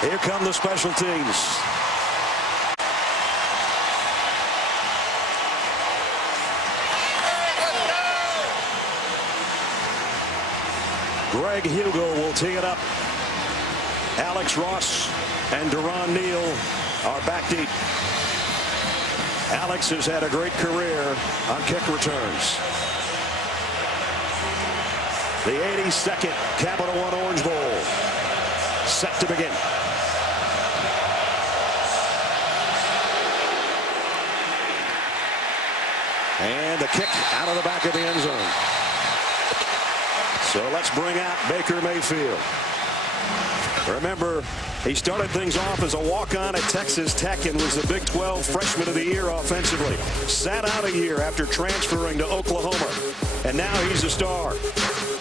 Here come the special teams. Greg Hugo will tee it up. Alex Ross and Deron Neal are back deep. Alex has had a great career on kick returns. The 82nd Capital One Orange Bowl set to begin. And the kick out of the back of the end zone. So let's bring out Baker Mayfield. Remember, he started things off as a walk-on at Texas Tech and was the Big 12 Freshman of the Year offensively. Sat out a year after transferring to Oklahoma, and now he's a star.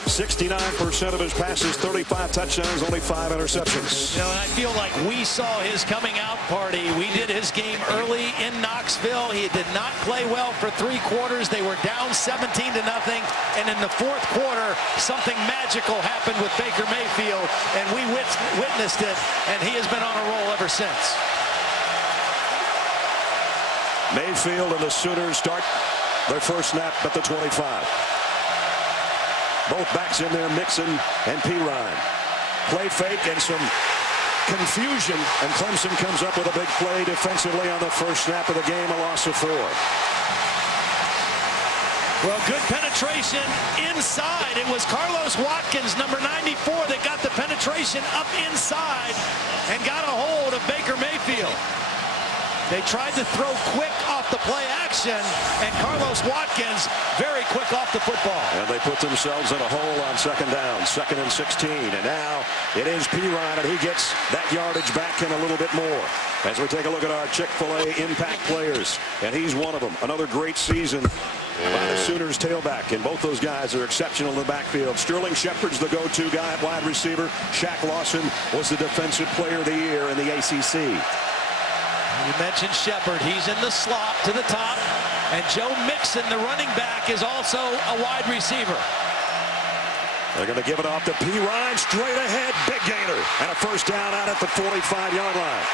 69% of his passes, 35 touchdowns, only 5 interceptions. You know, and I feel like we saw his coming out party. We did his game early in Knoxville. He did not play well for 3 quarters. They were down 17-0, and in the 4th quarter, something magical happened with Baker Mayfield, and we witnessed it, and he has been on a roll ever since. Mayfield and the Sooners start their first snap at the 25. Both backs in there, Mixon and Pirine. Play fake and some confusion, and Clemson comes up with a big play defensively on the first snap of the game, a loss of 4. Well, good penetration inside. It was Carlos Watkins, number 94, that got the penetration up inside and got a hold of Baker Mayfield. They tried to throw quick off the play action, and Carlos Watkins very quick off the football. And they put themselves in a hole on 2nd down, 2nd and 16. And now it is Pirine, and he gets that yardage back and a little bit more. As we take a look at our Chick-fil-A impact players, and he's one of them. Another great season by the Sooners tailback, and both those guys are exceptional in the backfield. Sterling Shepard's the go-to guy at wide receiver. Shaq Lawson was the defensive player of the year in the ACC. You mentioned Shepard. He's in the slot to the top. And Joe Mixon, the running back, is also a wide receiver. They're going to give it off to Pirine, straight ahead, big gainer, and a first down out at the 45-yard line.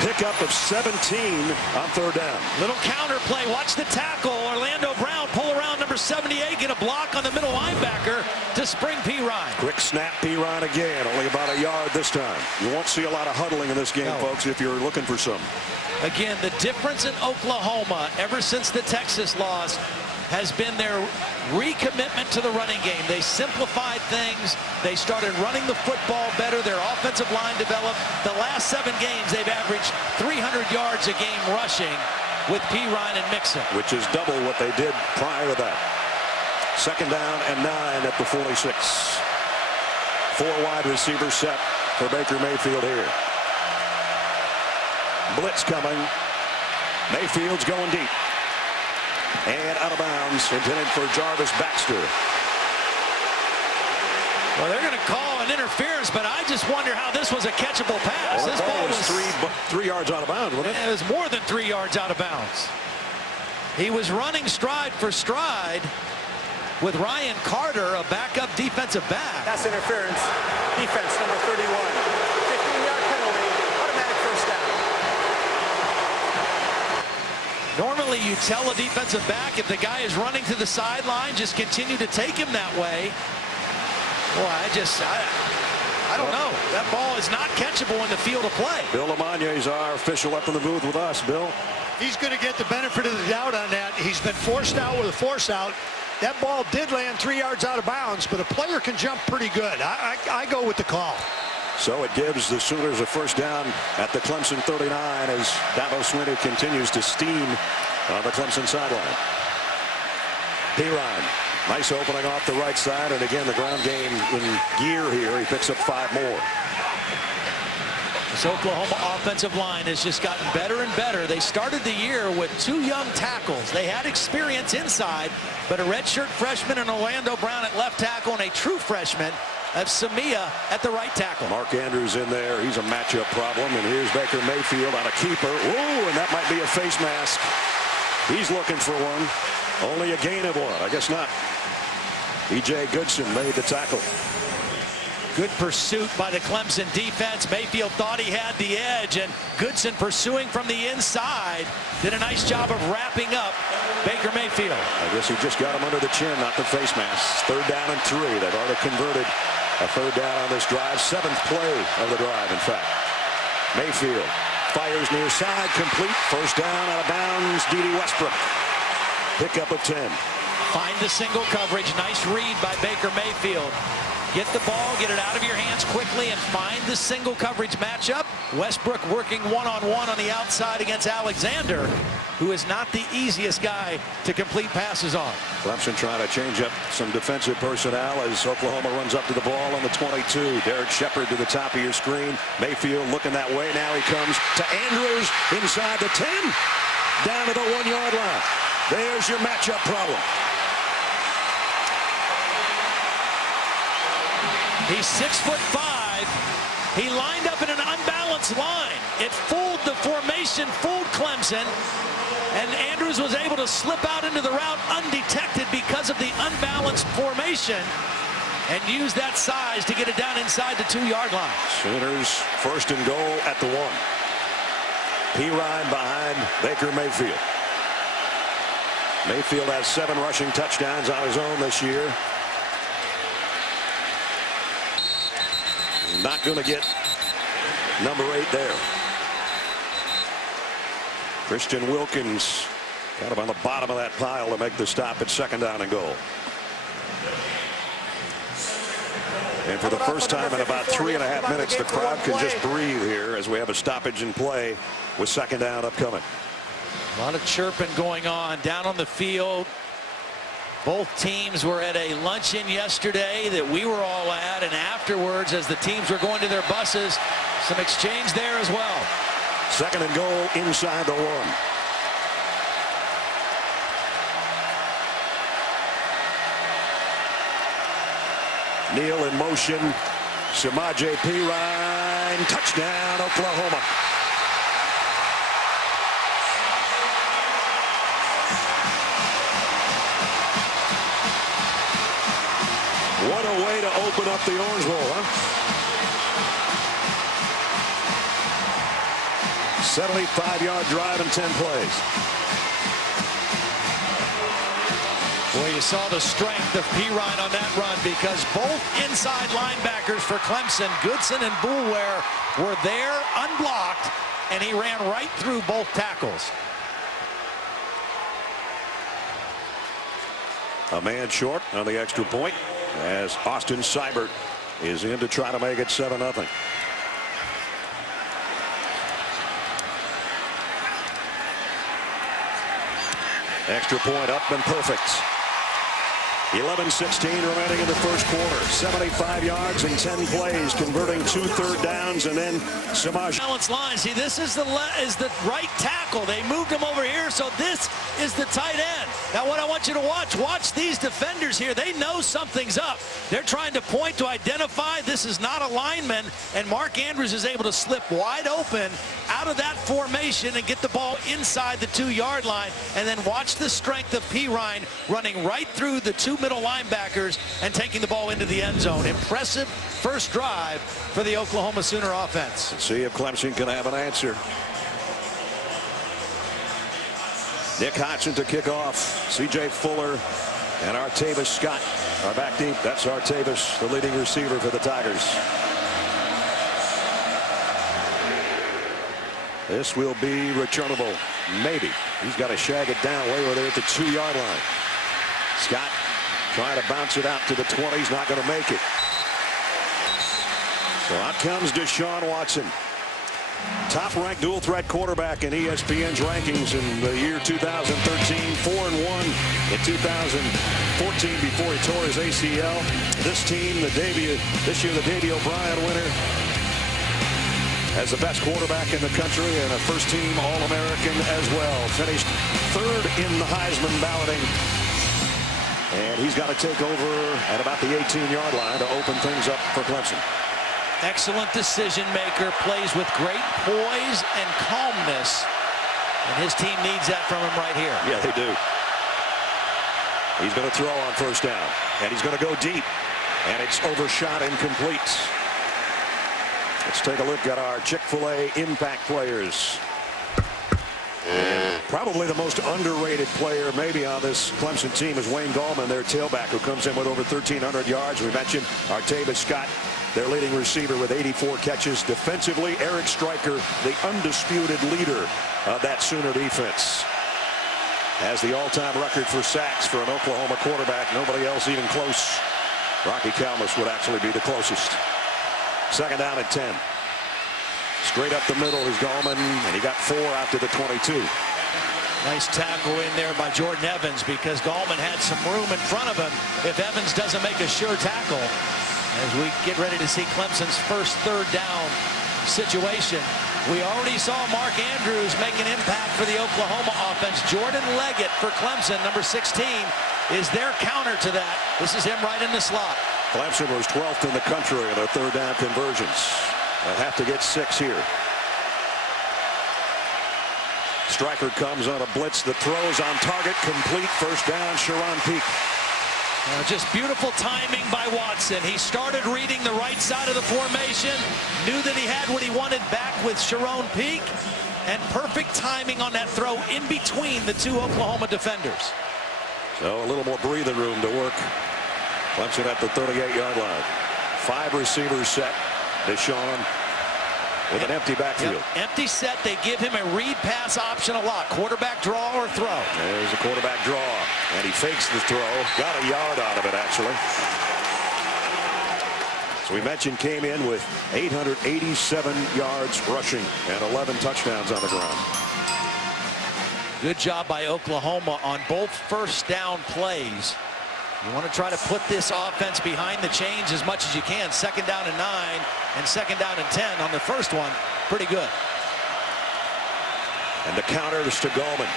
Pickup of 17 on 3rd down. Little counter play. Watch the tackle. Orlando Brown pull around number 78, get a block on the middle linebacker to spring Pirine. Quick snap, Pirine again. Only about a yard this time. You won't see a lot of huddling in this game, folks, if you're looking for some. Again, the difference in Oklahoma ever since the Texas loss has been their recommitment to the running game. They simplified things. They started running the football better. Their offensive line developed. The last 7 games, they've averaged 300 yards a game rushing with Pirine and Mixon. Which is double what they did prior to that. 2nd down and 9 at the 46. 4 wide receivers set for Baker Mayfield here. Blitz coming. Mayfield's going deep. And out of bounds, intended for Jarvis Baxter. Well, they're going to call an interference, but I just wonder how this was a catchable pass. Well, this ball was 3 yards out of bounds, wasn't it? It was more than 3 yards out of bounds. He was running stride for stride with Ryan Carter, a backup defensive back. That's interference. Defense number 31. 15-yard penalty. Automatic first down. Normally you tell a defensive back if the guy is running to the sideline, just continue to take him that way. Boy, I don't know. That ball is not catchable in the field of play. Bill Lamagna is our official up in the booth with us. Bill? He's going to get the benefit of the doubt on that. He's been forced out with a force out. That ball did land 3 yards out of bounds, but a player can jump pretty good. I go with the call. So it gives the Sooners a first down at the Clemson 39 as Dabo Swinney continues to steam on the Clemson sideline. Pirine, nice opening off the right side, and again the ground game in gear here. He picks up 5 more. This Oklahoma offensive line has just gotten better and better. They started the year with 2 young tackles. They had experience inside, but a redshirt freshman and Orlando Brown at left tackle and a true freshman of Samia at the right tackle. Mark Andrews in there. He's a matchup problem. And here's Baker Mayfield on a keeper. Ooh, and that might be a face mask. He's looking for one. Only a gain of 1. I guess not. E.J. Goodson made the tackle. Good pursuit by the Clemson defense. Mayfield thought he had the edge, and Goodson pursuing from the inside did a nice job of wrapping up Baker Mayfield. I guess he just got him under the chin, not the face mask. 3rd down and 3. They've already converted a 3rd down on this drive. 7th play of the drive, in fact. Mayfield fires near side, complete. 1st down, out of bounds. D.D. Westbrook. Pickup of 10. Find the single coverage. Nice read by Baker Mayfield. Get the ball, get it out of your hands quickly, and find the single coverage matchup. Westbrook working one-on-one on the outside against Alexander, who is not the easiest guy to complete passes on. Clemson trying to change up some defensive personnel as Oklahoma runs up to the ball on the 22. Derek Shepard to the top of your screen. Mayfield looking that way. Now he comes to Andrews inside the 10. Down to the 1-yard line. There's your matchup problem. He's 6'5". He lined up in an unbalanced line. It fooled the formation, fooled Clemson, and Andrews was able to slip out into the route undetected because of the unbalanced formation and use that size to get it down inside the 2-yard line. Sooners 1st and goal at the 1. Pirine behind Baker Mayfield. Mayfield has 7 rushing touchdowns on his own this year. Not going to get number 8 there. Christian Wilkins kind of on the bottom of that pile to make the stop at 2nd down and goal. And for the first time in about 3.5 minutes, the crowd can just breathe here as we have a stoppage in play with 2nd down upcoming. A lot of chirping going on down on the field. Both teams were at a luncheon yesterday that we were all at, and afterwards, as the teams were going to their buses, some exchange there as well. 2nd and goal inside the 1. Neal in motion. Samaje Perine. Touchdown, Oklahoma. What a way to open up the Orange Bowl, huh? 75-yard drive in 10 plays. Well, you saw the strength of Pirine on that run because both inside linebackers for Clemson, Goodson and Boulware, were there unblocked, and he ran right through both tackles. A man short on the extra point as Austin Seibert is in to try to make it 7-0. Extra point up and perfect. 11:16 remaining in the 1st quarter. 75 yards in 10 plays, converting 2 third downs, and then Samaj. Balance line. See, this is the right tackle. They moved him over here, so this is the tight end. Now, what I want you to watch these defenders here. They know something's up. They're trying to point to identify this is not a lineman, and Mark Andrews is able to slip wide open out of that formation and get the ball inside the 2-yard line, and then watch the strength of Pirine running right through the 2 middle linebackers and taking the ball into the end zone. Impressive first drive for the Oklahoma Sooner offense. Let's see if Clemson can have an answer. Nick Hodgson to kick off. C.J. Fuller and Artavis Scott are back deep. That's Artavis, the leading receiver for the Tigers. This will be returnable. Maybe. He's got to shag it down way over there at the 2-yard line. Scott trying to bounce it out to the 20. He's not going to make it. So out comes Deshaun Watson. Top-ranked dual-threat quarterback in ESPN's rankings in the year 2013. 4-1 in 2014 before he tore his ACL. This team, this year the Davey O'Brien winner, as the best quarterback in the country and a first-team All-American as well. Finished 3rd in the Heisman balloting. And he's got to take over at about the 18-yard line to open things up for Clemson. Excellent decision maker, plays with great poise and calmness, and his team needs that from him right here. Yeah, they do. He's going to throw on 1st down, and he's going to go deep. And it's overshot, incomplete. Let's take a look at our Chick-fil-A impact players. And probably the most underrated player maybe on this Clemson team is Wayne Gallman, their tailback, who comes in with over 1,300 yards. We mentioned Artavis Scott, their leading receiver, with 84 catches. Defensively, Eric Stryker, the undisputed leader of that Sooner defense, has the all-time record for sacks for an Oklahoma quarterback. Nobody else even close. Rocky Calmus would actually be the closest. Second down and 10. Straight up the middle is Gallman, and he got 4 out to the 22. Nice tackle in there by Jordan Evans, because Gallman had some room in front of him if Evans doesn't make a sure tackle. As we get ready to see Clemson's first third down situation, we already saw Mark Andrews make an impact for the Oklahoma offense. Jordan Leggett for Clemson, number 16, is their counter to that. This is him right in the slot. Clemson was 12th in the country in their third down conversions. They'll have to get 6 here. Stryker comes on a blitz. The throws on target, complete. First down, Sharon Peak. Just beautiful timing by Watson. He started reading the right side of the formation, knew that he had what he wanted back with Sharon Peak, and perfect timing on that throw in between the two Oklahoma defenders. So a little more breathing room to work. Clemson at the 38-yard line. 5 receivers set. Deshaun with an empty backfield. Yep. Empty set. They give him a read pass option a lot. Quarterback draw or throw. There's a quarterback draw. And he fakes the throw. Got a yard out of it, actually. So we mentioned came in with 887 yards rushing and 11 touchdowns on the ground. Good job by Oklahoma on both first down plays. You want to try to put this offense behind the chains as much as you can. Second down and 9 and second down and 10 on the first one. Pretty good. And the counters to Gallman.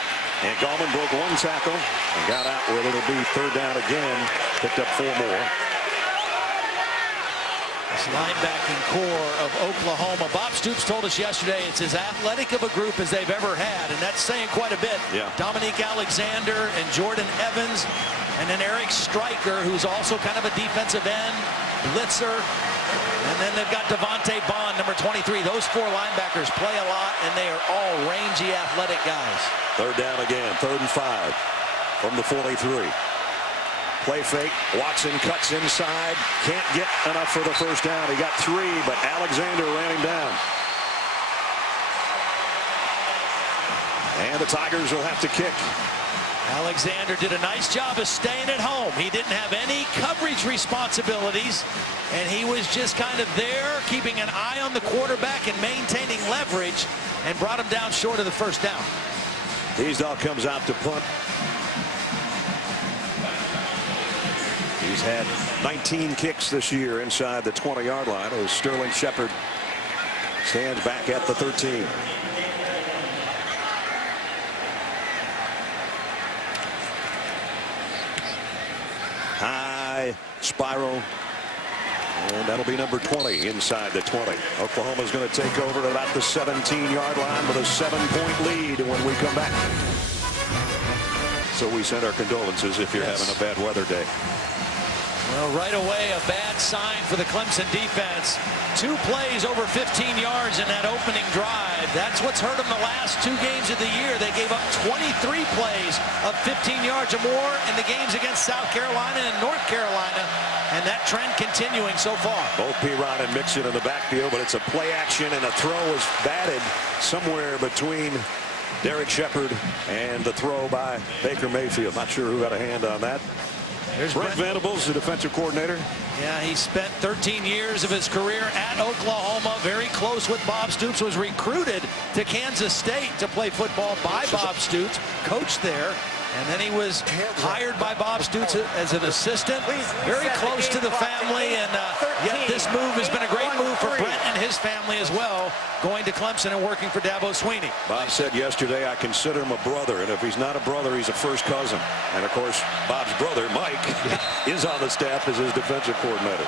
And Gallman broke 1 tackle and got out where it'll be third down again. Picked up 4 more. This linebacking core of Oklahoma. Bob Stoops told us yesterday it's as athletic of a group as they've ever had, and that's saying quite a bit. Yeah. Dominique Alexander and Jordan Evans, and then Eric Stryker, who's also kind of a defensive end, blitzer. And then they've got Devontae Bond, number 23. Those 4 linebackers play a lot, and they are all rangy, athletic guys. Third down again, 3rd and 5 from the 43. Play fake. Watson cuts inside. Can't get enough for the first down. He got 3, but Alexander ran him down. And the Tigers will have to kick. Alexander did a nice job of staying at home. He didn't have any coverage responsibilities, and he was just kind of there, keeping an eye on the quarterback and maintaining leverage, and brought him down short of the first down. Teasdale comes out to punt. He's had 19 kicks this year inside the 20-yard line as Sterling Shepard stands back at the 13. High spiral. And that'll be number 20 inside the 20. Oklahoma's going to take over at about the 17-yard line with a 7-point lead when we come back. So we send our condolences if you're having a bad weather day. Well, right away, a bad sign for the Clemson defense. 2 plays over 15 yards in that opening drive. That's what's hurt them the last 2 games of the year. They gave up 23 plays of 15 yards or more in the games against South Carolina and North Carolina, and that trend continuing so far. Both P-Rod and Mixon in the backfield, but it's a play action, and a throw is batted somewhere between Derek Shepard and the throw by Baker Mayfield. Not sure who got a hand on that. There's Brent Venables, the defensive coordinator. Yeah, he spent 13 years of his career at Oklahoma, very close with Bob Stoops, was recruited to Kansas State to play football by Bob Stoops, coached there, and then he was hired by Bob Stoops as an assistant, very close to the family, and yet this move has been a great move for Brent and his family as well, going to Clemson and working for Dabo Swinney. Bob said yesterday, I consider him a brother, and if he's not a brother, he's a first cousin. And of course, Bob's brother, Mike, is on the staff as his defensive coordinator.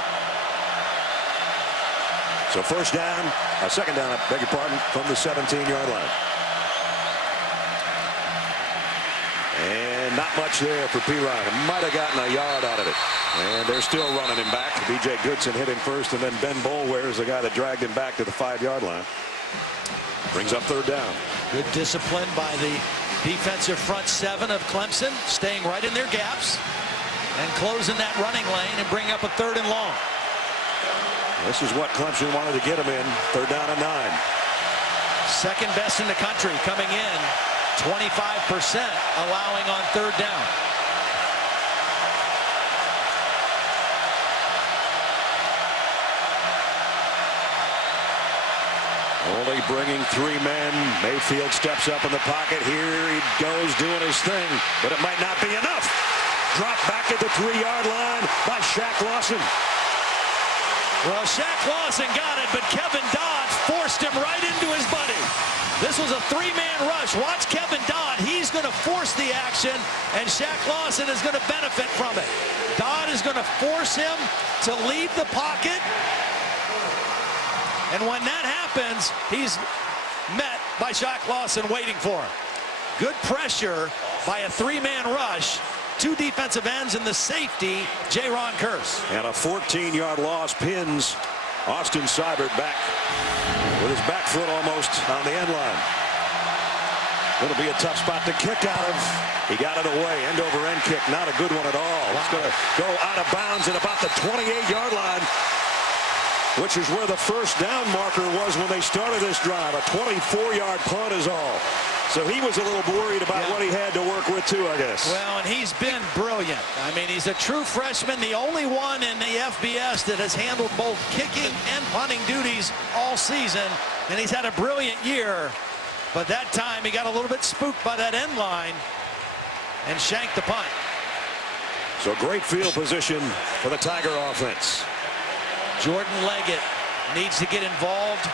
So second down, I beg your pardon, from the 17-yard line. And not much there for Pirine. Might have gotten a yard out of it. And they're still running him back. B.J. Goodson hit him first, and then Ben Boulware is the guy that dragged him back to the 5-yard line. Brings up 3rd down. Good discipline by the defensive front 7 of Clemson, staying right in their gaps and closing that running lane and bring up a 3rd and long. This is what Clemson wanted to get him in. 3rd down and 9. Second best in the country coming in. 25% allowing on 3rd down. Only bringing 3 men. Mayfield steps up in the pocket. Here he goes doing his thing, but it might not be enough. Dropped back at the 3-yard line by Shaq Lawson. Well, Shaq Lawson got it, but Kevin Dodd forced him right into his buddy. This was a 3-man rush. Watch Kevin Dodd. He's going to force the action, and Shaq Lawson is going to benefit from it. Dodd is going to force him to leave the pocket. And when that happens, he's met by Shaq Lawson waiting for him. Good pressure by a 3-man rush. 2 defensive ends and the safety, Jaron Kearse. And a 14-yard loss pins Austin Seibert back with his back foot almost on the end line. It'll be a tough spot to kick out of. He got it away. End over end kick. Not a good one at all. It's going to go out of bounds at about the 28-yard line, which is where the 1st down marker was when they started this drive. A 24-yard punt is all. So he was a little worried about what he had to work with, too, I guess. Well, and he's been brilliant. I mean, he's a true freshman, the only one in the FBS that has handled both kicking and punting duties all season. And he's had a brilliant year. But that time, he got a little bit spooked by that end line and shanked the punt. So great field position for the Tiger offense. Jordan Leggett needs to get involved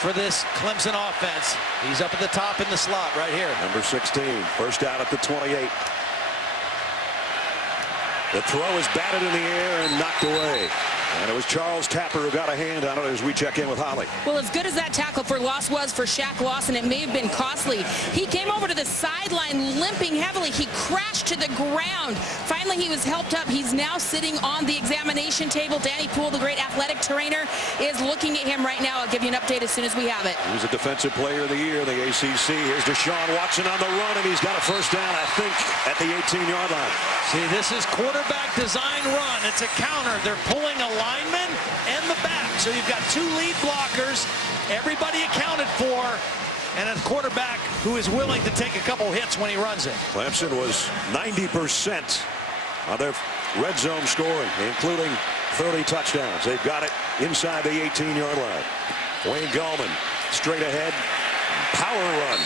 for this Clemson offense. He's up at the top in the slot right here. Number 16, 1st out at the 28. The throw is batted in the air and knocked away. And it was Charles Tapper who got a hand on it as we check in with Holly. Well, as good as that tackle for loss was for Shaq Lawson, it may have been costly. He came over to the sideline limping heavily. He crashed to the ground. Finally, he was helped up. He's now sitting on the examination table. Danny Poole, the great athletic trainer, is looking at him right now. I'll give you an update as soon as we have it. He was a defensive player of the year in the ACC. Here's Deshaun Watson on the run, and he's got a 1st down, I think, at the 18-yard line. See, this is quarterback design run. It's a counter. They're pulling a lineman and the back. So you've got 2 lead blockers, everybody accounted for, and a quarterback who is willing to take a couple hits when he runs it. Clemson was 90% on their red zone scoring, including 30 touchdowns. They've got it inside the 18-yard line. Wayne Gallman straight ahead. Power run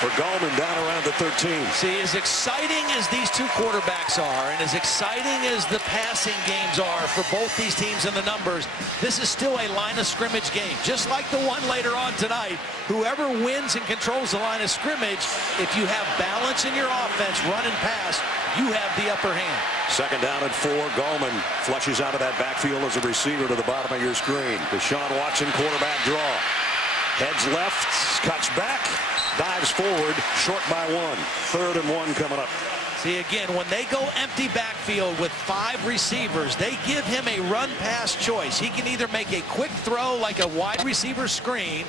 for Gallman down around the 13. See, as exciting as these 2 quarterbacks are, and as exciting as the passing games are for both these teams in the numbers, this is still a line of scrimmage game. Just like the one later on tonight, whoever wins and controls the line of scrimmage, if you have balance in your offense, run and pass, you have the upper hand. 2nd down and 4. Gallman flushes out of that backfield as a receiver to the bottom of your screen. Deshaun Watson, quarterback draw. Heads left, cuts back, dives forward, short by 1. 3rd and 1 coming up. See, again, when they go empty backfield with 5 receivers, they give him a run-pass choice. He can either make a quick throw like a wide receiver screen,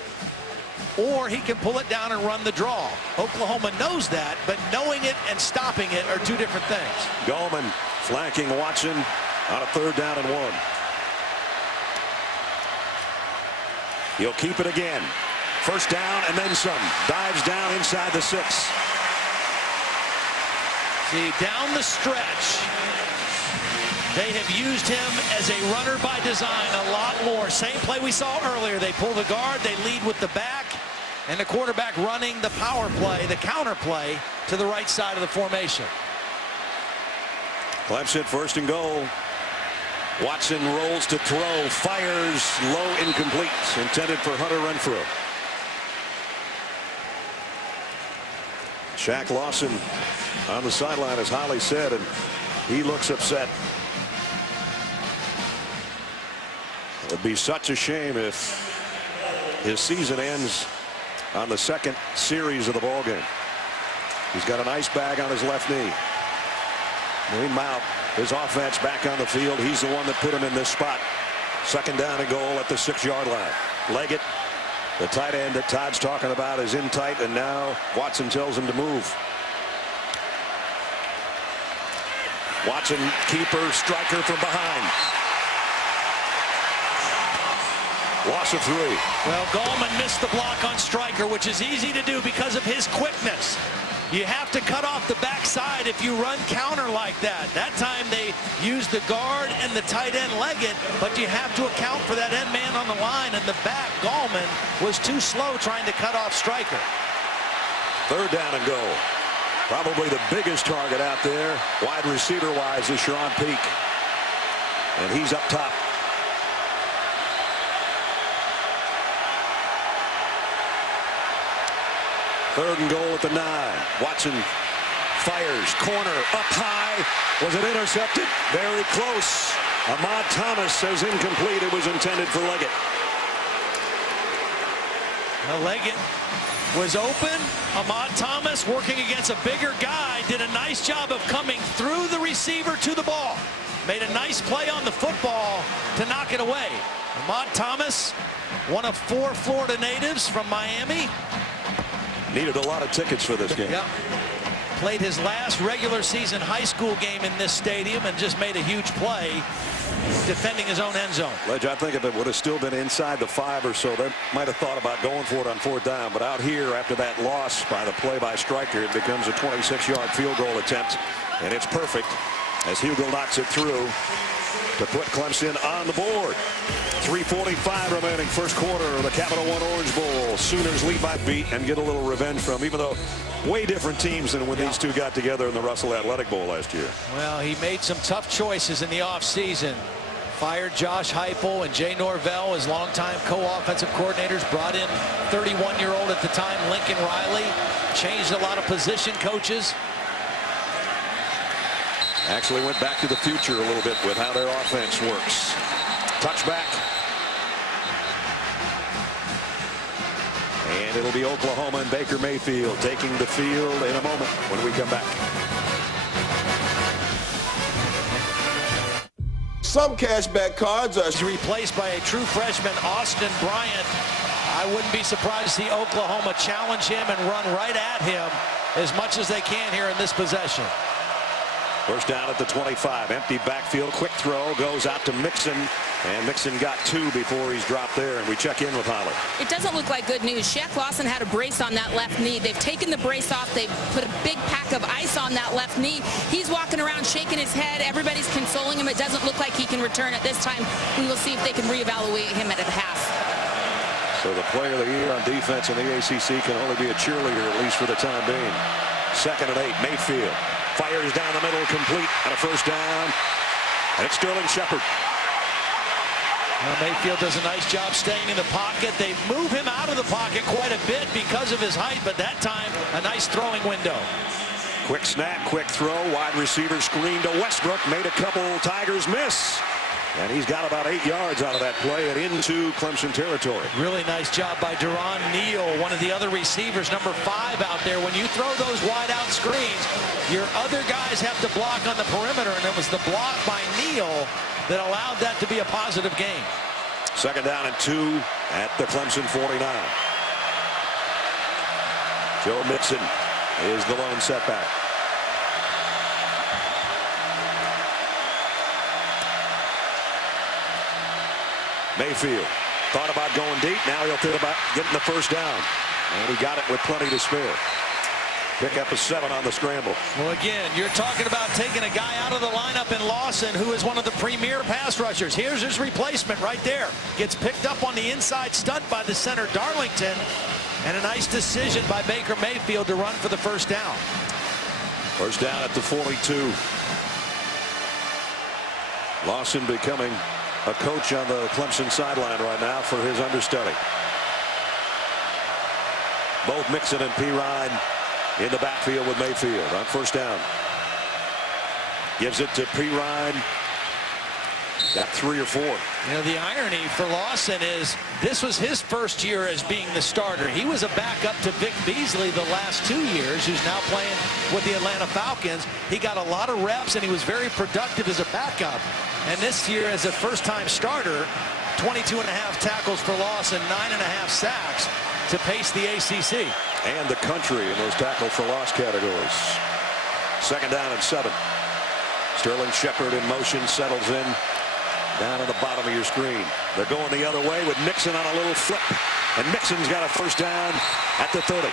or he can pull it down and run the draw. Oklahoma knows that, but knowing it and stopping it are 2 different things. Gallman flanking Watson on a 3rd down and 1. He'll keep it again. 1st down and then some. Dives down inside the 6. See, down the stretch, they have used him as a runner by design a lot more. Same play we saw earlier. They pull the guard, they lead with the back, and the quarterback running the power play, the counter play, to the right side of the formation. Clemson 1st and goal. Watson rolls to throw, fires low, incomplete, intended for Hunter Renfrow. Shaq Lawson on the sideline, as Holly said, and he looks upset. It would be such a shame if his season ends on the 2nd series of the ball game. He's got an ice bag on his left knee. Meanwhile, his offense back on the field. He's the one that put him in this spot. Second down and goal at the 6-yard line. Leggett, the tight end that Todd's talking about, is in tight, and now Watson tells him to move. Watson, keeper, striker from behind. Loss of 3. Well, Gallman missed the block on Stryker, which is easy to do because of his quickness. You have to cut off the backside if you run counter like that. That time they used the guard and the tight end Leggett, but you have to account for that end man on the line, and the back, Gallman, was too slow trying to cut off Stryker. Third down and goal. Probably the biggest target out there, wide receiver-wise, is Sharon Peak. And he's up top. Third and goal at the 9. Watson fires, corner, up high. Was it intercepted? Very close. Ahmad Thomas says incomplete. It was intended for Leggett. Well, Leggett was open. Ahmad Thomas, working against a bigger guy, did a nice job of coming through the receiver to the ball. Made a nice play on the football to knock it away. Ahmad Thomas, one of 4 Florida natives from Miami. Needed a lot of tickets for this game. Yep. Played his last regular season high school game in this stadium and just made a huge play defending his own end zone. Ledge, I think if it would have still been inside the 5 or so, they might have thought about going for it on 4th down. But out here, after that loss by the play by Stryker, it becomes a 26-yard field goal attempt. And it's perfect as Hugo knocks it through to put Clemson on the board. 3:45 remaining, first quarter of the Capital One Orange Bowl. Sooners lead by beat and get a little revenge from, even though way different teams than when these two got together in the Russell Athletic Bowl last year. Well, he made some tough choices in the offseason. Fired Josh Heupel and Jay Norvell as longtime co-offensive coordinators. Brought in 31-year-old at the time Lincoln Riley. Changed a lot of position coaches. Actually went back to the future a little bit with how their offense works. Touchback. And it'll be Oklahoma and Baker Mayfield taking the field in a moment when we come back. Some cashback cards are replaced by a true freshman, Austin Bryant. I wouldn't be surprised to see Oklahoma challenge him and run right at him as much as they can here in this possession. First down at the 25. Empty backfield. Quick throw goes out to Mixon. And Mixon got 2 before he's dropped there. And we check in with Holly. It doesn't look like good news. Shaq Lawson had a brace on that left knee. They've taken the brace off. They've put a big pack of ice on that left knee. He's walking around shaking his head. Everybody's consoling him. It doesn't look like he can return at this time. We will see if they can reevaluate him at the half. So the player of the year on defense in the ACC can only be a cheerleader, at least for the time being. 2nd and 8. Mayfield fires down the middle, complete, and a first down. And it's Sterling Shepard. Well, Mayfield does a nice job staying in the pocket. They move him out of the pocket quite a bit because of his height, but that time a nice throwing window. Quick snap, quick throw, wide receiver screen to Westbrook. Made a couple Tigers miss. And he's got about 8 yards out of that play and into Clemson territory. Really nice job by Duron Neal, one of the other receivers, number 5 out there. When you throw those wide out screens, your other guys have to block on the perimeter, and it was the block by Neal that allowed that to be a positive gain. 2nd down and 2 at the Clemson 49. Joe Mixon is the lone setback. Mayfield thought about going deep. Now he'll think about getting the first down. And he got it with plenty to spare. Pick up a 7 on the scramble. Well, again, you're talking about taking a guy out of the lineup in Lawson, who is one of the premier pass rushers. Here's his replacement right there. Gets picked up on the inside stunt by the center, Darlington. And a nice decision by Baker Mayfield to run for the first down. First down at the 42. Lawson becoming a coach on the Clemson sideline right now for his understudy. Both Mixon and Pirine in the backfield with Mayfield on first down. Gives it to Pirine. Got 3 or 4. You know, the irony for Lawson is this was his first year as being the starter. He was a backup to Vic Beasley the last 2 years, who's now playing with the Atlanta Falcons. He got a lot of reps, and he was very productive as a backup. And this year, as a first-time starter, 22.5 tackles for loss and 9.5 sacks to pace the ACC. And the country in those tackle for loss categories. 2nd down and 7. Sterling Shepard in motion, settles in down at the bottom of your screen. They're going the other way with Mixon on a little flip. And Mixon's got a first down at the 30.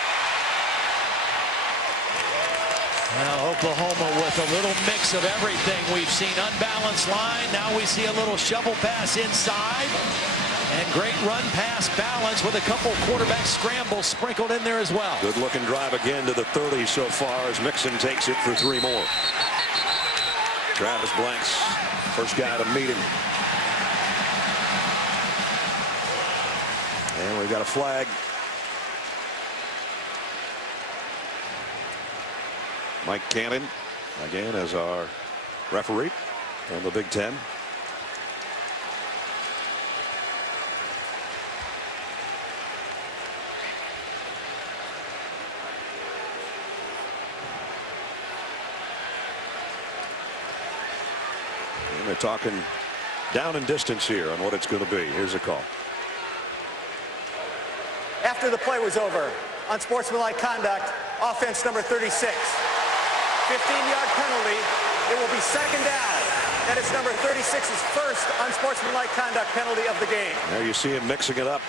Now Oklahoma with a little mix of everything. We've seen unbalanced line. Now we see a little shovel pass inside. And great run pass balance with a couple quarterback scrambles sprinkled in there as well. Good looking drive again to the 30 so far as Mixon takes it for 3 more. Travis Blanks, first guy to meet him. And we've got a flag. Mike Cannon again as our referee on the Big Ten. And they're talking down and distance here on what it's going to be. Here's a call. After the play was over, unsportsmanlike conduct, offense number 36. 15-yard penalty. It will be 2nd down. That is number 36's first unsportsmanlike conduct penalty of the game. There you see him mixing it up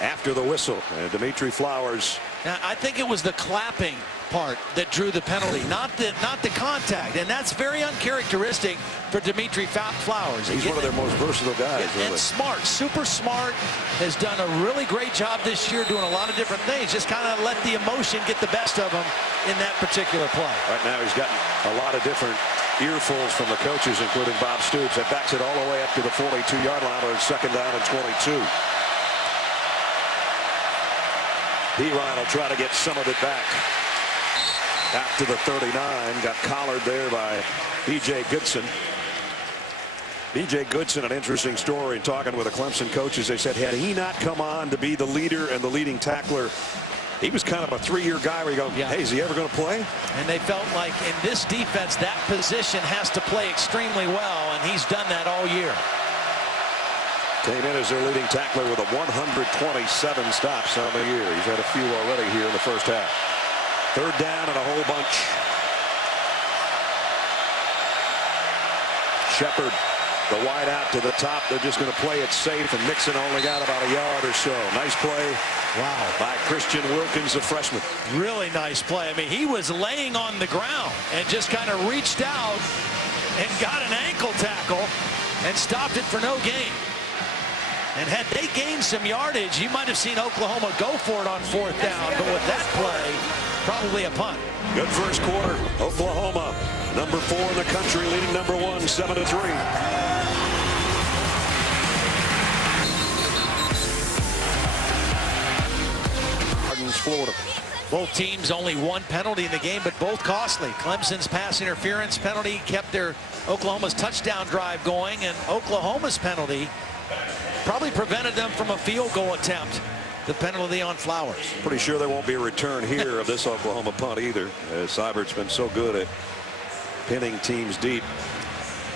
after the whistle. And Dimitri Flowers. Now, I think it was the clapping part that drew the penalty, not the contact, and that's very uncharacteristic for Dimitri Flowers. He's one of their most versatile guys. And smart, super smart, has done a really great job this year doing a lot of different things. Just kind of let the emotion get the best of him in that particular play. Right now he's gotten a lot of different earfuls from the coaches, including Bob Stoops. That backs it all the way up to the 42-yard line on 2nd down and 22. Ryan will try to get some of it back. Out to the 39, got collared there by B.J. Goodson. B.J. Goodson, an interesting story. Talking with the Clemson coaches, they said had he not come on to be the leader and the leading tackler, he was kind of a 3-year guy where you go, hey, is he ever going to play? And they felt like in this defense, that position has to play extremely well, and he's done that all year. Came in as their leading tackler with a 127 stops on the year. He's had a few already here in the first half. 3rd down and a whole bunch. Shepard, the wide out to the top. They're just going to play it safe, and Mixon only got about a yard or so. Nice play. Wow. By Christian Wilkins, the freshman. Really nice play. I mean, he was laying on the ground and just kind of reached out and got an ankle tackle and stopped it for no gain. And had they gained some yardage, you might have seen Oklahoma go for it on 4th down. But with that play, probably a punt. Good first quarter. Oklahoma, number 4 in the country, leading number 1, 7-3. Florida. Both teams only 1 penalty in the game, but both costly. Clemson's pass interference penalty kept Oklahoma's touchdown drive going, and Oklahoma's penalty probably prevented them from a field goal attempt. The penalty on Flowers. Pretty sure there won't be a return here of this Oklahoma punt either, as Seibert's been so good at pinning teams deep.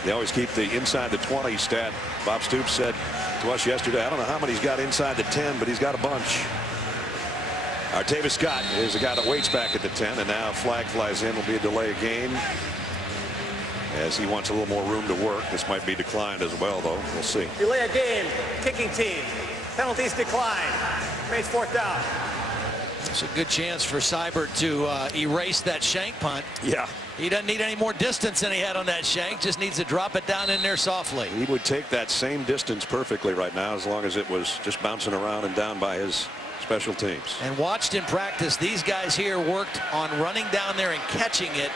They always keep the inside the 20 stat. Bob Stoops said to us yesterday, I don't know how many he's got inside the 10, but he's got a bunch. Artavis Scott is the guy that waits back at the 10, and now flag flies in. Will be a delay of game as he wants a little more room to work. This might be declined as well, though. We'll see. Delay a game, kicking team. Penalties decline. Remains 4th down. It's a good chance for Seibert to erase that shank punt. Yeah. He doesn't need any more distance than he had on that shank. Just needs to drop it down in there softly. He would take that same distance perfectly right now, as long as it was just bouncing around and down by his special teams. And watched in practice, these guys here worked on running down there and catching it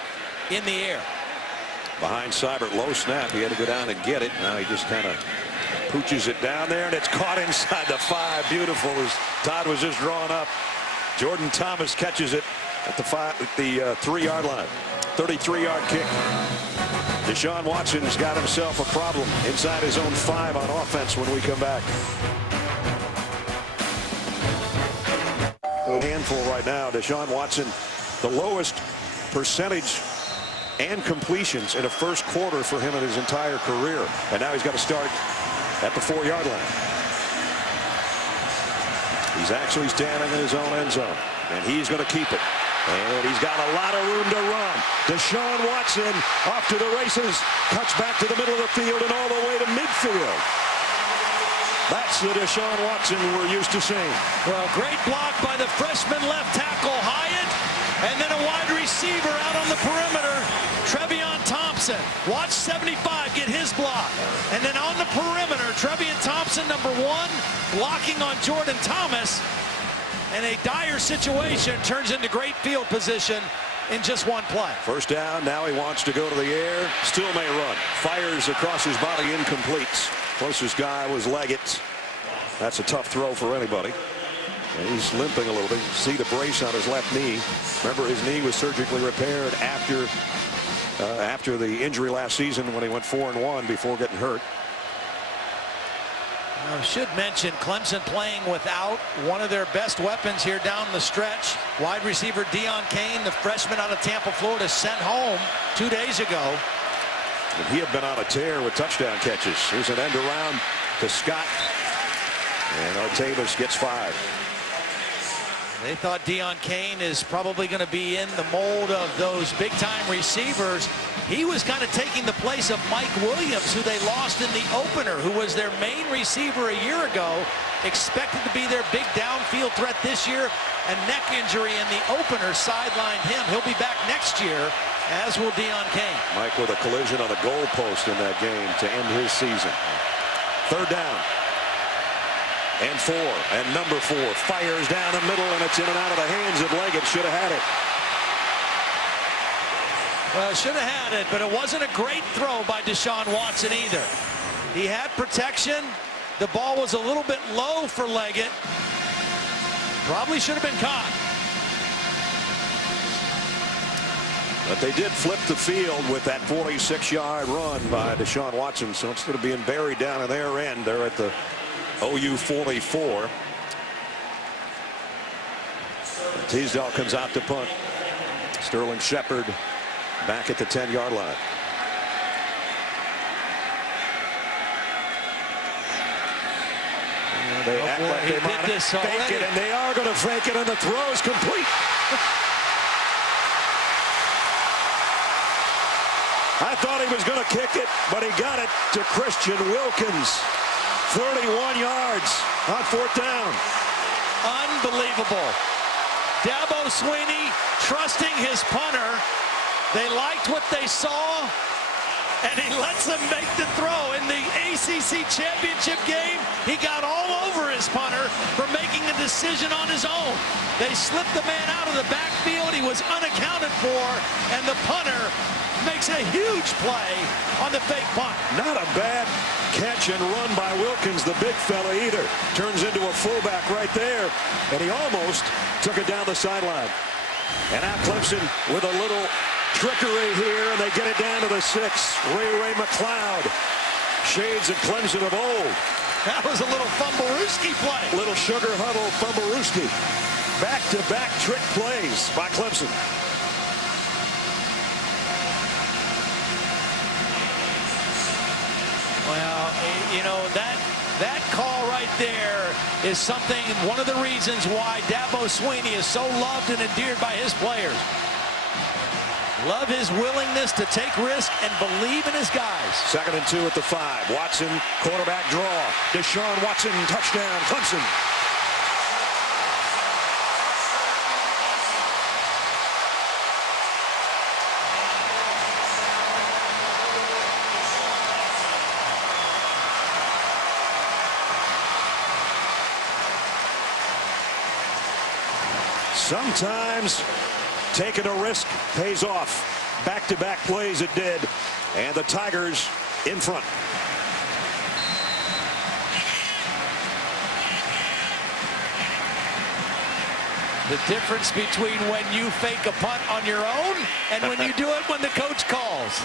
in the air. Behind Seibert, low snap. He had to go down and get it. Now he just kind of pooches it down there, and it's caught inside the 5. Beautiful, as Todd was just drawing up. Jordan Thomas catches it at the 3-yard line. 33-yard kick. Deshaun Watson's got himself a problem inside his own 5 on offense when we come back. A handful right now. Deshaun Watson, the lowest percentage and completions in a first quarter for him in his entire career. And now he's got to start at the 4-yard line. He's actually standing in his own end zone, and he's going to keep it. And he's got a lot of room to run. Deshaun Watson off to the races, cuts back to the middle of the field and all the way to midfield. That's the Deshaun Watson we're used to seeing. Well, great block by the freshman left tackle Hyatt, and then a wide receiver out on the perimeter, Trevion Thompson. Watch 75 get his block. And then on the perimeter, Trevion Thompson, number 1, blocking on Jordan Thomas. And a dire situation turns into great field position in just one play. First down, now he wants to go to the air, still may run. Fires across his body, incompletes. Closest guy was Leggett. That's a tough throw for anybody. And he's limping a little bit. You see the brace on his left knee. Remember, his knee was surgically repaired after the injury last season when he went 4-1 before getting hurt. I should mention Clemson playing without one of their best weapons here down the stretch. Wide receiver Deon Cain, the freshman out of Tampa, Florida, sent home 2 days ago. And he had been on a tear with touchdown catches. Here's an end around to Scott. And Artavis gets 5. They thought Deon Cain is probably going to be in the mold of those big-time receivers. He was kind of taking the place of Mike Williams, who they lost in the opener, who was their main receiver a year ago, expected to be their big downfield threat this year. A neck injury in the opener sidelined him. He'll be back next year, as will Deon Cain. Mike with a collision on the goalpost in that game to end his season. Third down. And 4, and number 4 fires down the middle, and it's in and out of the hands of Leggett. Should have had it. Well, should have had it, but it wasn't a great throw by Deshaun Watson either. He had protection. The ball was a little bit low for Leggett. Probably should have been caught. But they did flip the field with that 46-yard run by Deshaun Watson. So instead of being buried down in their end, they're at the OU 44. Teasdale comes out to punt. Sterling Shepard back at the 10-yard line. They act like they might fake it, and they are going to fake it, and the throw is complete. I thought he was going to kick it, but he got it to Christian Wilkins. 31 yards on 4th down. Unbelievable. Dabo Swinney trusting his punter. They liked what they saw, and he lets them make the throw. In the ACC championship game, he got all over his punter for making a decision on his own. They slipped the man out of the backfield. He was unaccounted for, and the punter makes a huge play on the fake punt. Not a bad catch and run by Wilkins, the big fella, either. Turns into a fullback right there, and he almost took it down the sideline. And now Clemson with a little trickery here, and they get it down to the 6. Ray McLeod, shades of Clemson of old. That was a little Fumbarooski play. Little sugar huddle Fumbarooski. Back-to-back trick plays by Clemson. Well, you know, that call right there is something, one of the reasons why Dabo Swinney is so loved and endeared by his players. Love his willingness to take risk and believe in his guys. 2nd and 2 at the 5. Watson, quarterback draw. Deshaun Watson, touchdown, Clemson. Sometimes taking a risk pays off. Back-to-back plays it did. And the Tigers in front. The difference between when you fake a punt on your own and when you do it when the coach calls.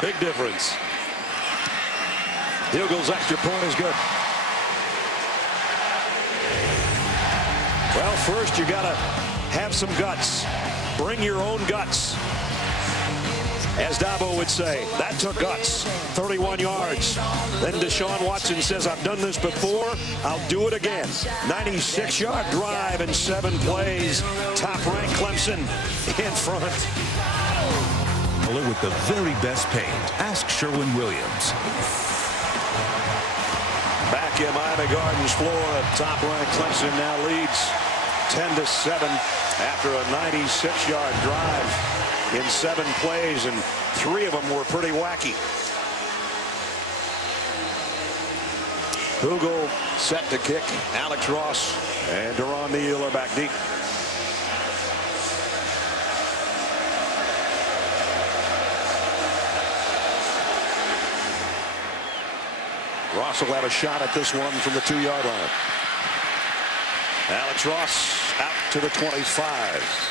Big difference. Hugel's extra point is good. Well, first you got to have some guts. Bring your own guts. As Dabo would say, that took guts. 31 yards. Then Deshaun Watson says, I've done this before. I'll do it again. 96-yard drive in 7 plays. Top-ranked Clemson in front. With the very best paint. Ask Sherwin-Williams. Back in Miami Gardens, Florida, top-ranked Clemson now leads 10-7 after a 96-yard drive in 7 plays, and 3 of them were pretty wacky. Hugel set to kick. Alex Ross and Deron Neal are back deep. Ross will have a shot at this one from the 2-yard line. Alex Ross out to the 25.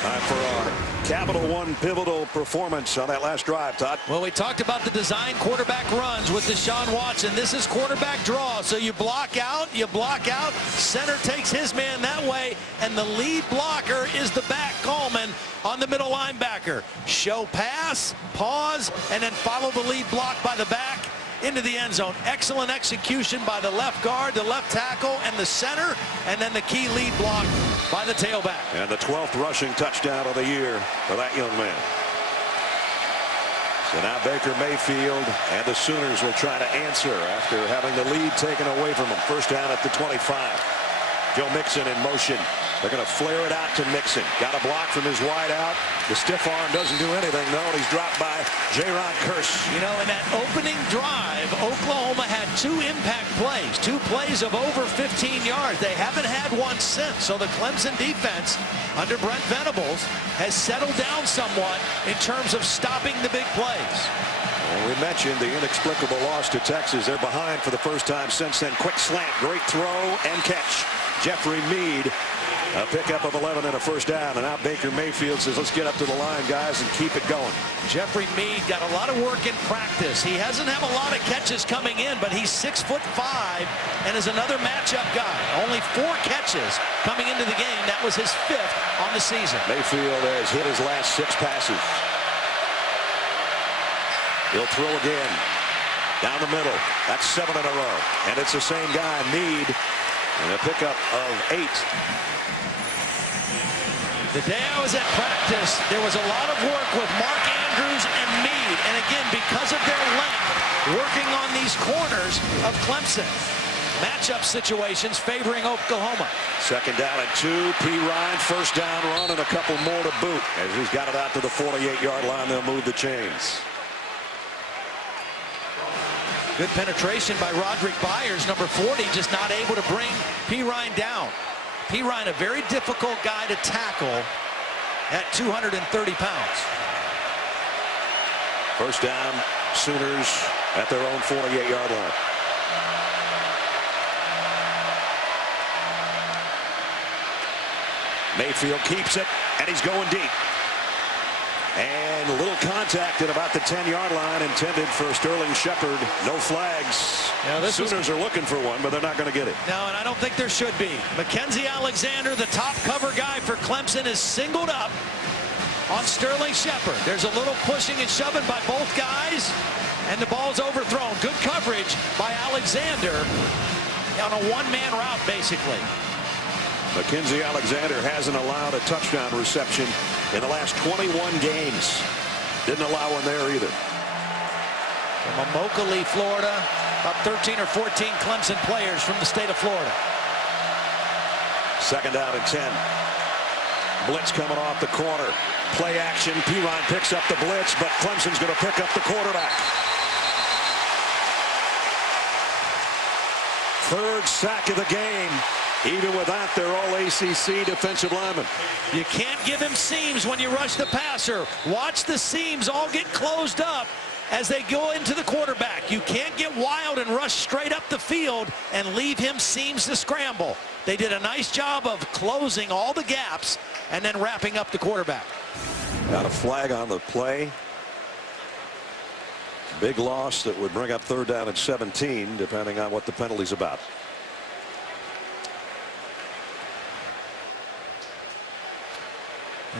Time for our Capital One pivotal performance on that last drive, Todd. Well, we talked about the design quarterback runs with Deshaun Watson. This is quarterback draw. So you block out, center takes his man that way, and the lead blocker is the back, Coleman, on the middle linebacker. Show pass, pause, and then follow the lead block by the back into the end zone. Excellent execution by the left guard, the left tackle, and the center, and then the key lead block by the tailback. And the 12th rushing touchdown of the year for that young man. So now Baker Mayfield and the Sooners will try to answer after having the lead taken away from them. First down at the 25. Joe Mixon in motion. They're going to flare it out to Mixon. Got a block from his wide out. The stiff arm doesn't do anything, though, and he's dropped by Jaron Kearse. You know, in that opening drive, Oklahoma had 2 impact plays, 2 plays of over 15 yards. They haven't had one since. So the Clemson defense under Brent Venables has settled down somewhat in terms of stopping the big plays. Well, we mentioned the inexplicable loss to Texas. They're behind for the first time since then. Quick slant, great throw and catch. Jeffrey Mead, a pickup of 11 and a first down. And now Baker Mayfield says, let's get up to the line, guys, and keep it going. Jeffrey Mead got a lot of work in practice. He hasn't had a lot of catches coming in, but he's 6'5" and is another matchup guy. Only 4 catches coming into the game. That was his 5th on the season. Mayfield has hit his last 6 passes. He'll throw again. Down the middle. That's 7 in a row. And it's the same guy, Mead. And a pickup of 8. The day I was at practice, there was a lot of work with Mark Andrews and Mead. And again, because of their length, working on these corners of Clemson. Matchup situations favoring Oklahoma. Second down at 2. P. Ryan, first down run, and a couple more to boot. As he's got it out to the 48-yard line, they'll move the chains. Good penetration by Roderick Byers, number 40, just not able to bring P. Ryan down. P. Ryan, a very difficult guy to tackle at 230 pounds. First down, Sooners at their own 48-yard line. Mayfield keeps it, and he's going deep. And a little contact at about the 10-yard line intended for Sterling Shepard. No flags. Now, Sooners are looking for one, but they're not going to get it. No, and I don't think there should be. Mackenzie Alexander, the top cover guy for Clemson, is singled up on Sterling Shepard. There's a little pushing and shoving by both guys, and the ball's overthrown. Good coverage by Alexander on a one-man route, basically. Mackenzie Alexander hasn't allowed a touchdown reception in the last 21 games. Didn't allow one there either. From Immokalee, Florida, about 13 or 14 Clemson players from the state of Florida. Second down and 10. Blitz coming off the corner. Play action. Pirine picks up the blitz, but Clemson's going to pick up the quarterback. Third sack of the game. Even without their all-ACC defensive linemen. You can't give him seams when you rush the passer. Watch the seams all get closed up as they go into the quarterback. You can't get wild and rush straight up the field and leave him seams to scramble. They did a nice job of closing all the gaps and then wrapping up the quarterback. Got a flag on the play. Big loss that would bring up 3rd down and 17, depending on what the penalty's about.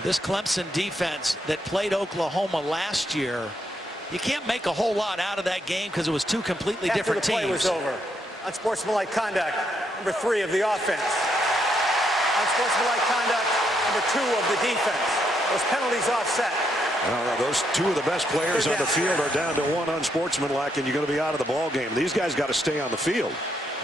This Clemson defense that played Oklahoma last year, you can't make a whole lot out of that game because it was two completely different teams. After the play was over, unsportsmanlike conduct, number 3 of the offense. Unsportsmanlike conduct, number 2 of the defense. Those penalties offset. Those 2 of the best players on the field are down to 1 unsportsmanlike, and you're going to be out of the ball game. These guys got to stay on the field.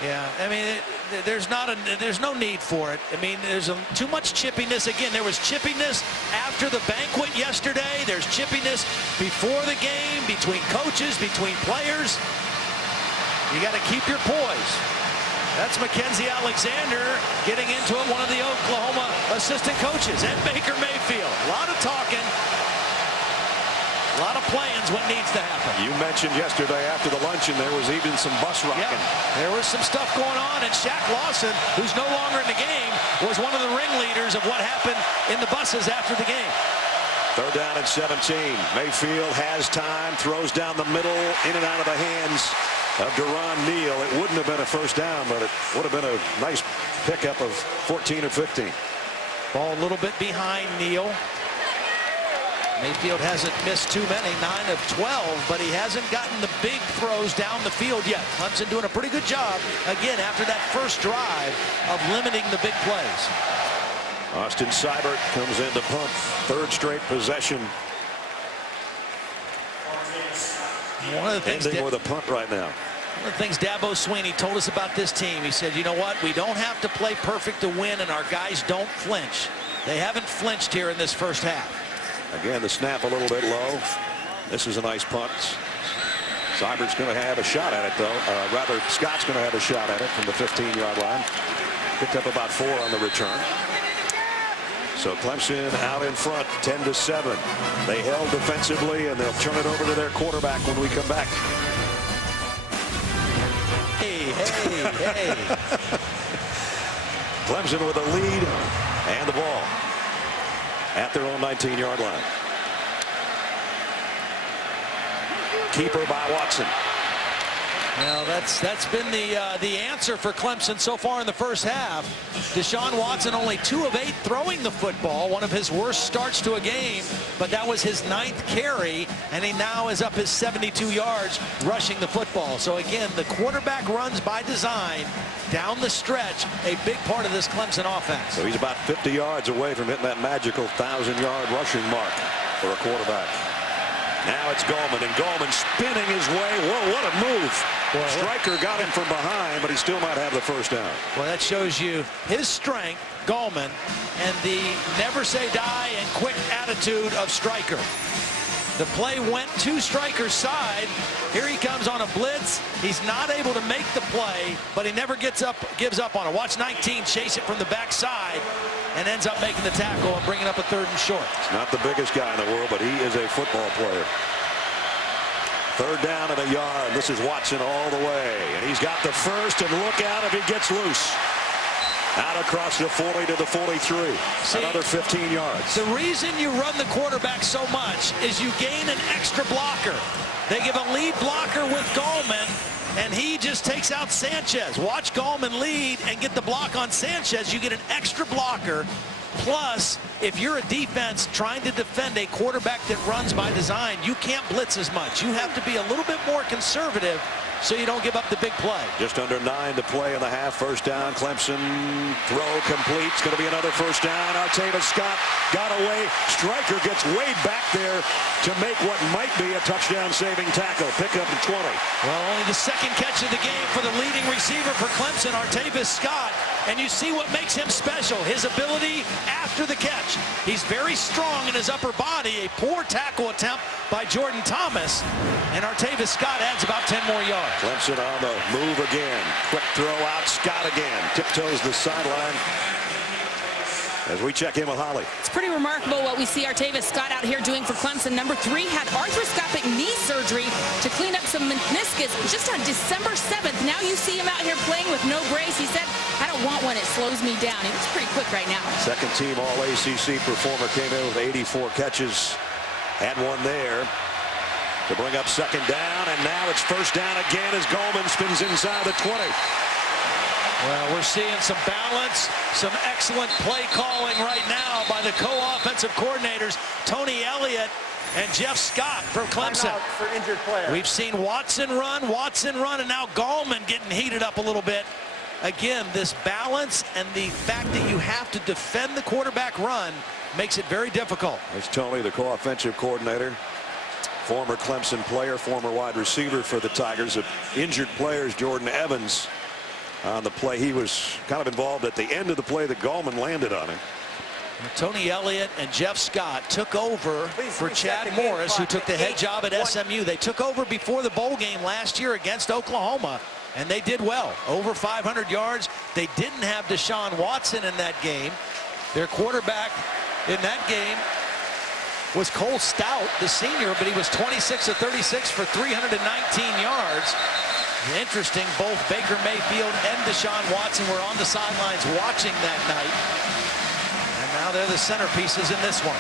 Yeah, I mean, there's no need for it. I mean, there's too much chippiness. Again, there was chippiness after the banquet yesterday. There's chippiness before the game, between coaches, between players. You got to keep your poise. That's Mackenzie Alexander getting into it, one of the Oklahoma assistant coaches, and Baker Mayfield. A lot of talking. A lot of plans what needs to happen. You mentioned yesterday after the luncheon there was even some bus rocking. Yeah, there was some stuff going on, and Shaq Lawson, who's no longer in the game, was one of the ringleaders of what happened in the buses after the game. 3rd down and 17. Mayfield has time, throws down the middle, in and out of the hands of Deron Neal. It wouldn't have been a 1st down, but it would have been a nice pickup of 14 or 15. Ball a little bit behind Neal. Mayfield hasn't missed too many, 9 of 12, but he hasn't gotten the big throws down the field yet. Clemson doing a pretty good job, again, after that first drive of limiting the big plays. Austin Seibert comes in to punt. 3rd straight possession. One of the things ending with a punt right now. One of the things Dabo Swinney told us about this team, he said, you know what, we don't have to play perfect to win, and our guys don't flinch. They haven't flinched here in this first half. Again, the snap a little bit low. This is a nice punt. Seibert's going to have a shot at it, though. Rather, Scott's going to have a shot at it from the 15-yard line. Picked up about 4 on the return. So Clemson out in front, 10-7. They held defensively, and they'll turn it over to their quarterback when we come back. Hey, hey, hey. Clemson with a lead and the ball at their own 19-yard line. Keeper by Watson. Well, that's been the answer for Clemson so far in the first half. Deshaun Watson only 2 of 8 throwing the football, one of his worst starts to a game, but that was his 9th carry, and he now is up his 72 yards rushing the football. So again, the quarterback runs by design down the stretch, a big part of this Clemson offense. So he's about 50 yards away from hitting that magical 1,000-yard rushing mark for a quarterback. Now it's Gallman, and Gallman spinning his way. Whoa, what a move. Boy, Stryker got him from behind, but he still might have the 1st down. Well, that shows you his strength, Gallman, and the never say die and quick attitude of Stryker. The play went to Stryker's side. Here he comes on a blitz. He's not able to make the play, but he never gives up on it. Watch 19 chase it from the backside and ends up making the tackle and bringing up a 3rd and short. He's not the biggest guy in the world, but he is a football player. 3rd down and a yard. This is Watson all the way, and he's got the 1st, and look out if he gets loose. Out across the 40 to the 43. See, another 15 yards. The reason you run the quarterback so much is you gain an extra blocker. They give a lead blocker with Gallman, and he just takes out Sanchez. Watch Gallman lead and get the block on Sanchez. You get an extra blocker. Plus, if you're a defense trying to defend a quarterback that runs by design, you can't blitz as much. You have to be a little bit more conservative so you don't give up the big play. Just under 9 to play in the half. 1st down. Clemson throw complete. It's going to be another 1st down. Artavis Scott got away. Stryker gets way back there to make what might be a touchdown-saving tackle. Pick up at 20. Well, only the 2nd catch of the game for the leading receiver for Clemson, Artavis Scott. And you see what makes him special, his ability after the catch. He's very strong in his upper body. A poor tackle attempt by Jordan Thomas. And Artavis Scott adds about 10 more yards. Clemson on the move again. Quick throw out. Scott again. Tiptoes the sideline as we check in with Holly. It's pretty remarkable what we see Artavis Scott out here doing for Clemson. Number 3 had arthroscopic knee surgery to clean up some meniscus just on December 7th. Now you see him out here playing with no brace. He said, I don't want one. It slows me down. He looks pretty quick right now. 2nd team All-ACC performer, came in with 84 catches. Had one there. to bring up second down, and now it's first down again as Goldman spins inside the 20. Well, we're seeing some balance, some excellent play calling right now by the co-offensive coordinators, Tony Elliott and Jeff Scott from Clemson. Timeout for injured player. We've seen Watson run, and now Gallman getting heated up a little bit. Again, this balance and the fact that you have to defend the quarterback run makes it very difficult. There's Tony, the co-offensive coordinator, former Clemson player, former wide receiver for the Tigers. Of injured players, Jordan Evans on the play. He was kind of involved at the end of the play that Gallman landed on him. Tony Elliott and Jeff Scott took over for Chad Morris, who took the head job at SMU. They took over before the bowl game last year against Oklahoma, and they did well. Over 500 yards. They didn't have Deshaun Watson in that game. Their quarterback in that game was Cole Stout, the senior, but he was 26 of 36 for 319 yards. Interesting, both Baker Mayfield and Deshaun Watson were on the sidelines watching that night. And now they're the centerpieces in this one.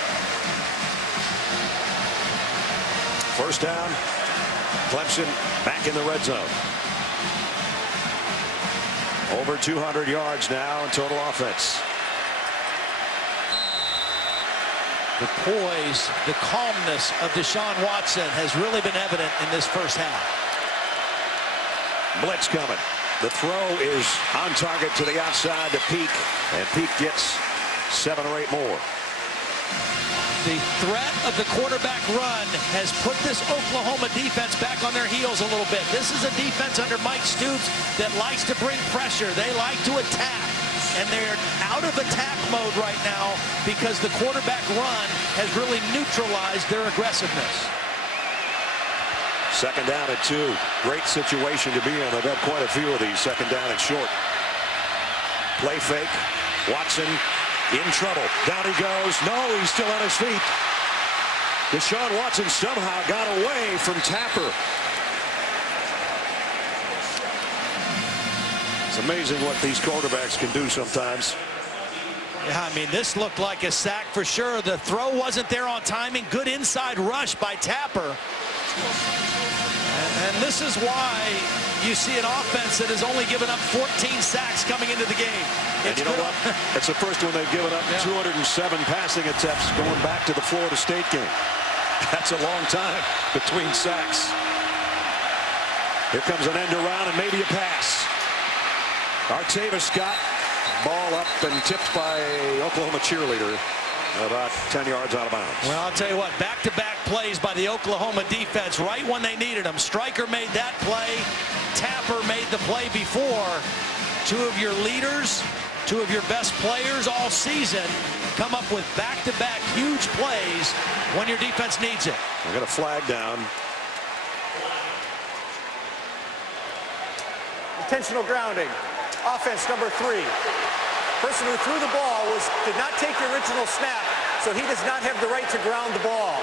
First down, Clemson back in the red zone. Over 200 yards now in total offense. The poise, the calmness of Deshaun Watson has really been evident in this first half. Blitz coming. The throw is on target to the outside to Peak, and Peak gets 7 or 8 more. The threat of the quarterback run has put this Oklahoma defense back on their heels a little bit. This is a defense under Mike Stoops that likes to bring pressure. They like to attack, and they're out of attack mode right now because the quarterback run has really neutralized their aggressiveness. Second down and 2. Great situation to be in. They've had quite a few of these second down and short. Play fake. Watson in trouble. Down he goes. No, he's still on his feet. Deshaun Watson somehow got away from Tapper. It's amazing what these quarterbacks can do sometimes. Yeah, I mean, this looked like a sack for sure. The throw wasn't there on timing. Good inside rush by Tapper. And this is why you see an offense that has only given up 14 sacks coming into the game. And you know what? It's the first one they've given up. 207 passing attempts going back to the Florida State game. That's a long time between sacks. Here comes an end around and maybe a pass. Artavis Scott, ball up and tipped by Oklahoma cheerleader. About 10 yards out of bounds. Well, I'll tell you what, back-to-back plays by the Oklahoma defense right when they needed them. Stryker made that play. Tapper made the play before. Two of your leaders, two of your best players all season come up with back-to-back huge plays when your defense needs it. We're going to flag down. Intentional grounding. Offense number 3. Person who threw the ball did not take the original snap, so he does not have the right to ground the ball.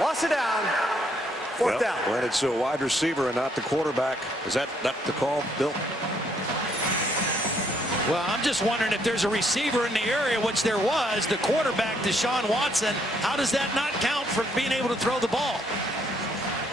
Lost it down. Fourth down. When it's a wide receiver and not the quarterback, is that the call, Bill? Well, I'm just wondering if there's a receiver in the area, which there was, the quarterback, Deshaun Watson. How does that not count for being able to throw the ball?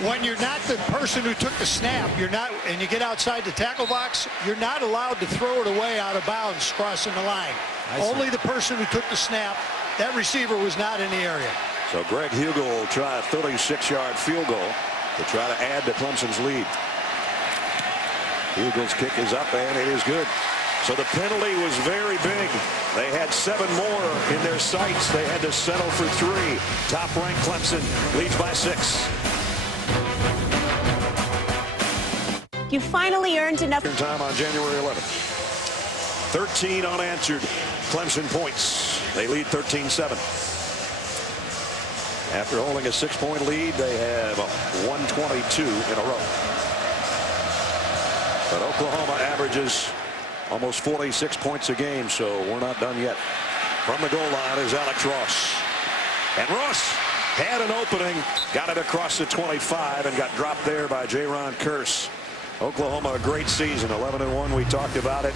When you're not the person who took the snap, and you get outside the tackle box, you're not allowed to throw it away out of bounds crossing the line. Only the person who took the snap. That receiver was not in the area. So Greg Hugel will try a 36-yard field goal to try to add to Clemson's lead. Hugel's kick is up, and it is good. So the penalty was very big. They had 7 more in their sights. They had to settle for 3. Top-ranked Clemson leads by 6. You finally earned enough Time on January 11th. 13 unanswered Clemson points. They lead 13-7. After holding a 6-point lead, they have 122 in a row. But Oklahoma averages almost 46 points a game, so we're not done yet. From the goal line is Alex Ross. And Ross had an opening, got it across the 25, and got dropped there by Jaron Kearse. Oklahoma, a great season, 11-1. We talked about it.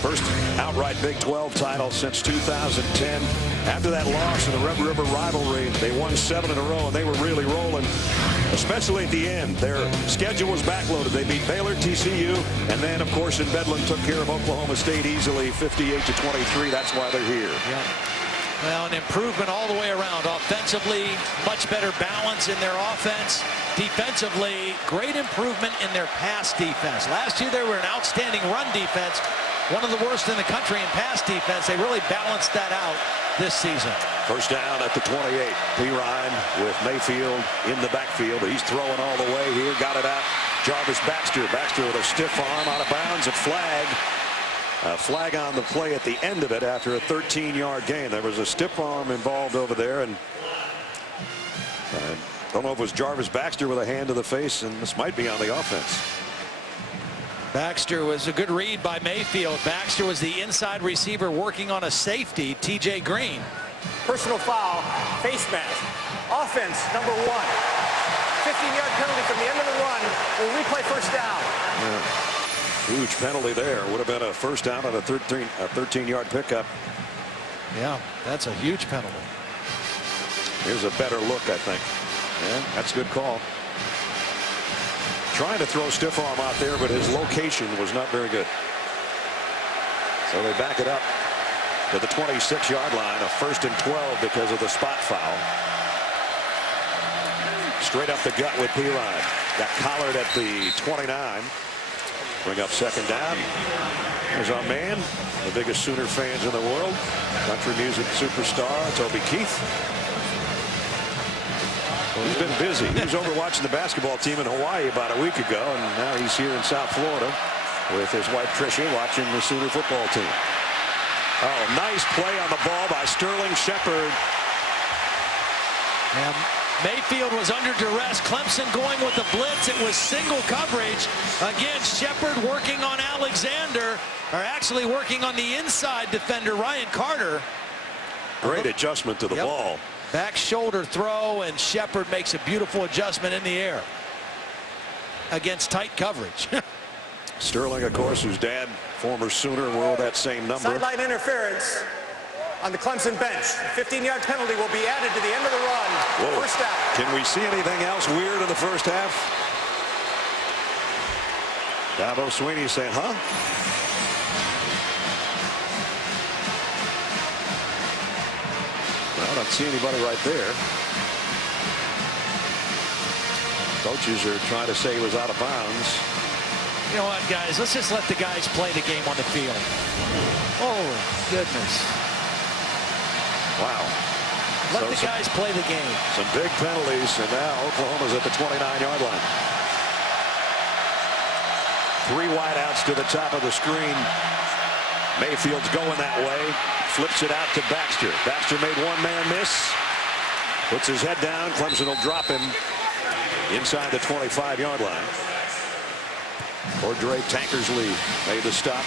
First outright Big 12 title since 2010. After that loss in the Red River rivalry, they won 7 in a row, and they were really rolling. especially at the end. Their schedule was backloaded. They beat Baylor, TCU, and then, of course, in Bedlam took care of Oklahoma State easily, 58-23. That's why they're here. Yeah. Well, an improvement all the way around. Offensively, much better balance in their offense. Defensively, great improvement in their pass defense. Last year, they were an outstanding run defense, one of the worst in the country in pass defense. They really balanced that out this season. First down at the 28. P. Ryan with Mayfield in the backfield. He's throwing all the way here. Got it out. Jarvis Baxter. Baxter with a stiff arm out of bounds. A flag. A flag on the play at the end of it after a 13-yard gain. There was a stiff arm involved over there, and I don't know if it was Jarvis Baxter with a hand to the face, and this might be on the offense. Baxter was a good read by Mayfield. Baxter was the inside receiver working on a safety, T.J. Green. Personal foul, face mask. Offense, number 1. 15-yard penalty from the end of the run. We'll replay first down. Yeah. Huge penalty there. Would have been a first down on a 13-yard pickup. Yeah, that's a huge penalty. Here's a better look, I think. Yeah, that's a good call. Trying to throw stiff arm out there, but his location was not very good. So they back it up to the 26-yard line, a 1st and 12 because of the spot foul. Straight up the gut with P. Ryan. Got collared at the 29. Bring up second down. There's our man, the biggest Sooner fans in the world, country music superstar, Toby Keith. Well, he's been busy. He was over watching the basketball team in Hawaii about a week ago, and now he's here in South Florida with his wife Tricia watching the Sooner football team. Oh, nice play on the ball by Sterling Shepard. And Mayfield was under duress. Clemson going with the blitz. It was single coverage. Again, Shepard working on Alexander, or actually working on the inside defender, Ryan Carter. Great adjustment to the ball. Back shoulder throw, and Shepard makes a beautiful adjustment in the air against tight coverage. Sterling, of course, whose dad, former Sooner, wore that same number. Sideline interference on the Clemson bench. 15-yard penalty will be added to the end of the run. Whoa. First down. Can we see anything else weird in the first half? Dabo Swinney saying, huh? Well, I don't see anybody right there. Coaches are trying to say he was out of bounds. You know what, guys? Let's just let the guys play the game on the field. Oh, goodness. Wow. Let the guys play the game. Some big penalties, and now Oklahoma's at the 29-yard line. 3 wideouts to the top of the screen. Mayfield's going that way. Flips it out to Baxter. Baxter made one man miss. Puts his head down. Clemson will drop him inside the 25-yard line. Cordray Tankersley made the stop.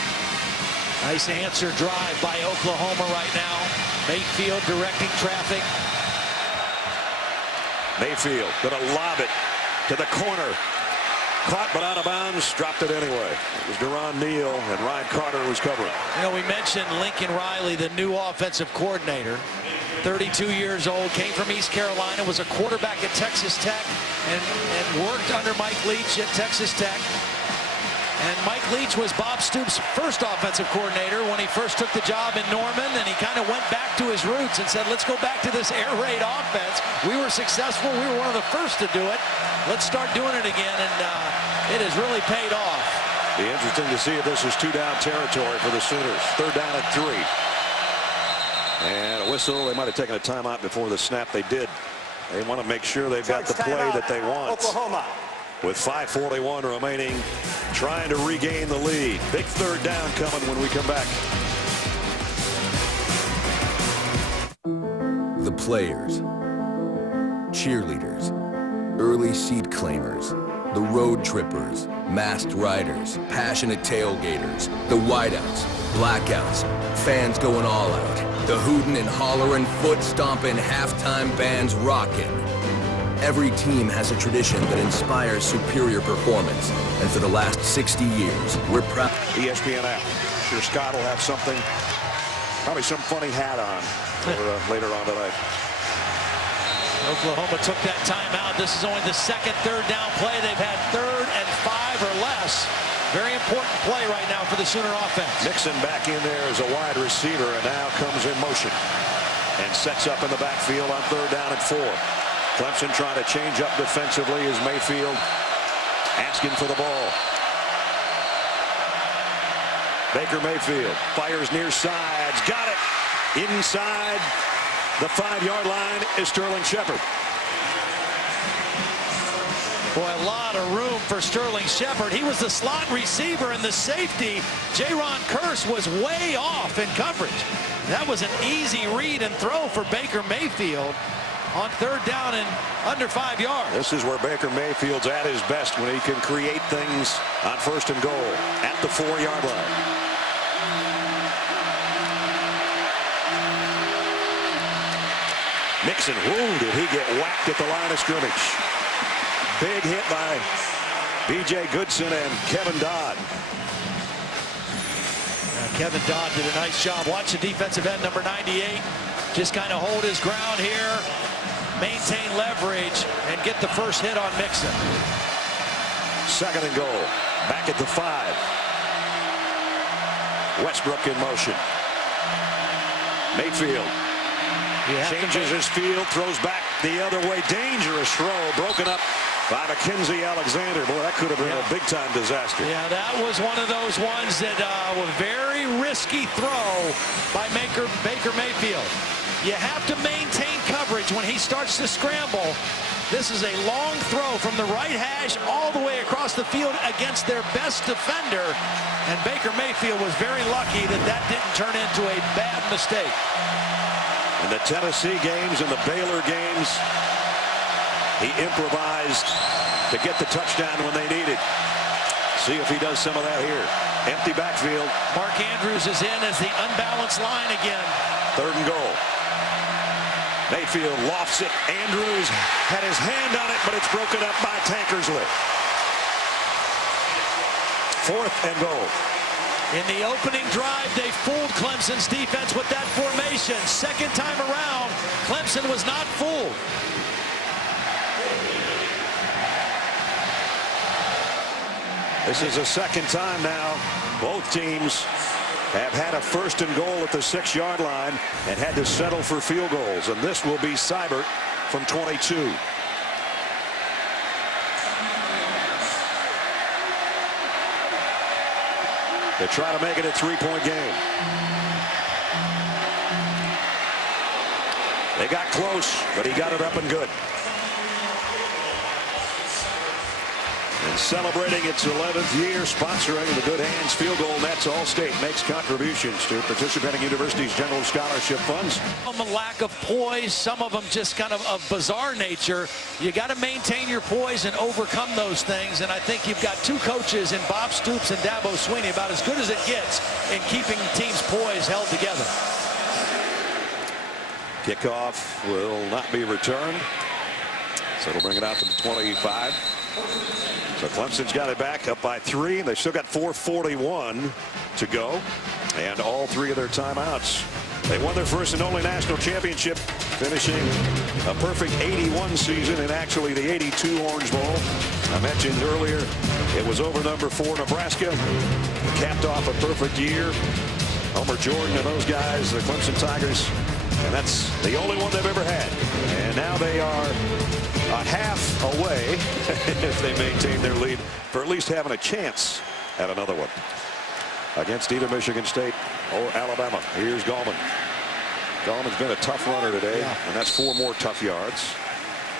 Nice answer drive by Oklahoma right now. Mayfield directing traffic. Mayfield gonna lob it to the corner. Caught but out of bounds. Dropped it anyway. It was Deron Neal, and Ryan Carter was covering. You know, we mentioned Lincoln Riley, the new offensive coordinator. 32 years old, came from East Carolina, was a quarterback at Texas Tech, and worked under Mike Leach at Texas Tech. And Mike Leach was Bob Stoops' first offensive coordinator when he first took the job in Norman, and he kind of went back to his roots and said, let's go back to this air raid offense. We were successful. We were one of the first to do it. Let's start doing it again, and it has really paid off. Be interesting to see if this is 2-down territory for the Sooners. 3rd down at 3. And a whistle. They might have taken a timeout before the snap. They did. They want to make sure they've got the play that they want. Oklahoma. With 5:41 remaining, trying to regain the lead. Big 3rd down coming when we come back. The players, cheerleaders, early seat claimers, the road trippers, masked riders, passionate tailgaters, the whiteouts, blackouts, fans going all out, the hootin' and hollerin', foot stompin', halftime bands rockin'. Every team has a tradition that inspires superior performance, and for the last 60 years, we're proud. ESPN app. I'm sure Scott will have something, probably some funny hat on for, later on tonight. Oklahoma took that timeout. This is only the second third down play. They've had 3rd and 5 or less. Very important play right now for the Sooner offense. Nixon back in there as a wide receiver and now comes in motion and sets up in the backfield on 3rd down and 4. Clemson trying to change up defensively as Mayfield asking for the ball. Baker Mayfield fires near sides. Got it. Inside the 5-yard line is Sterling Shepard. Boy, a lot of room for Sterling Shepard. He was the slot receiver, and the safety, Jaron Kearse, was way off in coverage. That was an easy read and throw for Baker Mayfield on 3rd down and under 5 yards. This is where Baker Mayfield's at his best, when he can create things on 1st and goal at the 4-yard line. Nixon, did he get whacked at the line of scrimmage? Big hit by B.J. Goodson and Kevin Dodd. Kevin Dodd did a nice job. Watch the defensive end, number 98. Just kind of hold his ground here, maintain leverage, and get the first hit on Mixon. 2nd and goal. Back at the 5. Westbrook in motion. Mayfield changes his field, throws back the other way. Dangerous throw, broken up by Mackenzie Alexander. Boy, that could have been a big-time disaster. Yeah, that was one of those ones that was a very risky throw by Baker Mayfield. You have to maintain coverage when he starts to scramble. This is a long throw from the right hash all the way across the field against their best defender. And Baker Mayfield was very lucky that that didn't turn into a bad mistake. In the Tennessee games and the Baylor games, he improvised to get the touchdown when they needed. See if he does some of that here. Empty backfield. Mark Andrews is in as the unbalanced line again. 3rd and goal. Mayfield lofts it. Andrews had his hand on it, but it's broken up by Tankersley. 4th and goal. In the opening drive, they fooled Clemson's defense with that formation. 2nd time around, Clemson was not fooled. This is the 2nd time now both teams have had a 1st and goal at the 6-yard line and had to settle for field goals. And this will be Seibert from 22. They try to make it a 3-point game. They got close, but he got it up and good. And celebrating its 11th year, sponsoring the Good Hands Field Goal Nets, All-State makes contributions to participating universities' general scholarship funds. A lack of poise, some of them just kind of bizarre nature. You got to maintain your poise and overcome those things, and I think you've got 2 coaches in Bob Stoops and Dabo Swinney about as good as it gets in keeping teams' poise held together. Kickoff will not be returned, so it'll bring it out to the 25. So Clemson's got it back up by 3. They still got 4:41 to go, and all 3 of their timeouts. They won their first and only national championship, finishing a perfect 81 season in actually the 82 Orange Bowl. I mentioned earlier it was over number 4 Nebraska, capped off a perfect year. Homer Jordan and those guys, the Clemson Tigers, and that's the only one they've ever had. And now they are a half away if they maintain their lead for at least having a chance at another one against either Michigan State or Alabama. Here's Gallman. Gallman's been a tough runner today, and that's 4 more tough yards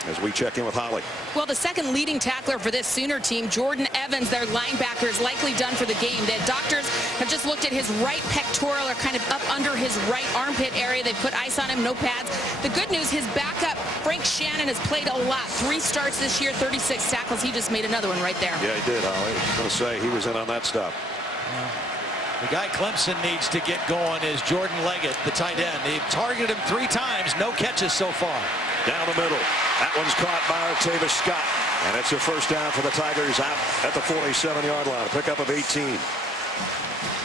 as we check in with Holly. Well, the 2nd leading tackler for this Sooner team, Jordan Evans, their linebacker, is likely done for the game. The doctors have just looked at his right pectoral, or kind of up under his right armpit area. They put ice on him, no pads. The good news, his backup, Frank Shannon, has played a lot. 3 starts this year, 36 tackles. He just made another one right there. Yeah, he did, Holly. I was going to say he was in on that stop. The guy Clemson needs to get going is Jordan Leggett, the tight end. They've targeted him 3 times, no catches so far. Down the middle. That one's caught by Artavis Scott. And it's a first down for the Tigers out at the 47-yard line. A pickup of 18.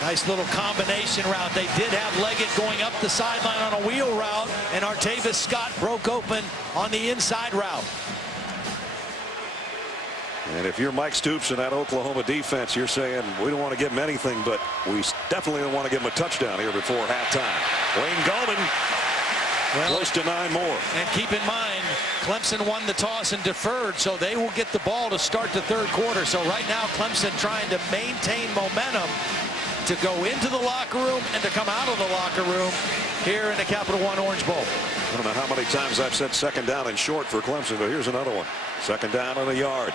Nice little combination route. They did have Leggett going up the sideline on a wheel route, and Artavis Scott broke open on the inside route. And if you're Mike Stoops in that Oklahoma defense, you're saying we don't want to give him anything, but we definitely don't want to give him a touchdown here before halftime. Wayne Gallman close to 9 more. And keep in mind, Clemson won the toss and deferred, so they will get the ball to start the third quarter. So right now, Clemson trying to maintain momentum to go into the locker room and to come out of the locker room here in the Capital One Orange Bowl. I don't know how many times I've said second down and short for Clemson, but here's another one. Second down on the yard.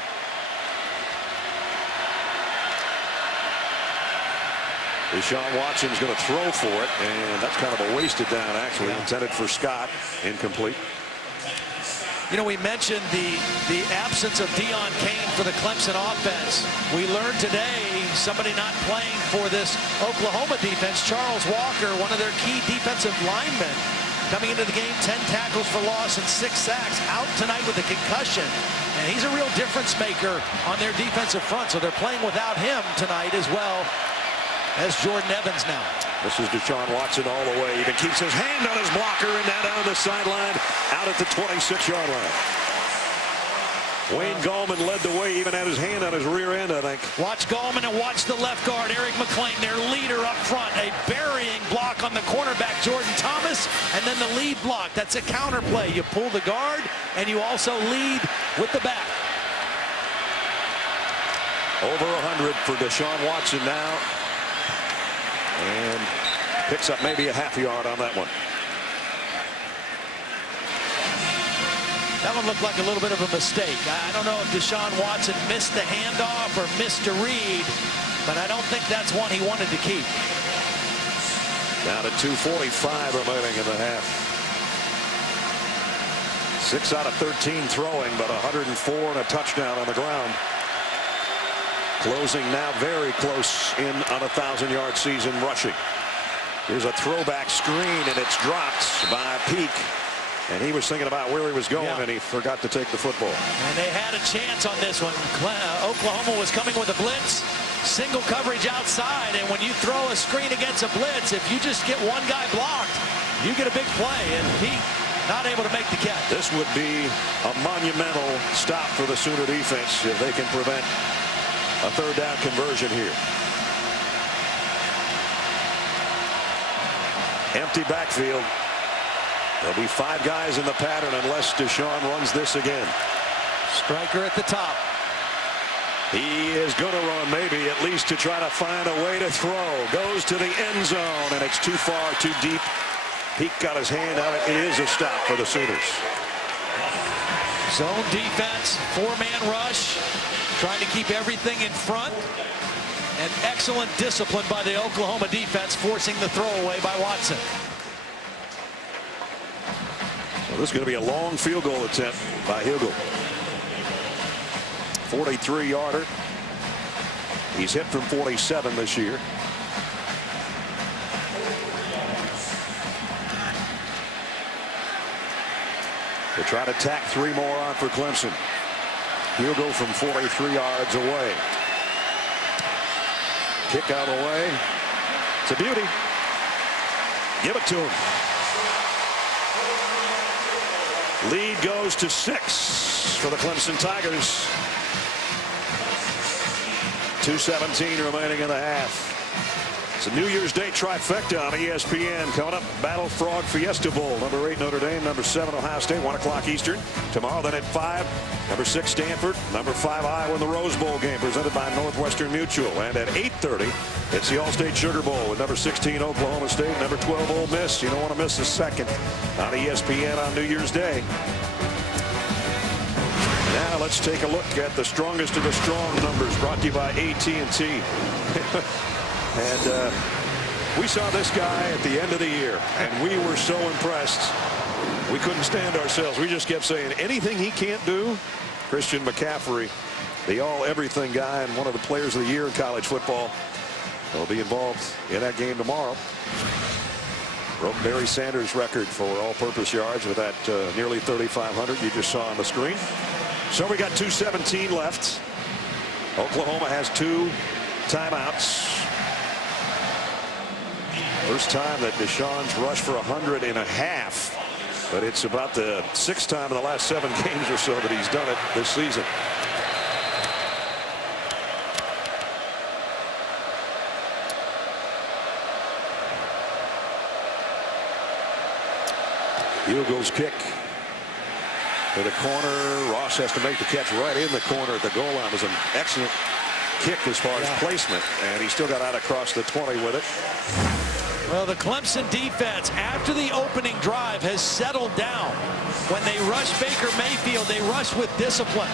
Deshaun Watson's going to throw for it, and that's kind of a wasted down, actually. Intended for Scott. Incomplete. You know, we mentioned the absence of Deion Kane for the Clemson offense. We learned today somebody not playing for this Oklahoma defense, Charles Walker, one of their key defensive linemen, coming into the game, 10 tackles for loss and 6 sacks, out tonight with a concussion. And he's a real difference maker on their defensive front, so they're playing without him tonight as well as Jordan Evans now. This is Deshaun Watson all the way. Even keeps his hand on his blocker, and now down the sideline, out at the 26-yard line. Wayne Gallman led the way, even had his hand on his rear end, I think. Watch Gallman and watch the left guard, Eric McLean, their leader up front. A burying block on the cornerback, Jordan Thomas, and then the lead block. That's a counter play. You pull the guard, and you also lead with the back. Over 100 for Deshaun Watson now. And picks up maybe a half yard on that one. That one looked like a little bit of a mistake. I don't know if Deshaun Watson missed the handoff or missed a read, but I don't think that's one he wanted to keep. Down to 2:45 remaining in the half. 6 out of 13 throwing, but 104 and a touchdown on the ground. Closing now very close in on a 1,000-yard season rushing. Here's a throwback screen, and it's dropped by Peak. And he was thinking about where he was going, and he forgot to take the football. And they had a chance on this one. Oklahoma was coming with a blitz, single coverage outside, and when you throw a screen against a blitz, if you just get one guy blocked, you get a big play, and Peak not able to make the catch. This would be a monumental stop for the Sooner defense if they can prevent a third down conversion here. Empty backfield. There'll be 5 guys in the pattern unless Deshaun runs this again. Striker at the top. He is going to run, maybe at least to try to find a way to throw. Goes to the end zone, and it's too far, too deep. Peak got his hand on it. It is a stop for the Sooners. Zone defense, 4-man rush, trying to keep everything in front. And excellent discipline by the Oklahoma defense, forcing the throwaway by Watson. So this is going to be a long field goal attempt by Hugel. 43-yarder. He's hit from 47 this year. They try to tack 3 more on for Clemson. Hugel from 43 yards away. Kick out of the way. It's a beauty. Give it to him. Lead goes to 6 for the Clemson Tigers. 2:17 remaining in the half. It's a New Year's Day trifecta on ESPN. Coming up, Battle Frog Fiesta Bowl. Number 8 Notre Dame, number 7 Ohio State, 1 o'clock Eastern. Tomorrow then at 5, number 6 Stanford, number 5 Iowa in the Rose Bowl game presented by Northwestern Mutual. And at 8:30, it's the All-State Sugar Bowl with number 16 Oklahoma State, number 12 Ole Miss. You don't want to miss the second on ESPN on New Year's Day. Now let's take a look at the strongest of the strong numbers brought to you by AT&T. And we saw this guy at the end of the year, and we were so impressed. We couldn't stand ourselves. We just kept saying anything he can't do. Christian McCaffrey, the all-everything guy and one of the players of the year in college football, will be involved in that game tomorrow. Broke Barry Sanders' record for all-purpose yards with that nearly 3,500 you just saw on the screen. So we got 2:17 left. Oklahoma has 2 timeouts. First time that Deshaun's rushed for 100 and a half. But it's about the 6th time in the last 7 games or so that he's done it this season. Eagles kick to the corner. Ross has to make the catch right in the corner at the goal line. It was an excellent kick as far as placement, and he still got out across the 20 with it. Well, the Clemson defense, after the opening drive, has settled down. When they rush Baker Mayfield, they rush with discipline.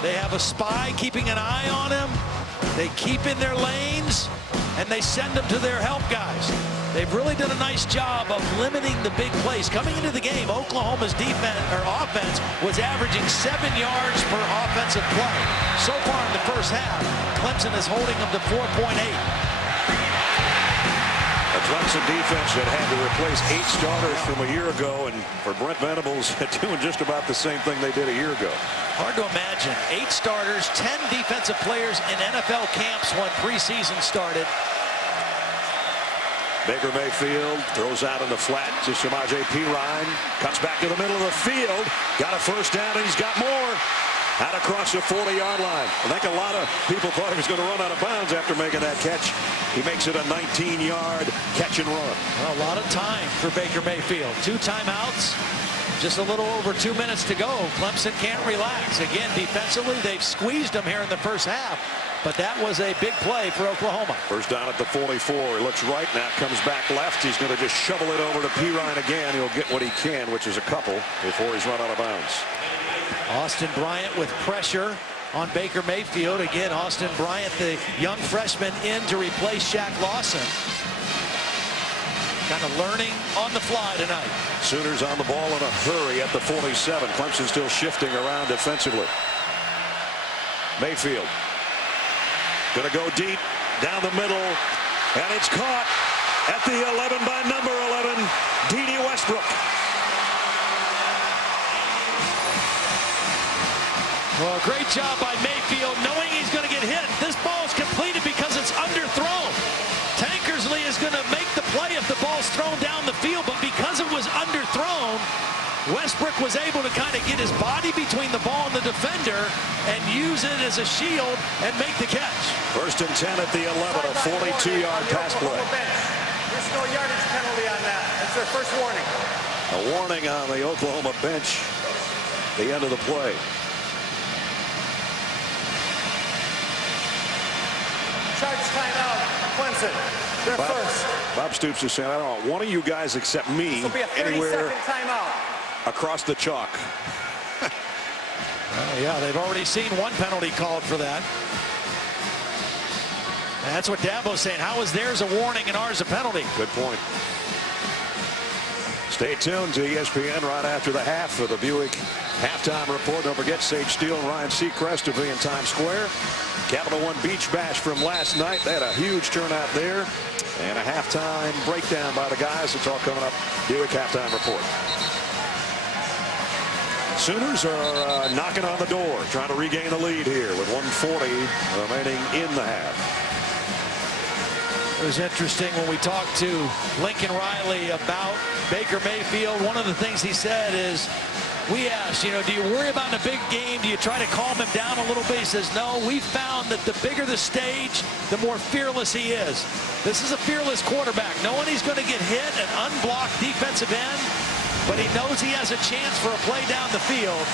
They have a spy keeping an eye on him. They keep in their lanes, and they send them to their help guys. They've really done a nice job of limiting the big plays. Coming into the game, Oklahoma's offense was averaging 7 yards per offensive play. So far in the first half, Clemson is holding them to 4.8. A Clemson defense that had to replace 8 starters from a year ago, and for Brent Venables doing just about the same thing they did a year ago. Hard to imagine. 8 starters, 10 defensive players in NFL camps when preseason started. Baker Mayfield throws out in the flat to Samaje Perine. Cuts back to the middle of the field. Got a first down, and he's got more. Out across the 40-yard line. I think a lot of people thought he was going to run out of bounds after making that catch. He makes it a 19-yard catch and run. Well, a lot of time for Baker Mayfield. 2 timeouts. Just a little over 2 minutes to go. Clemson can't relax. Again, defensively, they've squeezed them here in the first half. But that was a big play for Oklahoma. First down at the 44. He looks right now, comes back left. He's going to just shovel it over to Perine again. He'll get what he can, which is a couple, before he's run out of bounds. Austin Bryant with pressure on Baker Mayfield. Again, Austin Bryant, the young freshman, in to replace Shaq Lawson. Kind of learning on the fly tonight. Sooners on the ball in a hurry at the 47. Clemson still shifting around defensively. Mayfield going to go deep down the middle, and it's caught at the 11 by number 11, D.D. Westbrook. Well, great job by Mayfield, knowing he's going to get hit. This ball's completed because it's underthrown. Tankersley is going to make the play if the ball's thrown down the field, but because it was underthrown, Westbrook was able to kind of get his body between the ball and the defender and use it as a shield and make the catch. First and 10 at the 11, a 42-yard pass play. There's no yardage penalty on that. That's their first warning. A warning on the Oklahoma bench at the end of the play. Charge timeout, Clemson. They're first. Bob Stoops is saying, I don't want one of you guys except me This will be a 30-second anywhere timeout. across the chalk. Yeah, they've already seen one penalty called for that. And that's what Dabo's saying. How is theirs a warning and ours a penalty? Good point. Stay tuned to ESPN right after the half for the Buick halftime report. Don't forget Sage Steele and Ryan Seacrest will be in Times Square. Capital One Beach Bash from last night. They had a huge turnout there. And a halftime breakdown by the guys. It's all coming up. Buick halftime report. Sooners are knocking on the door, trying to regain the lead here with 1:40 remaining in the half. It was interesting when we talked to Lincoln Riley about Baker Mayfield. One of the things he said is, we asked, do you worry about in a big game? Do you try to calm him down a little bit? He says, no, we found that the bigger the stage, the more fearless he is. This is a fearless quarterback, knowing he's going to get hit, an unblocked defensive end, but he knows he has a chance for a play down the field,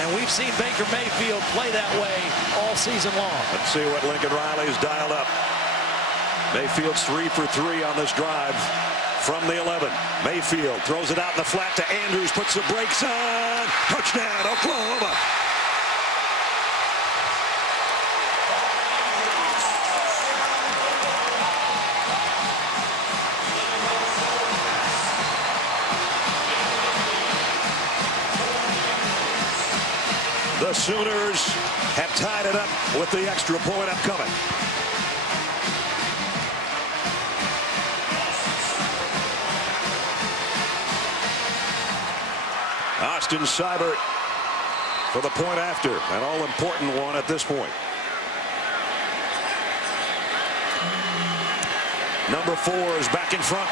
and we've seen Baker Mayfield play that way all season long. Let's see what Lincoln Riley's dialed up. Mayfield's 3 for 3 on this drive from the 11. Mayfield throws it out in the flat to Andrews, puts the brakes on. Touchdown, Oklahoma. The Sooners have tied it up with the extra point upcoming. Austin Seibert for the point after, an all-important one at this point. Number 4 is back in front.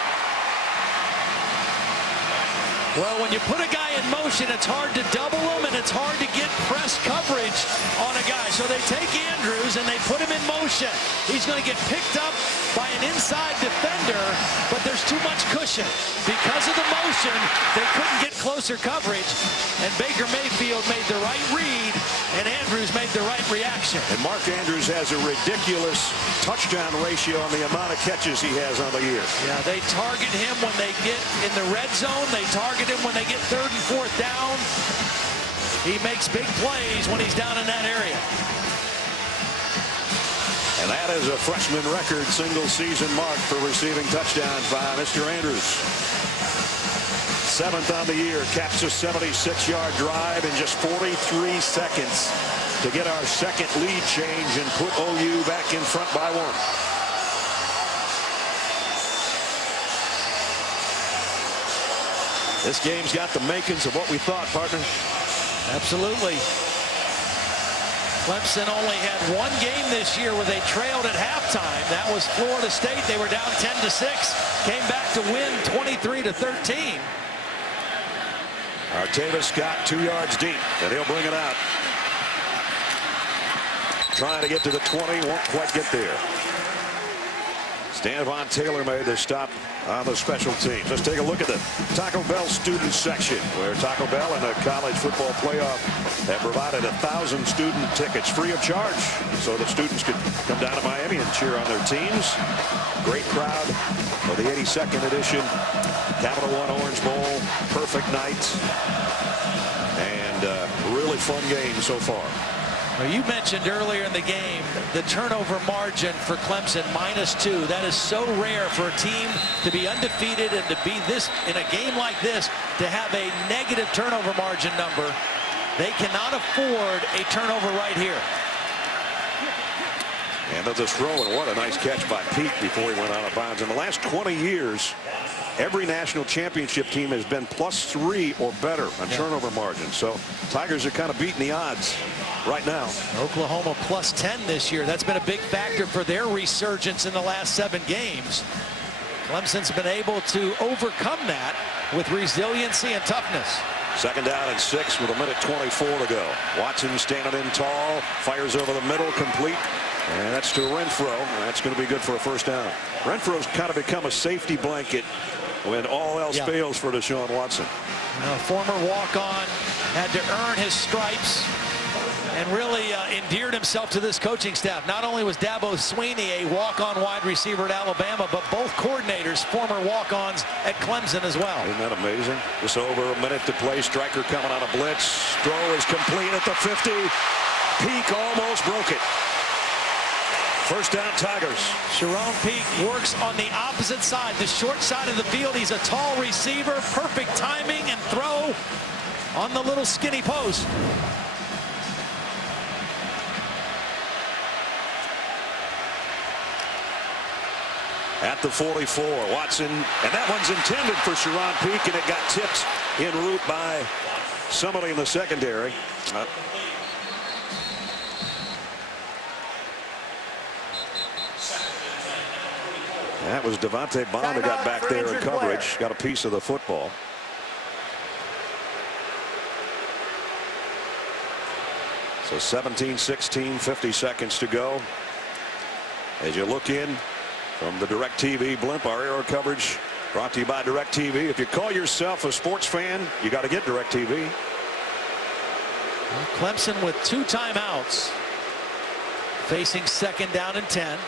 Well, when you put a guy in motion, it's hard to double him, and it's hard to get press coverage on a guy. So they take Andrews, and they put him in motion. He's going to get picked up by an inside defender, but there's too much cushion. Because of the motion, they couldn't get closer coverage, and Baker Mayfield made the right read, and Andrews made the right reaction. And Mark Andrews has a ridiculous touchdown ratio on the amount of catches he has on the year. Yeah, they target him when they get in the red zone. They target him when they get 3rd and 4th down. He makes big plays when he's down in that area. And that is a freshman record single season mark for receiving touchdowns by Mr. Andrews. 7th on the year, caps a 76-yard drive in just 43 seconds to get our second lead change and put OU back in front by 1. This game's got the makings of what we thought, partner. Absolutely. Clemson only had one game this year where they trailed at halftime. That was Florida State. They were down 10-6. Came back to win 23-13. Artavis Scott 2 yards deep, and he'll bring it out. Trying to get to the 20, won't quite get there. Stanvon Taylor made the stop on the special teams. Let's take a look at the Taco Bell student section, where Taco Bell and the college football playoff have provided 1,000 student tickets free of charge so that students could come down to Miami and cheer on their teams. Great crowd for the 82nd edition Capital One Orange Bowl. Perfect night and really fun game so far. Well, you mentioned earlier in the game the turnover margin for Clemson -2. That is so rare for a team to be undefeated and to be this in a game like this, to have a negative turnover margin number. They cannot afford a turnover right here. And they'll just throw, and what a nice catch by Pete before he went out of bounds. In the last 20 years, every national championship team has been +3 or better on turnover margin. So Tigers are kind of beating the odds right now. Oklahoma +10 this year. That's been a big factor for their resurgence in the last 7 games. Clemson's been able to overcome that with resiliency and toughness. 2nd down and 6 with 1:24 to go. Watson standing in tall, fires over the middle, complete. And that's to Renfro. That's going to be good for a 1st down. Renfro's kind of become a safety blanket when all else fails for Deshaun Watson. Former walk-on, had to earn his stripes and really endeared himself to this coaching staff. Not only was Dabo Sweeney a walk-on wide receiver at Alabama, but both coordinators former walk-ons at Clemson as well. Isn't that amazing? Just over a minute to play. Striker coming on a blitz. Throw is complete at the 50. Peak almost broke it. 1st down, Tigers. Sharon Peak works on the opposite side, the short side of the field. He's a tall receiver, perfect timing and throw on the little skinny post. At the 44, Watson, and that one's intended for Sharon Peak, and it got tipped en route by somebody in the secondary. That was Devontae Bond who got back there in coverage, got a piece of the football. So 17-16, 50 seconds to go. As you look in from the DirecTV blimp, our aero coverage brought to you by DirecTV. If you call yourself a sports fan, you got to get DirecTV. Well, Clemson with 2 timeouts, facing 2nd down and 10.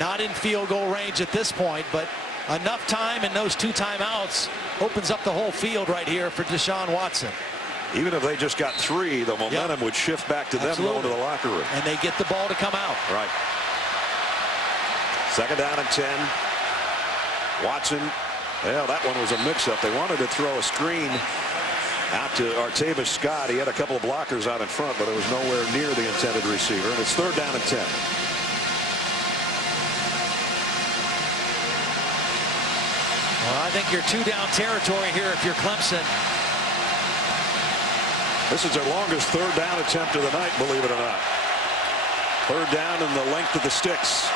Not in field goal range at this point, but enough time in those 2 timeouts opens up the whole field right here for Deshaun Watson. Even if they just got 3, the momentum would shift back to them going to the locker room. And they get the ball to come out. Right. 2nd down and 10. Watson, well, that one was a mix-up. They wanted to throw a screen out to Artavis Scott. He had a couple of blockers out in front, but it was nowhere near the intended receiver. And it's 3rd down and 10. Well, I think you're 2 down territory here if you're Clemson. This is their longest 3rd down attempt of the night, believe it or not. 3rd down and the length of the sticks.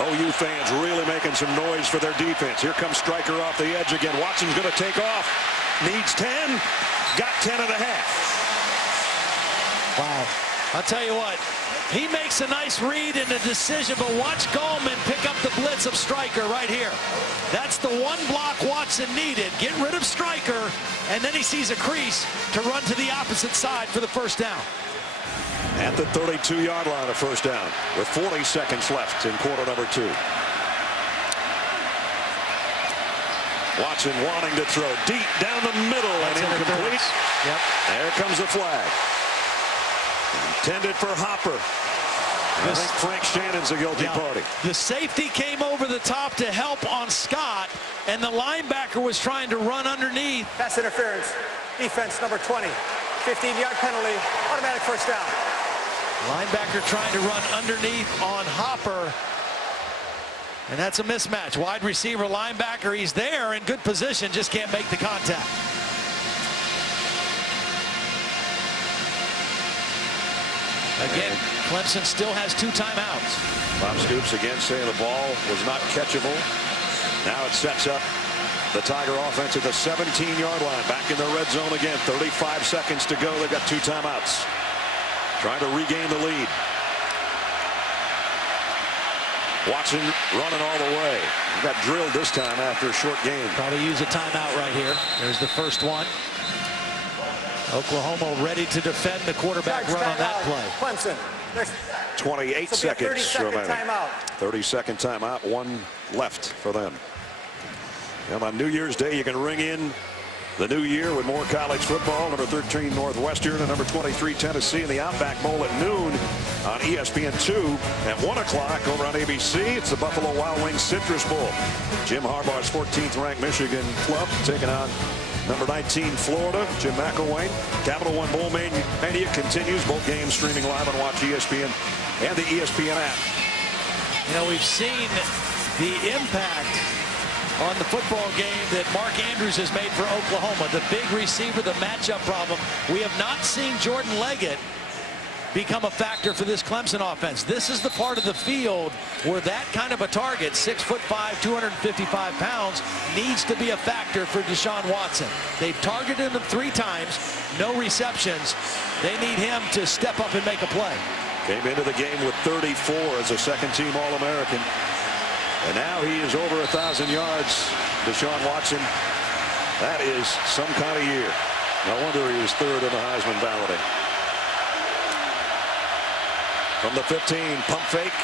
OU fans really making some noise for their defense. Here comes Stryker off the edge again. Watson's going to take off. Needs 10. Got 10 and a half. Wow. I'll tell you what. He makes a nice read and a decision, but watch Gallman pick up the blitz of Stryker right here. That's the one block Watson needed. Get rid of Stryker, and then he sees a crease to run to the opposite side for the first down. At the 32-yard line, a first down with 40 seconds left in quarter number 2. Watson wanting to throw deep down the middle and incomplete. Yep. There comes the flag. Intended for Hopper. I think Frank Shannon's a guilty party. The safety came over the top to help on Scott, and the linebacker was trying to run underneath. Pass interference. Defense number 20. 15-yard penalty. Automatic first down. Linebacker trying to run underneath on Hopper. And that's a mismatch. Wide receiver, linebacker, he's there in good position, just can't make the contact. Again, Clemson still has 2 timeouts. Bob Stoops again saying the ball was not catchable. Now it sets up the Tiger offense at the 17-yard line. Back in the red zone again. 35 seconds to go. They've got 2 timeouts. Trying to regain the lead. Watson running all the way. He got drilled this time after a short game. Probably use a timeout right here. There's the first one. Oklahoma ready to defend the quarterback run on that play. Clemson. 28 seconds 30-second timeout. 30-second timeout. 1 left for them. And on New Year's Day, you can ring in the new year with more college football. Number 13 Northwestern and number 23 Tennessee in the Outback Bowl at noon on ESPN2 at 1 o'clock over on ABC. It's the Buffalo Wild Wings Citrus Bowl. Jim Harbaugh's 14th ranked Michigan club taking on number 19 Florida. Jim McElwain. Capital One Bowl Mania continues. Both games streaming live on Watch ESPN and the ESPN app. You know, we've seen the impact on the football game that Mark Andrews has made for Oklahoma. The big receiver, the matchup problem. We have not seen Jordan Leggett become a factor for this Clemson offense. This is the part of the field where that kind of a target, 6'5", 255 pounds, needs to be a factor for Deshaun Watson. They've targeted him 3 times, no receptions. They need him to step up and make a play. Came into the game with 34 as a second-team All-American. And now he is over 1,000 yards. Deshaun Watson, that is some kind of year. No wonder he was 3rd in the Heisman balloting. From the 15, pump fake.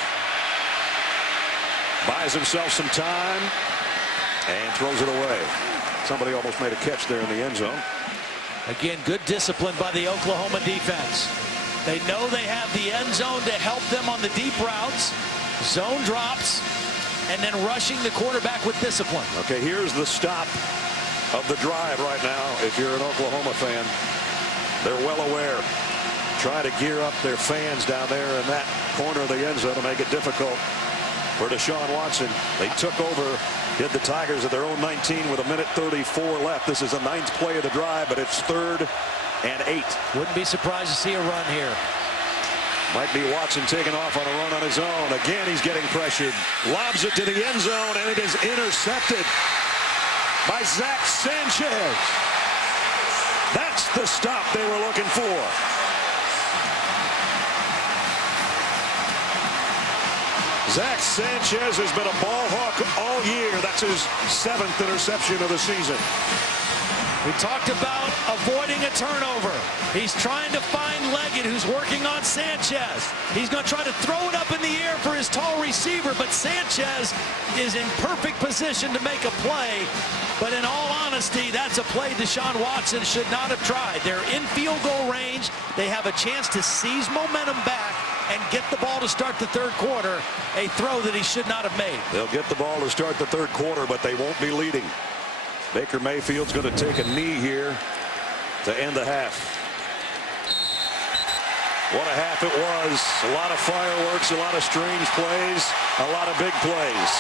Buys himself some time and throws it away. Somebody almost made a catch there in the end zone. Again, good discipline by the Oklahoma defense. They know they have the end zone to help them on the deep routes. Zone drops. And then rushing the quarterback with discipline. Okay, here's the stop of the drive right now. If you're an Oklahoma fan, they're well aware. Try to gear up their fans down there in that corner of the end zone to make it difficult for Deshaun Watson. They took over, hit the Tigers at their own 19 with 1:34 left. This is the 9th play of the drive, but it's 3rd and 8. Wouldn't be surprised to see a run here. Might be Watson taking off on a run on his own. Again, he's getting pressured. Lobs it to the end zone, and it is intercepted by Zach Sanchez. That's the stop they were looking for. Zach Sanchez has been a ball hawk all year. That's his 7th interception of the season. We talked about avoiding a turnover. He's trying to find Leggett, who's working on Sanchez. He's going to try to throw it up in the air for his tall receiver, but Sanchez is in perfect position to make a play. But in all honesty, that's a play Deshaun Watson should not have tried. They're in field goal range. They have a chance to seize momentum back and get the ball to start the 3rd quarter, a throw that he should not have made. They'll get the ball to start the 3rd quarter, but they won't be leading. Baker Mayfield's going to take a knee here to end the half. What a half it was. A lot of fireworks, a lot of strange plays, a lot of big plays.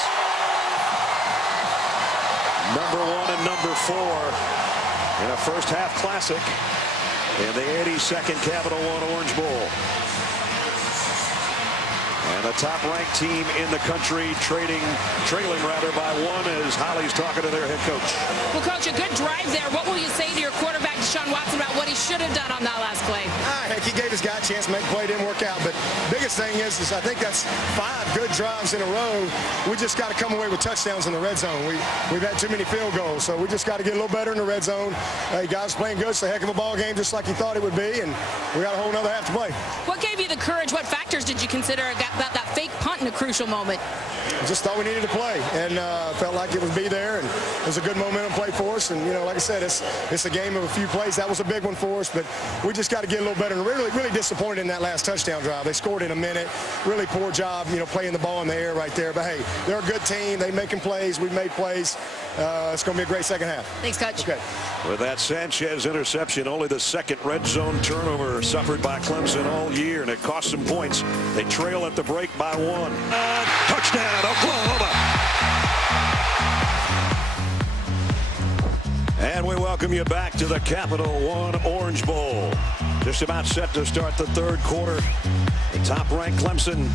Number 1 and number 4 in a first half classic in the 82nd Capital One Orange Bowl. And the top-ranked team in the country trailing by one as Holly's talking to their head coach. Well, Coach, a good drive there. What will you say to your quarterback, Deshaun Watson, about what he should have done on that last play? Heck, he gave his guy a chance to make a play. Didn't work out. But biggest thing is I think that's 5 good drives in a row. We just got to come away with touchdowns in the red zone. We've had too many field goals, so we just got to get a little better in the red zone. Hey, guys playing good. It's a heck of a ball game, just like you thought it would be, and we got a whole another half to play. What gave you the courage? What factors did you consider about that fake punt in a crucial moment? I just thought we needed to play, and felt like it would be there, and it was a good momentum play for us. And like I said, it's a game of a few plays. That was a big one for us, but we just got to get a little better. And really disappointed in that last touchdown drive. They scored in a minute. Really poor job, playing the ball in the air right there. But hey, they're a good team. They making plays. We made plays. It's going to be a great second half. Thanks, Coach. Okay. With that Sanchez interception, only the second red zone turnover suffered by Clemson all year, and it cost some points. They trail at the break by 1. Touchdown, Oklahoma. And we welcome you back to the Capital One Orange Bowl. Just about set to start the third quarter. The top-ranked Clemson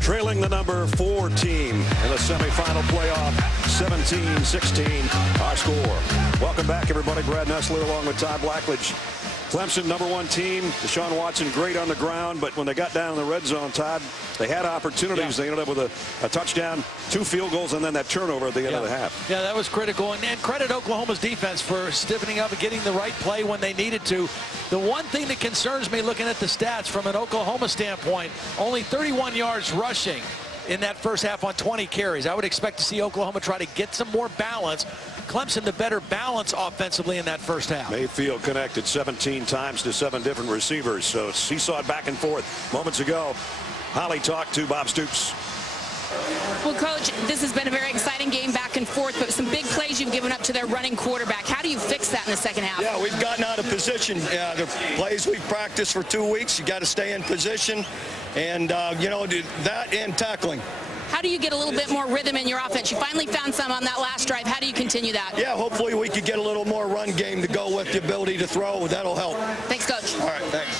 trailing the number 4 team in the semifinal playoff, 17-16 our score. Welcome back, everybody. Brad Nessler along with Todd Blackledge. Clemson, number 1 team. Deshaun Watson, great on the ground, but when they got down in the red zone, Todd, they had opportunities. They ended up with a touchdown, 2 field goals, and then that turnover at the end of the half. Yeah, that was critical. And credit Oklahoma's defense for stiffening up and getting the right play when they needed to. The one thing that concerns me looking at the stats from an Oklahoma standpoint, only 31 yards rushing in that first half on 20 carries. I would expect to see Oklahoma try to get some more balance. Clemson the better balance offensively in that first half. Mayfield connected 17 times to 7 different receivers, so seesawed back and forth. Moments ago, Holly talked to Bob Stoops. Well, Coach, this has been a very exciting game back and forth, but some big plays you've given up to their running quarterback. How do you fix that in the second half? Yeah, we've gotten out of position. The plays we've practiced for 2 weeks, you got to stay in position, and that and tackling. How do you get a little bit more rhythm in your offense? You finally found some on that last drive. How do you continue that? Yeah, hopefully we could get a little more run game to go with the ability to throw. That'll help. Thanks, Coach. All right, thanks.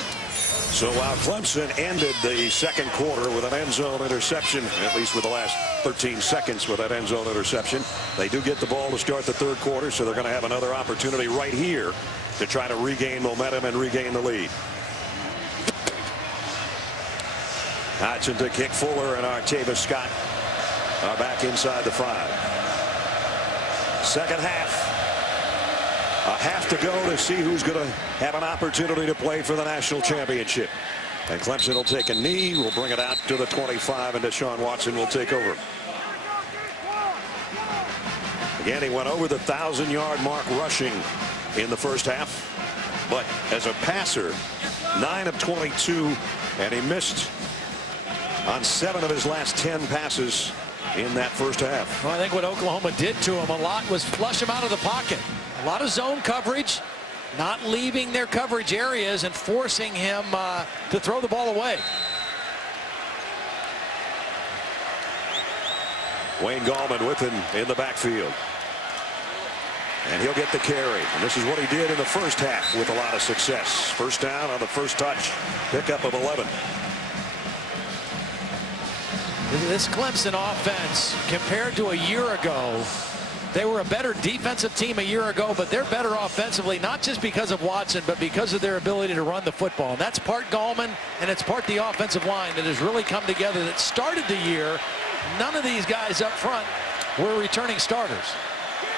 So while Clemson ended the second quarter with an end zone interception, at least with the last 13 seconds with that end zone interception, they do get the ball to start the third quarter, so they're going to have another opportunity right here to try to regain momentum and regain the lead. Hodgson to kick. Fuller and Artavis Scott are back inside the 5. Second half. A half to go to see who's going to have an opportunity to play for the national championship. And Clemson will take a knee. Will bring it out to the 25, and Deshaun Watson will take over. Again, he went over the 1,000-yard mark rushing in the first half. But as a passer, 9 of 22, and he missed on 7 of his last 10 passes in that first half. Well, I think what Oklahoma did to him a lot was flush him out of the pocket. A lot of zone coverage, not leaving their coverage areas and forcing him to throw the ball away. Wayne Gallman with him in the backfield. And he'll get the carry. And this is what he did in the first half with a lot of success. First down on the first touch. Pickup of 11. This Clemson offense, compared to a year ago, they were a better defensive team a year ago, but they're better offensively, not just because of Watson, but because of their ability to run the football. And that's part Gallman, and it's part the offensive line that has really come together. That started the year, none of these guys up front were returning starters.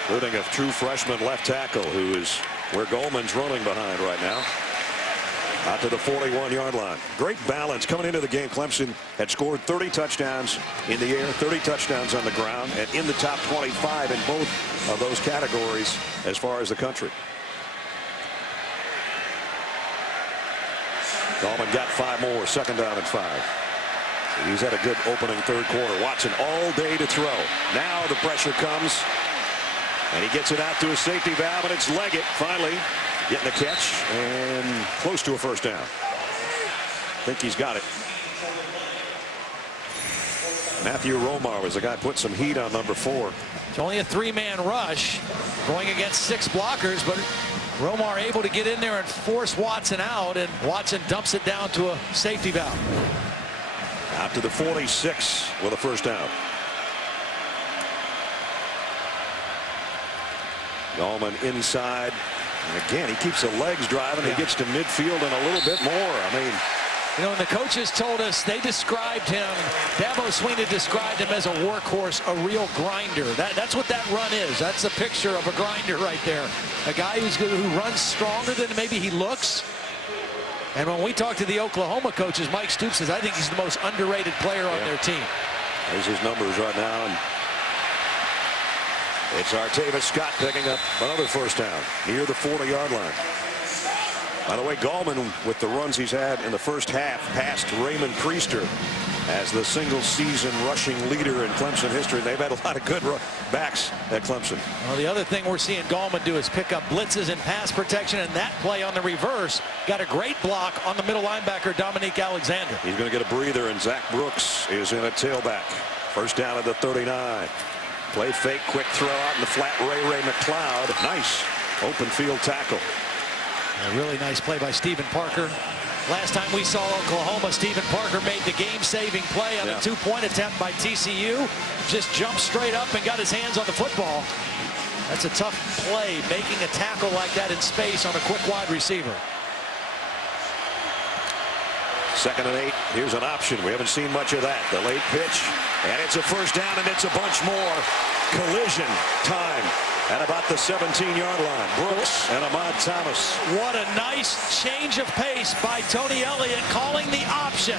Including a true freshman left tackle who is where Gallman's running behind right now. Out to the 41-yard line. Great balance coming into the game. Clemson had scored 30 touchdowns in the air, 30 touchdowns on the ground, and in the top 25 in both of those categories as far as the country. Gallman got 5 more, second down and 5. He's had a good opening third quarter. Watson all day to throw. Now the pressure comes, and he gets it out to a safety valve, and it's Leggett finally getting the catch and close to a first down. I think he's got it. Matthew Romar was the guy put some heat on number 4. It's only a 3-man rush going against 6 blockers, but Romar able to get in there and force Watson out, and Watson dumps it down to a safety valve. out to the 46 with a first down. Gallman inside. And again, he keeps the legs driving. He gets to midfield and a little bit more. I mean, you know, and the coaches told us they described him, Dabo Swinney described him as a workhorse, a real grinder. That's what that run is. That's a picture of a grinder right there. A guy who runs stronger than maybe he looks. And when we talk to the Oklahoma coaches, Mike Stoops says, I think he's the most underrated player on their team. There's his numbers right now. And it's Artavis Scott picking up another first down near the 40-yard line. By the way, Gallman, with the runs he's had in the first half, passed Raymond Priester as the single-season rushing leader in Clemson history. They've had a lot of good backs at Clemson. Well, the other thing we're seeing Gallman do is pick up blitzes and pass protection, and that play on the reverse got a great block on the middle linebacker, Dominique Alexander. He's going to get a breather, and Zach Brooks is in a tailback. First down at the 39. Play fake, quick throw out in the flat. Ray McLeod. Nice open field tackle. A really nice play by Stephen Parker. Last time we saw Oklahoma, Stephen Parker made the game-saving play on a two-point attempt by TCU. Just jumped straight up and got his hands on the football. That's a tough play, making a tackle like that in space on a quick wide receiver. 2nd and 8. Here's an option. We haven't seen much of that. The late pitch, and it's a first down, and it's a bunch more. Collision time at about the 17-yard line. Brooks and Ahmad Thomas. What a nice change of pace by Tony Elliott, calling the option.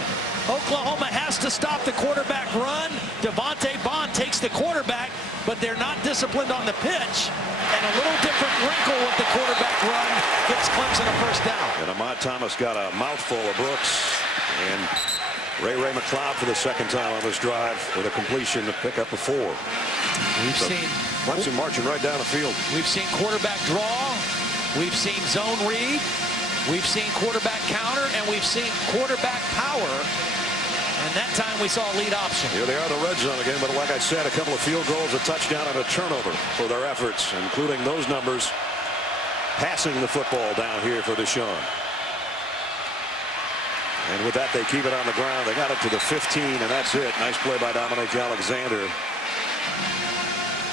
Oklahoma has to stop the quarterback run. Devontae Bond takes the quarterback, but they're not disciplined on the pitch. And a little different wrinkle with the quarterback run gets Clemson a first down. And Ahmad Thomas got a mouthful of Brooks. And Ray McLeod for the second time on this drive with a completion to pick up a 4. We've seen Clemson marching right down the field. We've seen quarterback draw. We've seen zone read. We've seen quarterback counter, and we've seen quarterback power. And that time we saw a lead option. Here they are in the red zone again, but like I said, a couple of field goals, a touchdown, and a turnover for their efforts, including those numbers passing the football down here for Deshaun. And with that, they keep it on the ground. They got it to the 15, and that's it. Nice play by Dominique Alexander,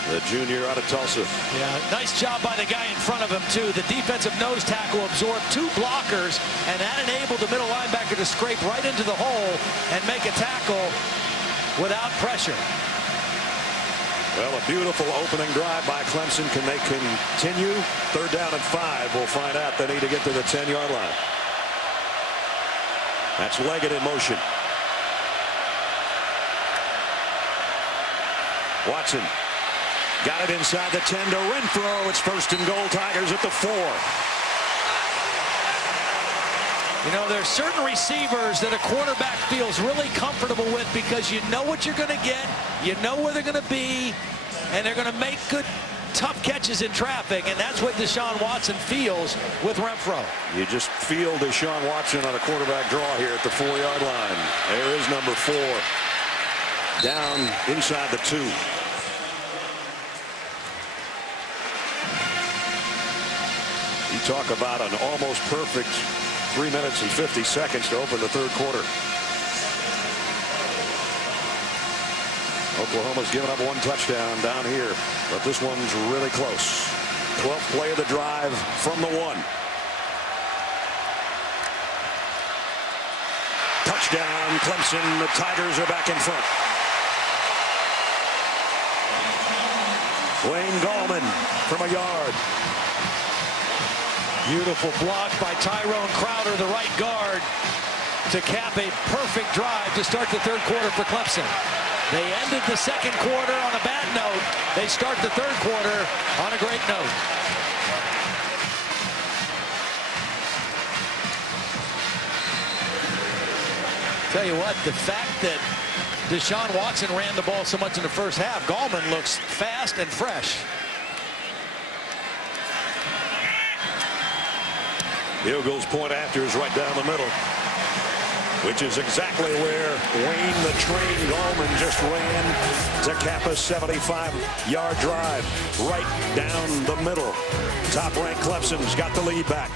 the junior out of Tulsa. Yeah, nice job by the guy in front of him, too. The defensive nose tackle absorbed 2 blockers, and that enabled the middle linebacker to scrape right into the hole and make a tackle without pressure. Well, a beautiful opening drive by Clemson. Can they continue? 3rd down and 5. We'll find out. They need to get to the 10-yard line. That's Leggett in motion. Watson got it inside the 10 to Renfro. It's 1st and goal. Tigers at the 4. You know, there's certain receivers that a quarterback feels really comfortable with because you know what you're going to get, you know where they're going to be, and they're going to make good, tough catches in traffic, and that's what Deshaun Watson feels with Renfro. You just feel Deshaun Watson on a quarterback draw here at the 4-yard line. There is number 4 down inside the 2. You talk about an almost perfect 3 minutes and 50 seconds to open the 3rd quarter. Oklahoma's given up 1 touchdown down here, but this one's really close. 12th play of the drive from the 1. Touchdown, Clemson. The Tigers are back in front. Wayne Gallman from a yard. Beautiful block by Tyrone Crowder, the right guard, to cap a perfect drive to start the 3rd quarter for Clemson. They ended the 2nd quarter on a bad note. They start the 3rd quarter on a great note. Tell you what, the fact that Deshaun Watson ran the ball so much in the first half, Gallman looks fast and fresh. The Eagles' point after is right down the middle, which is exactly where Wayne the Train Gallman just ran to cap a 75-yard drive right down the middle. Top-ranked Clemson's got the lead back.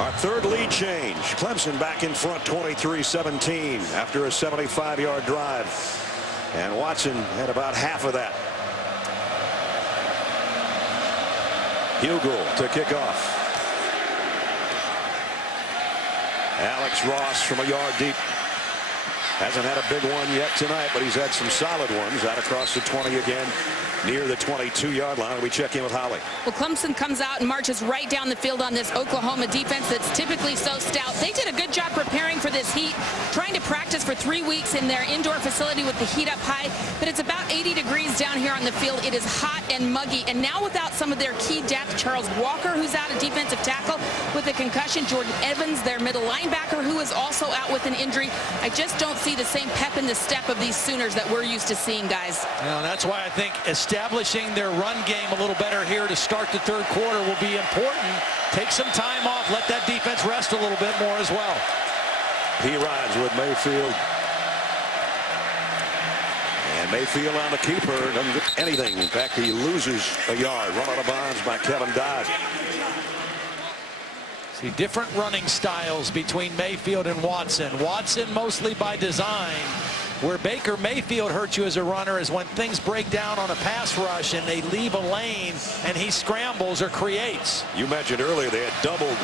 Our third lead change. Clemson back in front 23-17 after a 75-yard drive. And Watson had about half of that. Hugel to kick off. Alex Ross from a yard deep. Hasn't had a big one yet tonight, but he's had some solid ones out across the 20 again, near the 22-yard line. We check in with Holly. Well, Clemson comes out and marches right down the field on this Oklahoma defense that's typically so stout. They did a good job preparing for this heat, trying to practice for 3 weeks in their indoor facility with the heat up high, but it's about 80 degrees down here on the field. It is hot and muggy, and now without some of their key depth, Charles Walker, who's out, a defensive tackle with a concussion, Jordan Evans, their middle linebacker, who is also out with an injury. I just don't see the same pep in the step of these Sooners that we're used to seeing, guys. Well, that's why I think establishing their run game a little better here to start the third quarter will be important. Take some time off, let that defense rest a little bit more as well. He rides with Mayfield. And Mayfield on the keeper, doesn't get anything. In fact, he loses a yard. Run out of bounds by Kevin Dodd. See different running styles between Mayfield and Watson. Watson mostly by design. Where Baker Mayfield hurts you as a runner is when things break down on a pass rush and they leave a lane and he scrambles or creates. You mentioned earlier they had doubled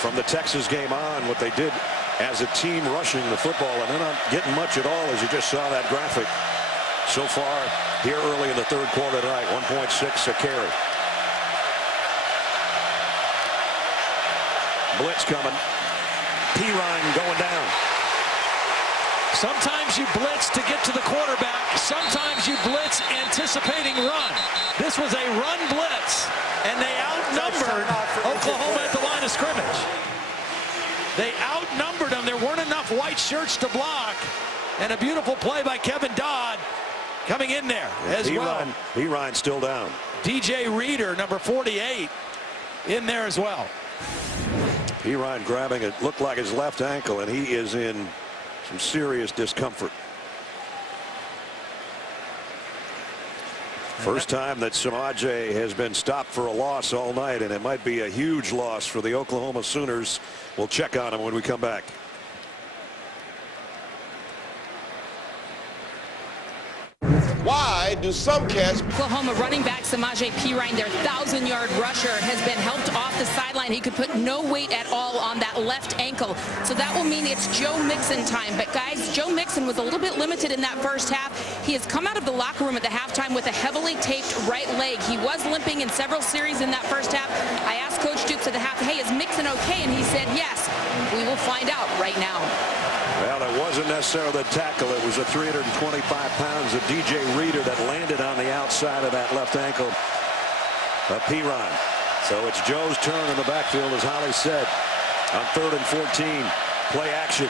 from the Texas game on what they did as a team rushing the football, and they're not getting much at all, as you just saw that graphic so far here early in the third quarter tonight. 1.6 a carry. Blitz coming. Pirine going down. Sometimes you blitz to get to the quarterback. Sometimes you blitz anticipating run. This was a run blitz, and they outnumbered Oklahoma at the line of scrimmage. They outnumbered them. There weren't enough white shirts to block, and a beautiful play by Kevin Dodd coming in there as well. Pirine still down. DJ Reader, number 48, in there as well. Pirine grabbing it, looked like his left ankle, and he is in some serious discomfort. First time that Samaje has been stopped for a loss all night, and it might be a huge loss for the Oklahoma Sooners. We'll check on him when we come back. Why do some cats... Oklahoma running back Samaje Pirine, their 1,000-yard rusher, has been helped off the sideline. He could put no weight at all on that left ankle. So that will mean it's Joe Mixon time. But, guys, Joe Mixon was a little bit limited in that first half. He has come out of the locker room at the halftime with a heavily taped right leg. He was limping in several series in that first half. I asked Coach Dukes at the half, hey, is Mixon okay? And he said, yes. We will find out right now. Well, it wasn't necessarily the tackle. It was the 325 pounds of DJ Reader that landed on the outside of that left ankle of Pirine. So it's Joe's turn in the backfield, as Holly said, on 3rd and 14. Play action.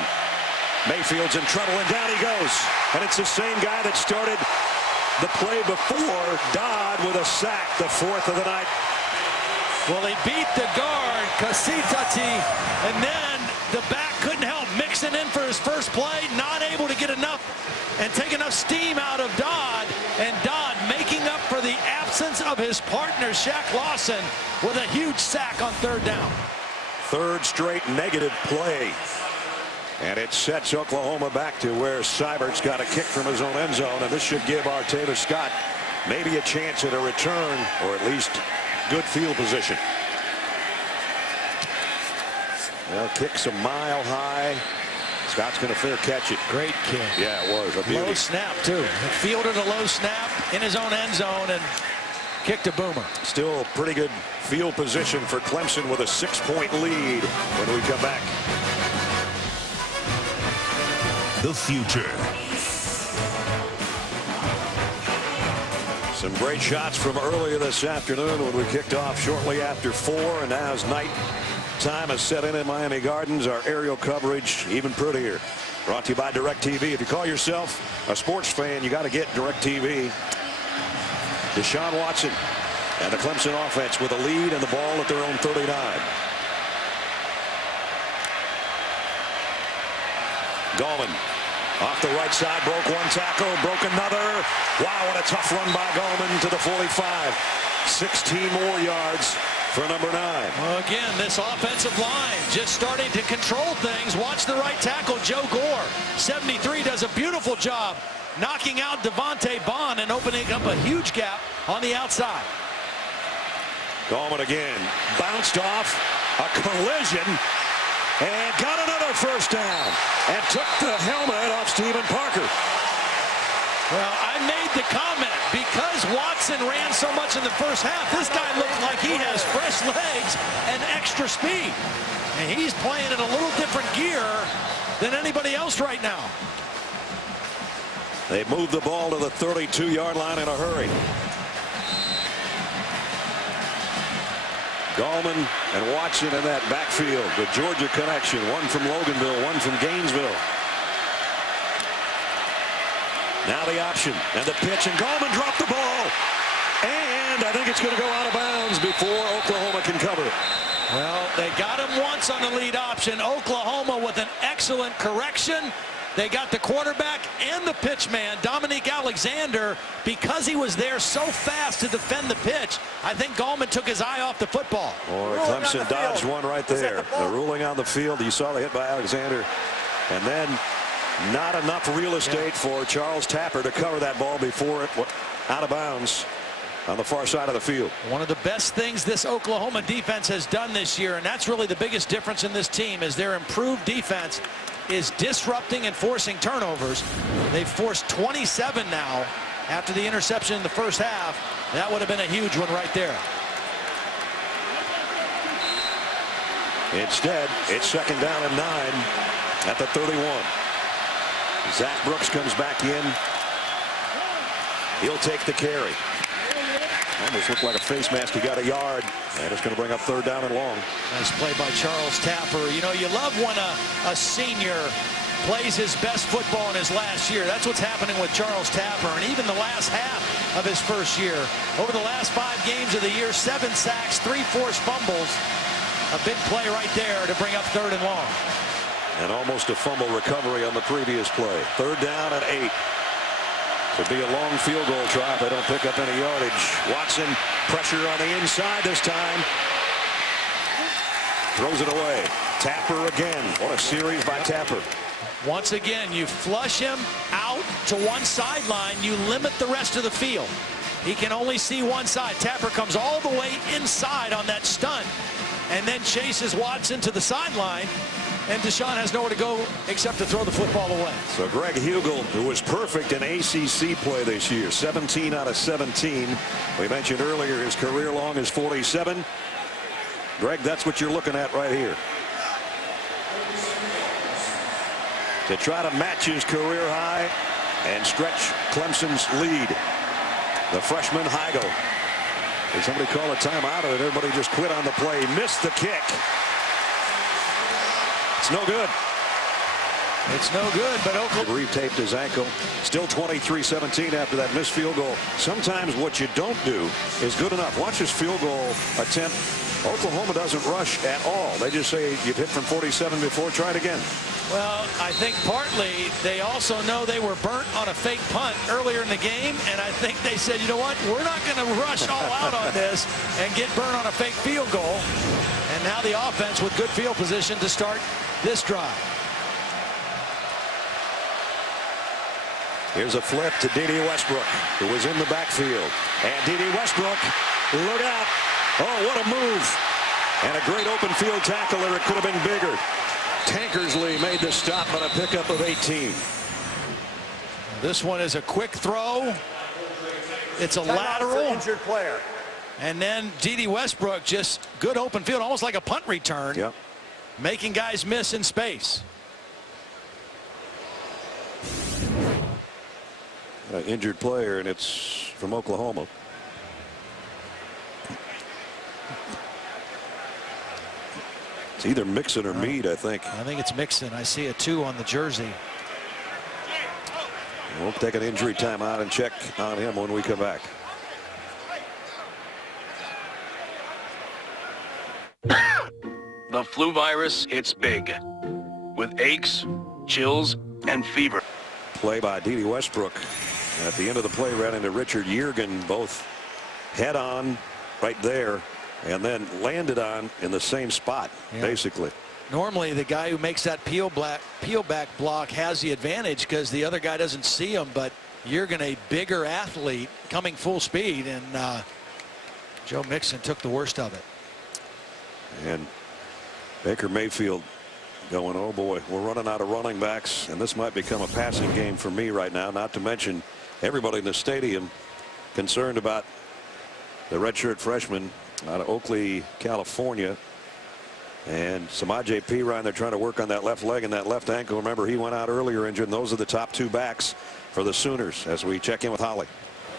Mayfield's in trouble, and down he goes. And it's the same guy that started the play before, Dodd with a sack, the 4th of the night. Well, he beat the guard, Kasitati, and then the back couldn't help. Mixon in for his first play, not able to get enough and take enough steam out of Dodd, and Dodd making up for the absence of his partner, Shaq Lawson, with a huge sack on 3rd down. 3rd straight negative play. And it sets Oklahoma back to where Seibert's got a kick from his own end zone, and this should give Artavis Scott maybe a chance at a return, or at least good field position. Well, kicks a mile high. Scott's going to fair catch it. Great kick. Yeah, it was a beauty. Low snap, too. He fielded a low snap in his own end zone and kicked a boomer. Still pretty good field position for Clemson with a 6-point lead when we come back. The future. Some great shots from earlier this afternoon when we kicked off shortly after 4, and now as night time has set in Miami Gardens, our aerial coverage even prettier. Brought to you by DirecTV. If you call yourself a sports fan, you got to get DirecTV. Deshaun Watson and the Clemson offense with a lead and the ball at their own 39. Gallman off the right side, broke one tackle, broke another. Wow, what a tough run by Gallman to the 45. 16 more yards for number 9. Well, again, this offensive line, just starting to control things. Watch the right tackle, Joe Gore. 73 does a beautiful job knocking out Devontae Bond and opening up a huge gap on the outside. Gallman again, bounced off, a collision, and got another first down, and took the helmet off Stephen Parker. Well, I made the comment, because Watson ran so much in the first half, this guy looks like he has fresh legs and extra speed. And he's playing in a little different gear than anybody else right now. They moved the ball to the 32-yard line in a hurry. Gallman and Watson in that backfield. The Georgia connection. One from Loganville, one from Gainesville. Now the option and the pitch, and Gallman dropped the ball. And I think it's going to go out of bounds before Oklahoma can cover it. Well, they got him once on the lead option. Oklahoma with an excellent correction. They got the quarterback and the pitch man, Dominique Alexander, because he was there so fast to defend the pitch. I think Gallman took his eye off the football. Or Clemson dodged one right there. The ruling on the field. You saw the hit by Alexander. And then not enough real estate for Charles Tapper to cover that ball before it went out of bounds on the far side of the field. One of the best things this Oklahoma defense has done this year, and that's really the biggest difference in this team, is their improved defense is disrupting and forcing turnovers. They've forced 27 now after the interception in the first half. That would have been a huge one right there. Instead, it's second down and 9 at the 31. Zach Brooks comes back in. He'll take the carry. Almost looked like a face mask. He got a yard, and it's going to bring up third down and long. Nice play by Charles Tapper. You know, you love when a senior plays his best football in his last year. That's what's happening with Charles Tapper. And even the last half of his first year, over the last 5 games of the year, 7 sacks, 3 forced fumbles. A big play right there to bring up third and long. And almost a fumble recovery on the previous play. Third down at 8. Could be a long field goal try if they don't pick up any yardage. Watson, pressure on the inside this time. Throws it away. Tapper again. What a series by Tapper. Once again, you flush him out to one sideline, you limit the rest of the field. He can only see one side. Tapper comes all the way inside on that stunt and then chases Watson to the sideline. And Deshaun has nowhere to go except to throw the football away. So Greg Hugel, who was perfect in ACC play this year, 17 out of 17. We mentioned earlier his career long is 47. Greg, that's what you're looking at right here. To try to match his career high and stretch Clemson's lead. The freshman Heigl. Did somebody call a timeout, and everybody just quit on the play? Missed the kick. It's no good. It's no good, but Oklahoma re-taped his ankle. Still 23-17 after that missed field goal. Sometimes what you don't do is good enough. Watch his field goal attempt. Oklahoma doesn't rush at all. They just say you've hit from 47 before, try it again. Well, I think partly they also know they were burnt on a fake punt earlier in the game, and I think they said, you know what, we're not going to rush all out on this and get burnt on a fake field goal. And now the offense with good field position to start this drive. Here's a flip to D.D. Westbrook, who was in the backfield. And D.D. Westbrook, look out. Oh, what a move. And a great open field tackle there. It could have been bigger. Tankersley made the stop on a pickup of 18. This one is a quick throw. It's a lateral. Injured player. And then D.D. Westbrook, just good open field, almost like a punt return. Yep. Making guys miss in space. An injured player, and it's from Oklahoma. It's either Mixon or Meade, I think. I think it's Mixon. I see a 2 on the jersey. We'll take an injury timeout and check on him when we come back. The flu virus hits big, with aches, chills, and fever. Play by D.D. Westbrook. At the end of the play, ran into Richard Yergin, both head on right there, and then landed on in the same spot, basically. Normally the guy who makes that peel back block has the advantage because the other guy doesn't see him, but you're going to a bigger athlete coming full speed, and Joe Mixon took the worst of it. And Baker Mayfield going, oh boy, we're running out of running backs, and this might become a passing game for me right now, not to mention everybody in the stadium concerned about the redshirt freshman out of Oakley, California. And Samaje Perine, they're trying to work on that left leg and that left ankle. Remember, he went out earlier injured, and those are the top two backs for the Sooners as we check in with Holly.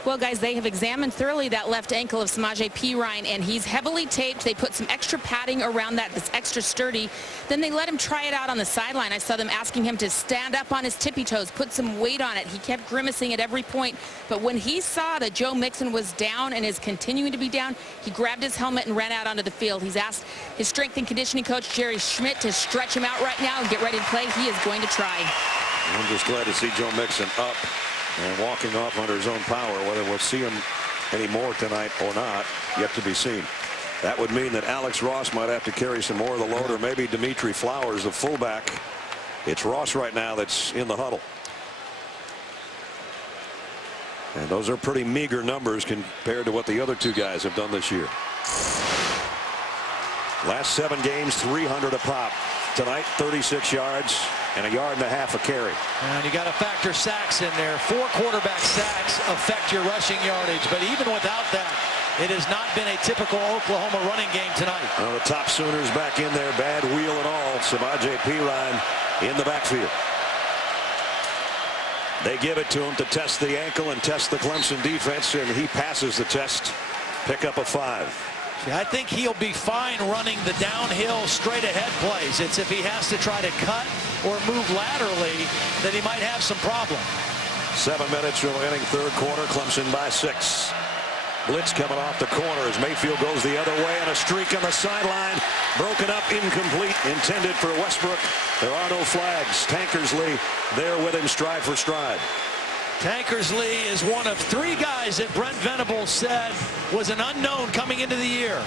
Well, guys, they have examined thoroughly that left ankle of Samaje Perine, and he's heavily taped. They put some extra padding around that that's extra sturdy. Then they let him try it out on the sideline. I saw them asking him to stand up on his tippy toes, put some weight on it. He kept grimacing at every point. But when he saw that Joe Mixon was down and is continuing to be down, he grabbed his helmet and ran out onto the field. He's asked his strength and conditioning coach, Jerry Schmidt, to stretch him out right now and get ready to play. He is going to try. I'm just glad to see Joe Mixon up and walking off under his own power. Whether we'll see him anymore tonight or not, yet to be seen. That would mean that Alex Ross might have to carry some more of the load, or maybe Dimitri Flowers, the fullback. It's Ross right now that's in the huddle. And those are pretty meager numbers compared to what the other two guys have done this year. Last 7 games, 300 a pop. Tonight, 36 yards and 1.5 yards a carry. And you got to factor sacks in there. 4 quarterback sacks affect your rushing yardage, but even without that, it has not been a typical Oklahoma running game tonight. The top Sooners back in there, bad wheel and all. Samaje Perine in the backfield. They give it to him to test the ankle and test the Clemson defense, and he passes the test. Pick up a 5. I think he'll be fine running the downhill straight ahead plays. It's if he has to try to cut or move laterally that he might have some problem. 7 minutes remaining, third quarter. Clemson by 6. Blitz coming off the corner as Mayfield goes the other way, and a streak on the sideline. Broken up, incomplete, intended for Westbrook. There are no flags. Tankersley there with him, stride for stride. Tankersley is one of 3 guys that Brent Venables said was an unknown coming into the year.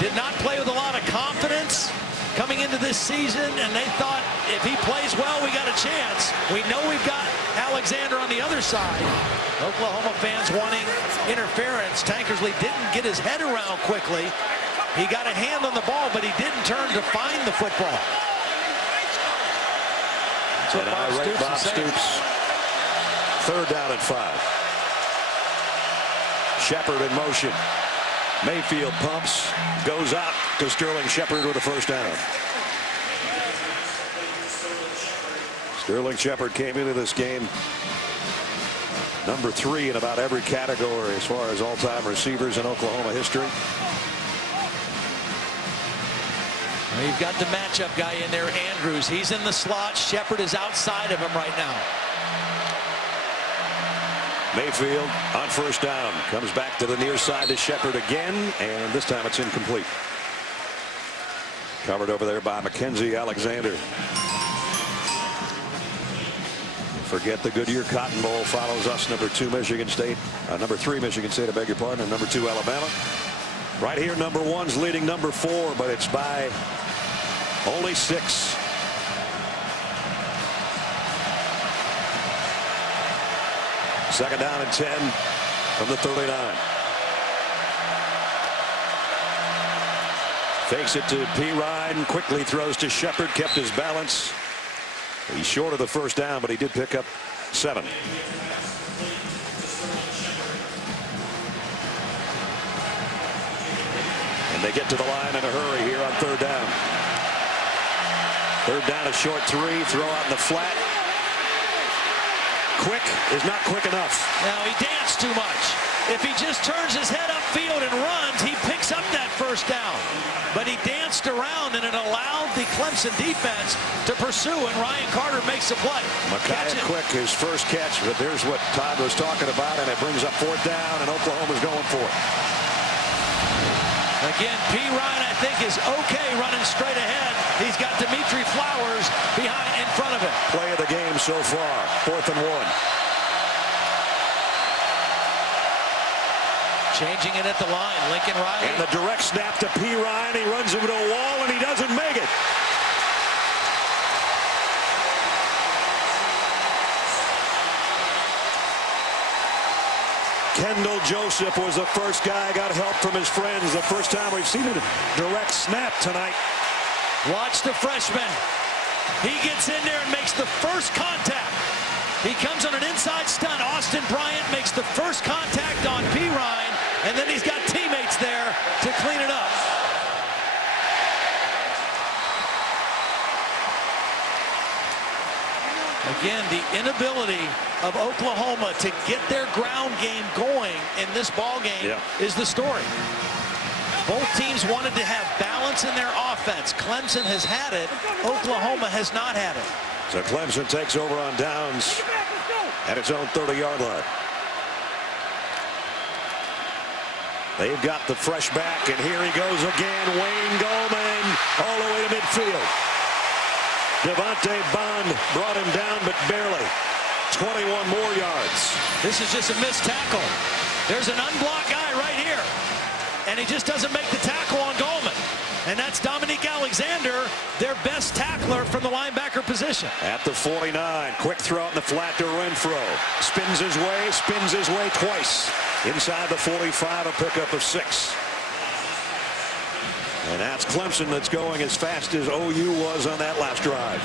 Did not play with a lot of confidence coming into this season, and they thought if he plays well, we got a chance. We know we've got Alexander on the other side. Oklahoma fans wanting interference. Tankersley didn't get his head around quickly. He got a hand on the ball, but he didn't turn to find the football. That's what Bob Stoops. Third down and 5. Shepard in motion. Mayfield pumps, goes out to Sterling Shepard with a first down. Sterling Shepard came into this game number 3 in about every category as far as all-time receivers in Oklahoma history. Well, you've got the matchup guy in there, Andrews. He's in the slot. Shepard is outside of him right now. Mayfield on first down comes back to the near side to Shepard again, and this time it's incomplete. Covered over there by Mackenzie Alexander. Forget the Goodyear Cotton Bowl follows us. Number 3 Michigan State, I beg your pardon, and number 2 Alabama. Right here, number 1's leading number 4, but it's by only 6. Second down and 10 from the 39. Fakes it to Perine, quickly throws to Shepard, kept his balance. He's short of the first down, but he did pick up 7. And they get to the line in a hurry here on third down. Third down, a short 3, throw out in the flat. Quick is not quick enough. Now he danced too much. If he just turns his head upfield and runs, he picks up that first down. But he danced around, and it allowed the Clemson defense to pursue, and Ryan Carter makes the play. Micaiah Quick, his first catch, but there's what Todd was talking about, and it brings up fourth down, and Oklahoma's going for it. Again, Perine, I think, is okay running straight ahead. He's got Dimitri Flowers in front of him. Play of the game so far, 4th and 1. Changing it at the line, Lincoln Riley. And the direct snap to Perine. He runs into a wall and and he doesn't make it. Kendall Joseph was the first guy, got help from his friends. The first time we've seen a direct snap tonight. Watch the freshman. He gets in there and makes the first contact. He comes on an inside stunt. Austin Bryant makes the first contact on P. Ryan, and then he's got teammates there to clean it up. Again, the inability of Oklahoma to get their ground game going in this ball game is the story. Both teams wanted to have balance in their offense. Clemson has had it. Oklahoma has not had it. So Clemson takes over on downs at its own 30-yard line. They've got the fresh back, and here he goes again. Wayne Gallman all the way to midfield. Devontae Bond brought him down, but barely. 21 more yards. This is just a missed tackle. There's an unblocked guy right here, and he just doesn't make the tackle on Gallman. And that's Dominique Alexander, their best tackler from the linebacker position. At the 49, quick throw out in the flat to Renfro. Spins his way twice. Inside the 45, a pickup of 6. And that's Clemson that's going as fast as OU was on that last drive.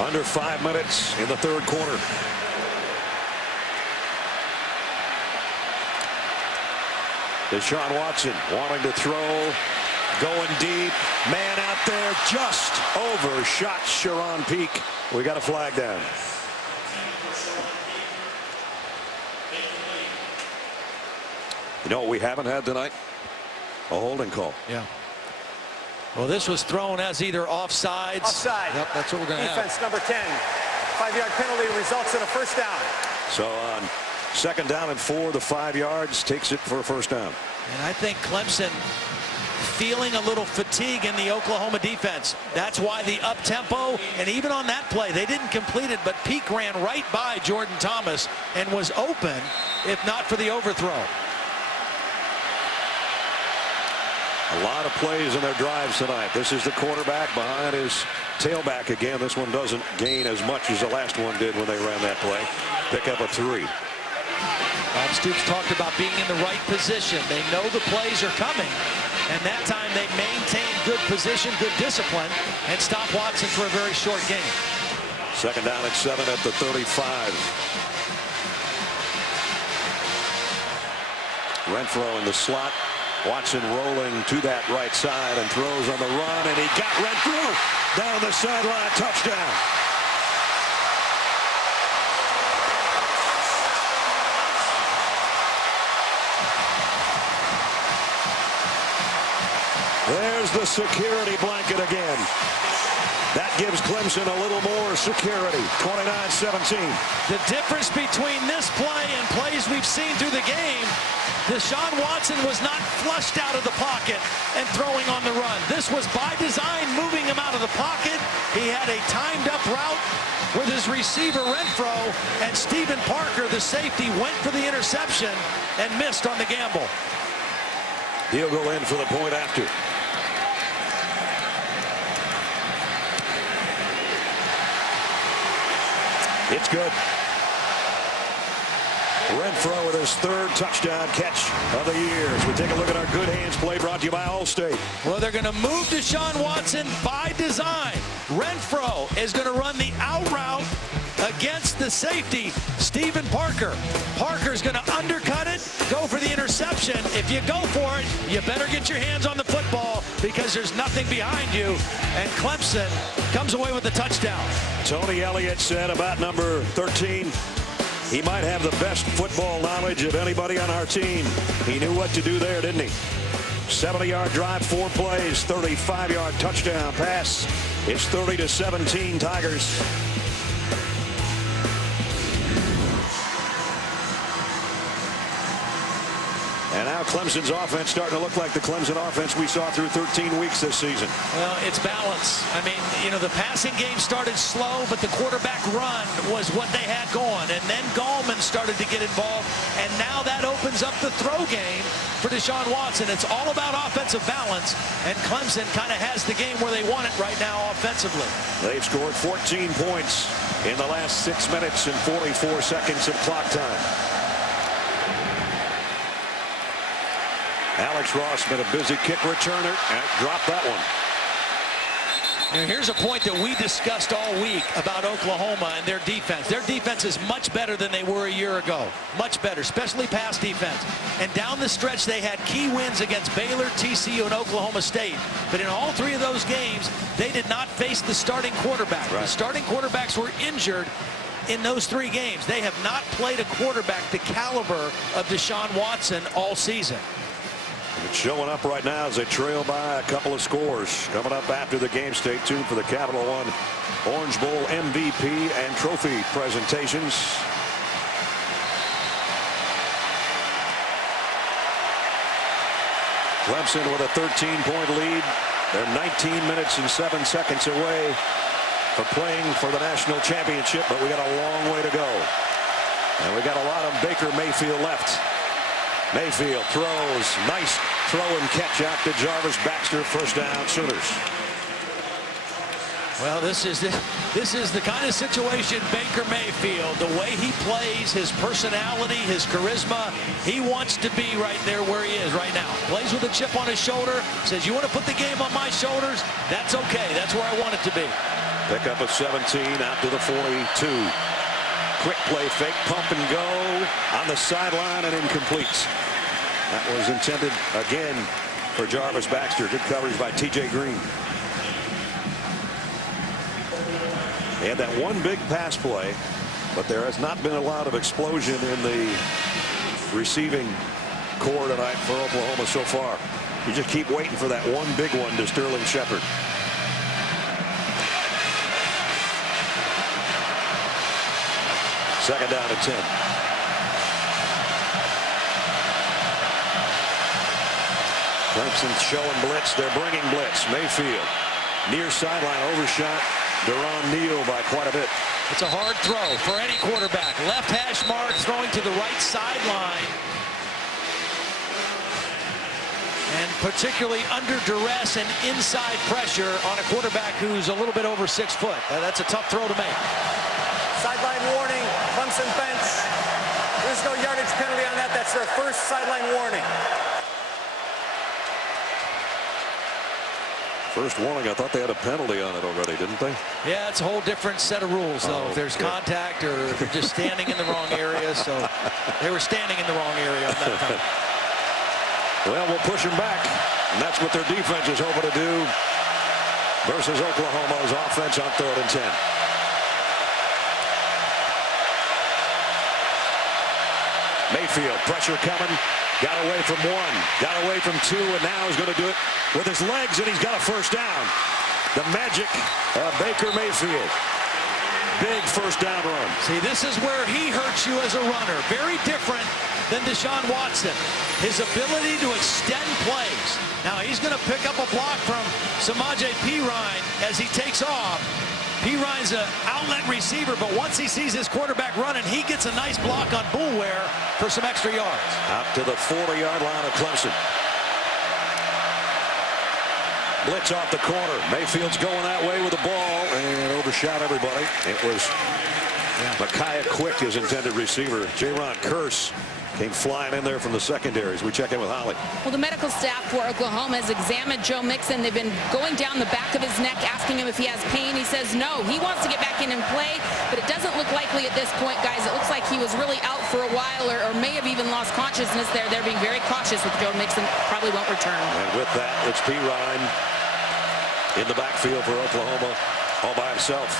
Under 5 minutes in the third quarter. Deshaun Watson wanting to throw, going deep, man out there, just overshot Sharon Peak. We got a flag down. You know what we haven't had tonight? A holding call. Yeah. Well, this was thrown as either offsides. Offside. Yep, that's what we're going to have. Defense number 10. 5-yard penalty results in a first down. So on second down and 4, the 5 yards takes it for a first down. And I think Clemson feeling a little fatigue in the Oklahoma defense. That's why the up-tempo, and even on that play, they didn't complete it, but Peak ran right by Jordan Thomas and was open, if not for the overthrow. A lot of plays in their drives tonight. This is the quarterback behind his tailback again. This one doesn't gain as much as the last one did when they ran that play. Pick up a 3. Bob Stoops talked about being in the right position. They know the plays are coming, and that time they maintain good position, good discipline, and stop Watson for a very short game. Second down at 7 at the 35. Renfro in the slot. Watson rolling to that right side and throws on the run, and he got Renfro down the sideline. Touchdown. There's the security blanket again. That gives Clemson a little more security. 29-17. The difference between this play and plays we've seen through the game, Deshaun Watson was not flushed out of the pocket and throwing on the run. This was by design, moving him out of the pocket. He had a timed up route with his receiver Renfro, and Stephen Parker, the safety, went for the interception and missed on the gamble. He'll go in for the point after. It's good. Renfro with his 3rd touchdown catch of the year. As we take a look at our good hands play brought to you by Allstate. Well, they're going to move Deshaun Watson by design. Renfro is going to run the out route against the safety, Stephen Parker. Parker's going to undercut it, go for the interception. If you go for it, you better get your hands on the football because there's nothing behind you. And Clemson comes away with the touchdown. Tony Elliott said about number 13, he might have the best football knowledge of anybody on our team. He knew what to do there, didn't he? 70-yard drive, 4 plays, 35-yard touchdown pass. It's 30-17 Tigers. And now Clemson's offense starting to look like the Clemson offense we saw through 13 weeks this season. Well, it's balance. I mean, you know, the passing game started slow, but the quarterback run was what they had going. And then Gallman started to get involved, and now that opens up the throw game for Deshaun Watson. It's all about offensive balance, and Clemson kind of has the game where they want it right now offensively. They've scored 14 points in the last 6 minutes and 44 seconds of clock time. Alex Ross been a busy kick returner and dropped that one. Now, here's a point that we discussed all week about Oklahoma and their defense. Their defense is much better than they were a year ago. Much better, especially pass defense. And down the stretch, they had key wins against Baylor, TCU, and Oklahoma State. But in all three of those games, they did not face the starting quarterback. Right. The starting quarterbacks were injured in those 3 games. They have not played a quarterback the caliber of Deshaun Watson all season. It's showing up right now as they trail by a couple of scores. Coming up after the game, stay tuned for the Capital One Orange Bowl MVP and trophy presentations. Clemson with a 13-point lead. They're 19 minutes and 7 seconds away from playing for the national championship, but we got a long way to go. And we got a lot of Baker Mayfield left. Mayfield throws. Nice throw and catch out to Jarvis Baxter. First down, Sooners. Well, this is the kind of situation Baker Mayfield, the way he plays, his personality, his charisma, he wants to be right there where he is right now. Plays with a chip on his shoulder, says, you want to put the game on my shoulders? That's okay. That's where I want it to be. Pick up a 17 out to the 42. Quick play fake, pump and go on the sideline and incomplete. That was intended again for Jarvis Baxter. Good coverage by TJ Green. They had that one big pass play, but there has not been a lot of explosion in the receiving core tonight for Oklahoma so far. You just keep waiting for that one big one to Sterling Shepard. Second down and 10. Clemson showing blitz. They're bringing blitz. Mayfield near sideline, overshot Deron Neal by quite a bit. It's a hard throw for any quarterback. Left hash mark, throwing to the right sideline. And particularly under duress and inside pressure on a quarterback who's a little bit over 6 foot. That's a tough throw to make. Sideline warning, Clemson bench. There's no yardage penalty on that. That's their first sideline warning. First warning. I thought they had a penalty on it already, didn't they? Yeah, it's a whole different set of rules, though. If there's contact or if they're just standing in the wrong area. So they were standing in the wrong area on that time. Well, we'll push them back. And that's what their defense is hoping to do versus Oklahoma's offense on 3rd and 10. Mayfield, pressure coming. Got away from 1, got away from 2, and now he's going to do it with his legs, and he's got a first down. The magic of Baker Mayfield. Big first down run. See, this is where he hurts you as a runner. Very different than Deshaun Watson. His ability to extend plays. Now, he's going to pick up a block from Samaje Perine as he takes off. Perine's an outlet receiver, but once he sees his quarterback running, he gets a nice block on Boulware for some extra yards. Out to the 40-yard line of Clemson. Blitz off the corner. Mayfield's going that way with the ball and overshot everybody. It was Micaiah Quick, his intended receiver. J-Ron Curse came flying in there from the secondaries. We check in with Holly. Well, the medical staff for Oklahoma has examined Joe Mixon. They've been going down the back of his neck, asking him if he has pain. He says no. He wants to get back in and play, but it doesn't look likely at this point, guys. It looks like he was really out for a while or may have even lost consciousness there. They're being very cautious with Joe Mixon. Probably won't return. And with that, it's Perine in the backfield for Oklahoma all by himself.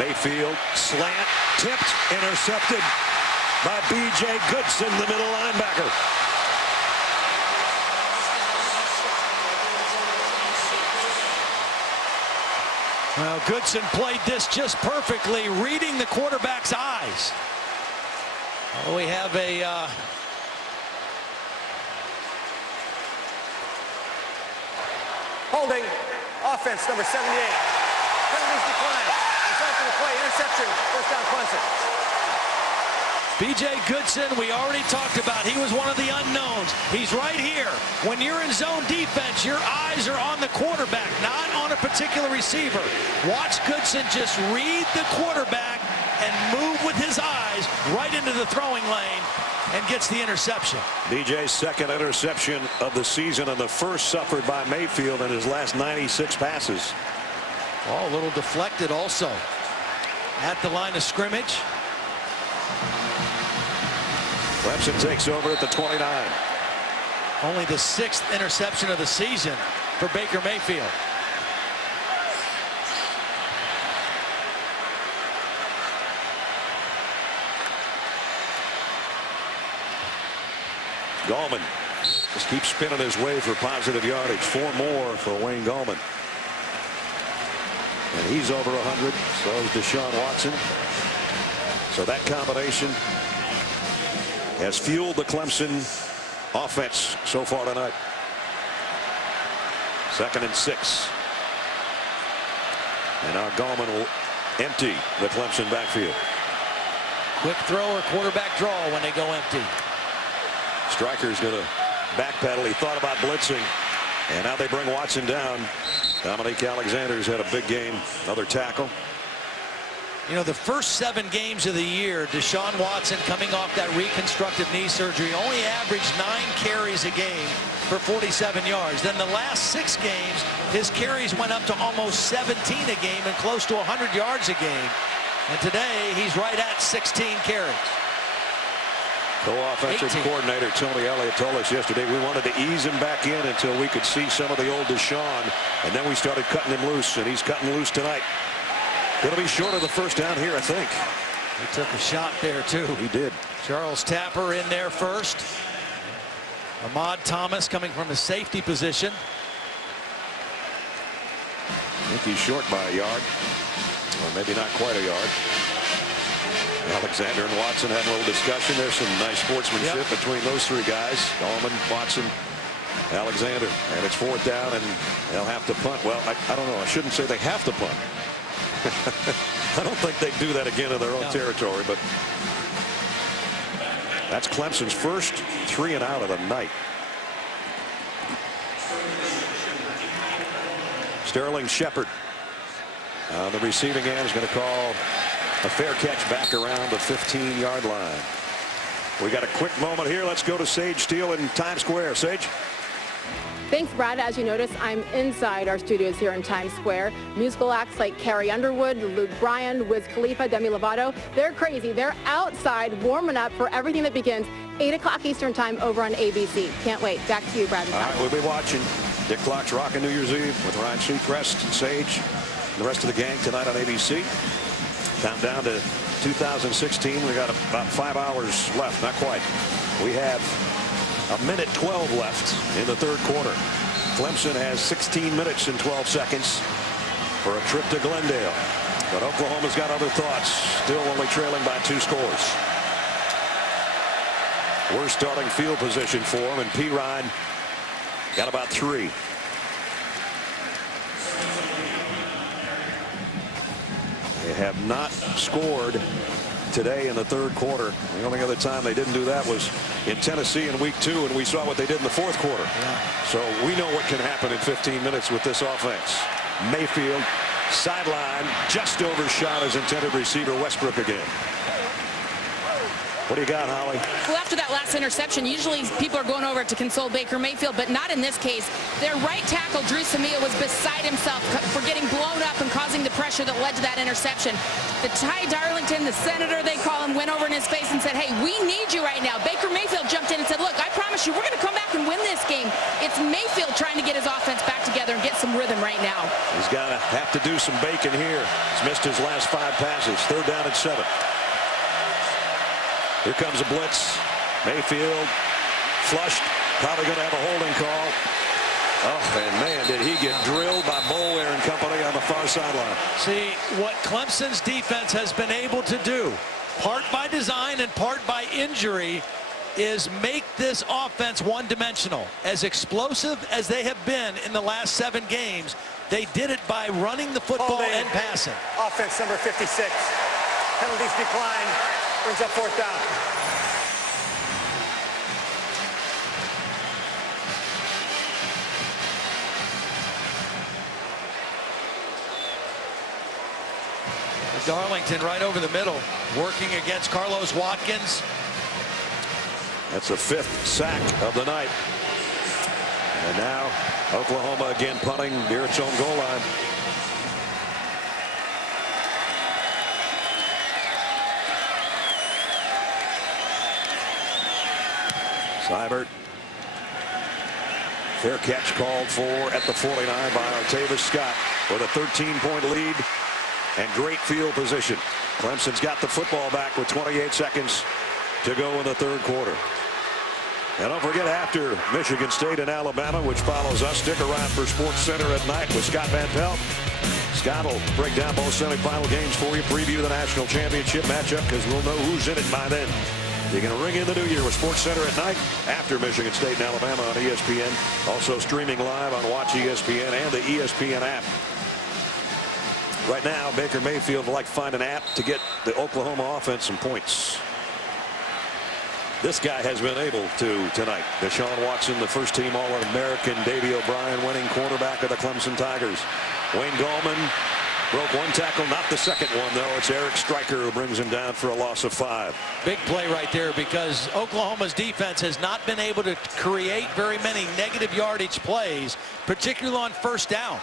Mayfield, slant, tipped, intercepted by B.J. Goodson, the middle linebacker. Well, Goodson played this just perfectly, reading the quarterback's eyes. Well, we have a holding. Offense number 78. Penalties declined. Result of the play, interception, first down Clemson. B.J. Goodson, we already talked about. He was one of the unknowns. He's right here. When you're in zone defense, your eyes are on the quarterback, not on a particular receiver. Watch Goodson just read the quarterback and move with his eyes right into the throwing lane and gets the interception. BJ's second interception of the season, and the first suffered by Mayfield in his last 96 passes. Oh, a little deflected also at the line of scrimmage. Clemson takes over at the 29. Only the 6th interception of the season for Baker Mayfield. Gallman just keeps spinning his way for positive yardage. 4 more for Wayne Gallman. And he's over 100. So is Deshaun Watson. So that combination has fueled the Clemson offense so far tonight. 2nd and 6. And now Gallman will empty the Clemson backfield. Quick throw or quarterback draw when they go empty. Striker's going to backpedal. He thought about blitzing. And now they bring Watson down. Dominique Alexander's had a big game. Another tackle. You know, the first 7 games of the year, Deshaun Watson, coming off that reconstructive knee surgery, only averaged 9 carries a game for 47 yards. Then the last 6 games, his carries went up to almost 17 a game and close to 100 yards a game. And today, he's right at 16 carries. Co-offensive coordinator Tony Elliott told us yesterday we wanted to ease him back in until we could see some of the old Deshaun. And then we started cutting him loose, and he's cutting loose tonight. Going to be short of the first down here, I think. He took a shot there, too. He did. Charles Tapper in there first. Ahmad Thomas coming from the safety position. I think he's short by a yard. Or maybe not quite a yard. Alexander and Watson had a little discussion. There's some nice sportsmanship between those 3 guys. Gallman, Watson, Alexander. And it's 4th down, and they'll have to punt. Well, I don't know. I shouldn't say they have to punt. I don't think they do that again in their own territory, but that's Clemson's first 3 and out of the night. Sterling Shepard on the receiving end is going to call a fair catch back around the 15-yard line. We got a quick moment here. Let's go to Sage Steele in Times Square. Sage. Thanks, Brad. As you notice, I'm inside our studios here in Times Square. Musical acts like Carrie Underwood, Luke Bryan, Wiz Khalifa, Demi Lovato, they're crazy. They're outside warming up for everything that begins 8 o'clock Eastern time over on ABC. Can't wait. Back to you, Brad. All right, we'll be watching. Dick Clark's Rockin' New Year's Eve with Ryan Seacrest and Sage. The rest of the gang tonight on ABC. Countdown to 2016. We got about 5 hours left. Not quite. We have a minute 12 left in the 3rd quarter. Clemson has 16 minutes and 12 seconds for a trip to Glendale. But Oklahoma's got other thoughts. Still only trailing by 2 scores. Worst starting field position for him, and P. Ryan got about 3. They have not scored today in the 3rd quarter. The only other time they didn't do that was in Tennessee in week 2, and we saw what they did in the 4th quarter. So we know what can happen in 15 minutes with this offense. Mayfield, sideline, just overshot his intended receiver, Westbrook again. What do you got, Holly? Well, after that last interception, usually people are going over to console Baker Mayfield, but not in this case. Their right tackle, Drew Samia, was beside himself for getting blown up and causing the pressure that led to that interception. The Ty Darlington, the senator they call him, went over in his face and said, hey, we need you right now. Baker Mayfield jumped in and said, look, I promise you, we're going to come back and win this game. It's Mayfield trying to get his offense back together and get some rhythm right now. He's got to have to do some bacon here. He's missed his last 5 passes. 3rd down and 7. Here comes a blitz. Mayfield flushed. Probably going to have a holding call. Oh, and man, did he get drilled by Boulware and company on the far sideline. See, what Clemson's defense has been able to do, part by design and part by injury, is make this offense one-dimensional. As explosive as they have been in the last 7 games, they did it by running the football and passing. Offense number 56. Penalties decline. Brings up 4th down. Darlington right over the middle, working against Carlos Watkins. That's the 5th sack of the night. And now Oklahoma again punting near its own goal line. Seibert. Fair catch called for at the 49 by Artavis Scott with a 13-point lead and great field position. Clemson's got the football back with 28 seconds to go in the 3rd quarter. And don't forget, after Michigan State and Alabama, which follows us, stick around for Sports Center at night with Scott Van Pelt. Scott will break down both semifinal games for you, preview the national championship matchup, because we'll know who's in it by then. You're going to ring in the new year with Sports Center at night after Michigan State and Alabama on ESPN. Also streaming live on Watch ESPN and the ESPN app. Right now, Baker Mayfield would like to find an app to get the Oklahoma offense some points. This guy has been able to tonight. Deshaun Watson, the first-team All-American, Davey O'Brien winning quarterback of the Clemson Tigers. Wayne Gallman broke 1 tackle, not the second one, though. It's Eric Stryker who brings him down for a loss of 5. Big play right there, because Oklahoma's defense has not been able to create very many negative yardage plays, particularly on 1st down.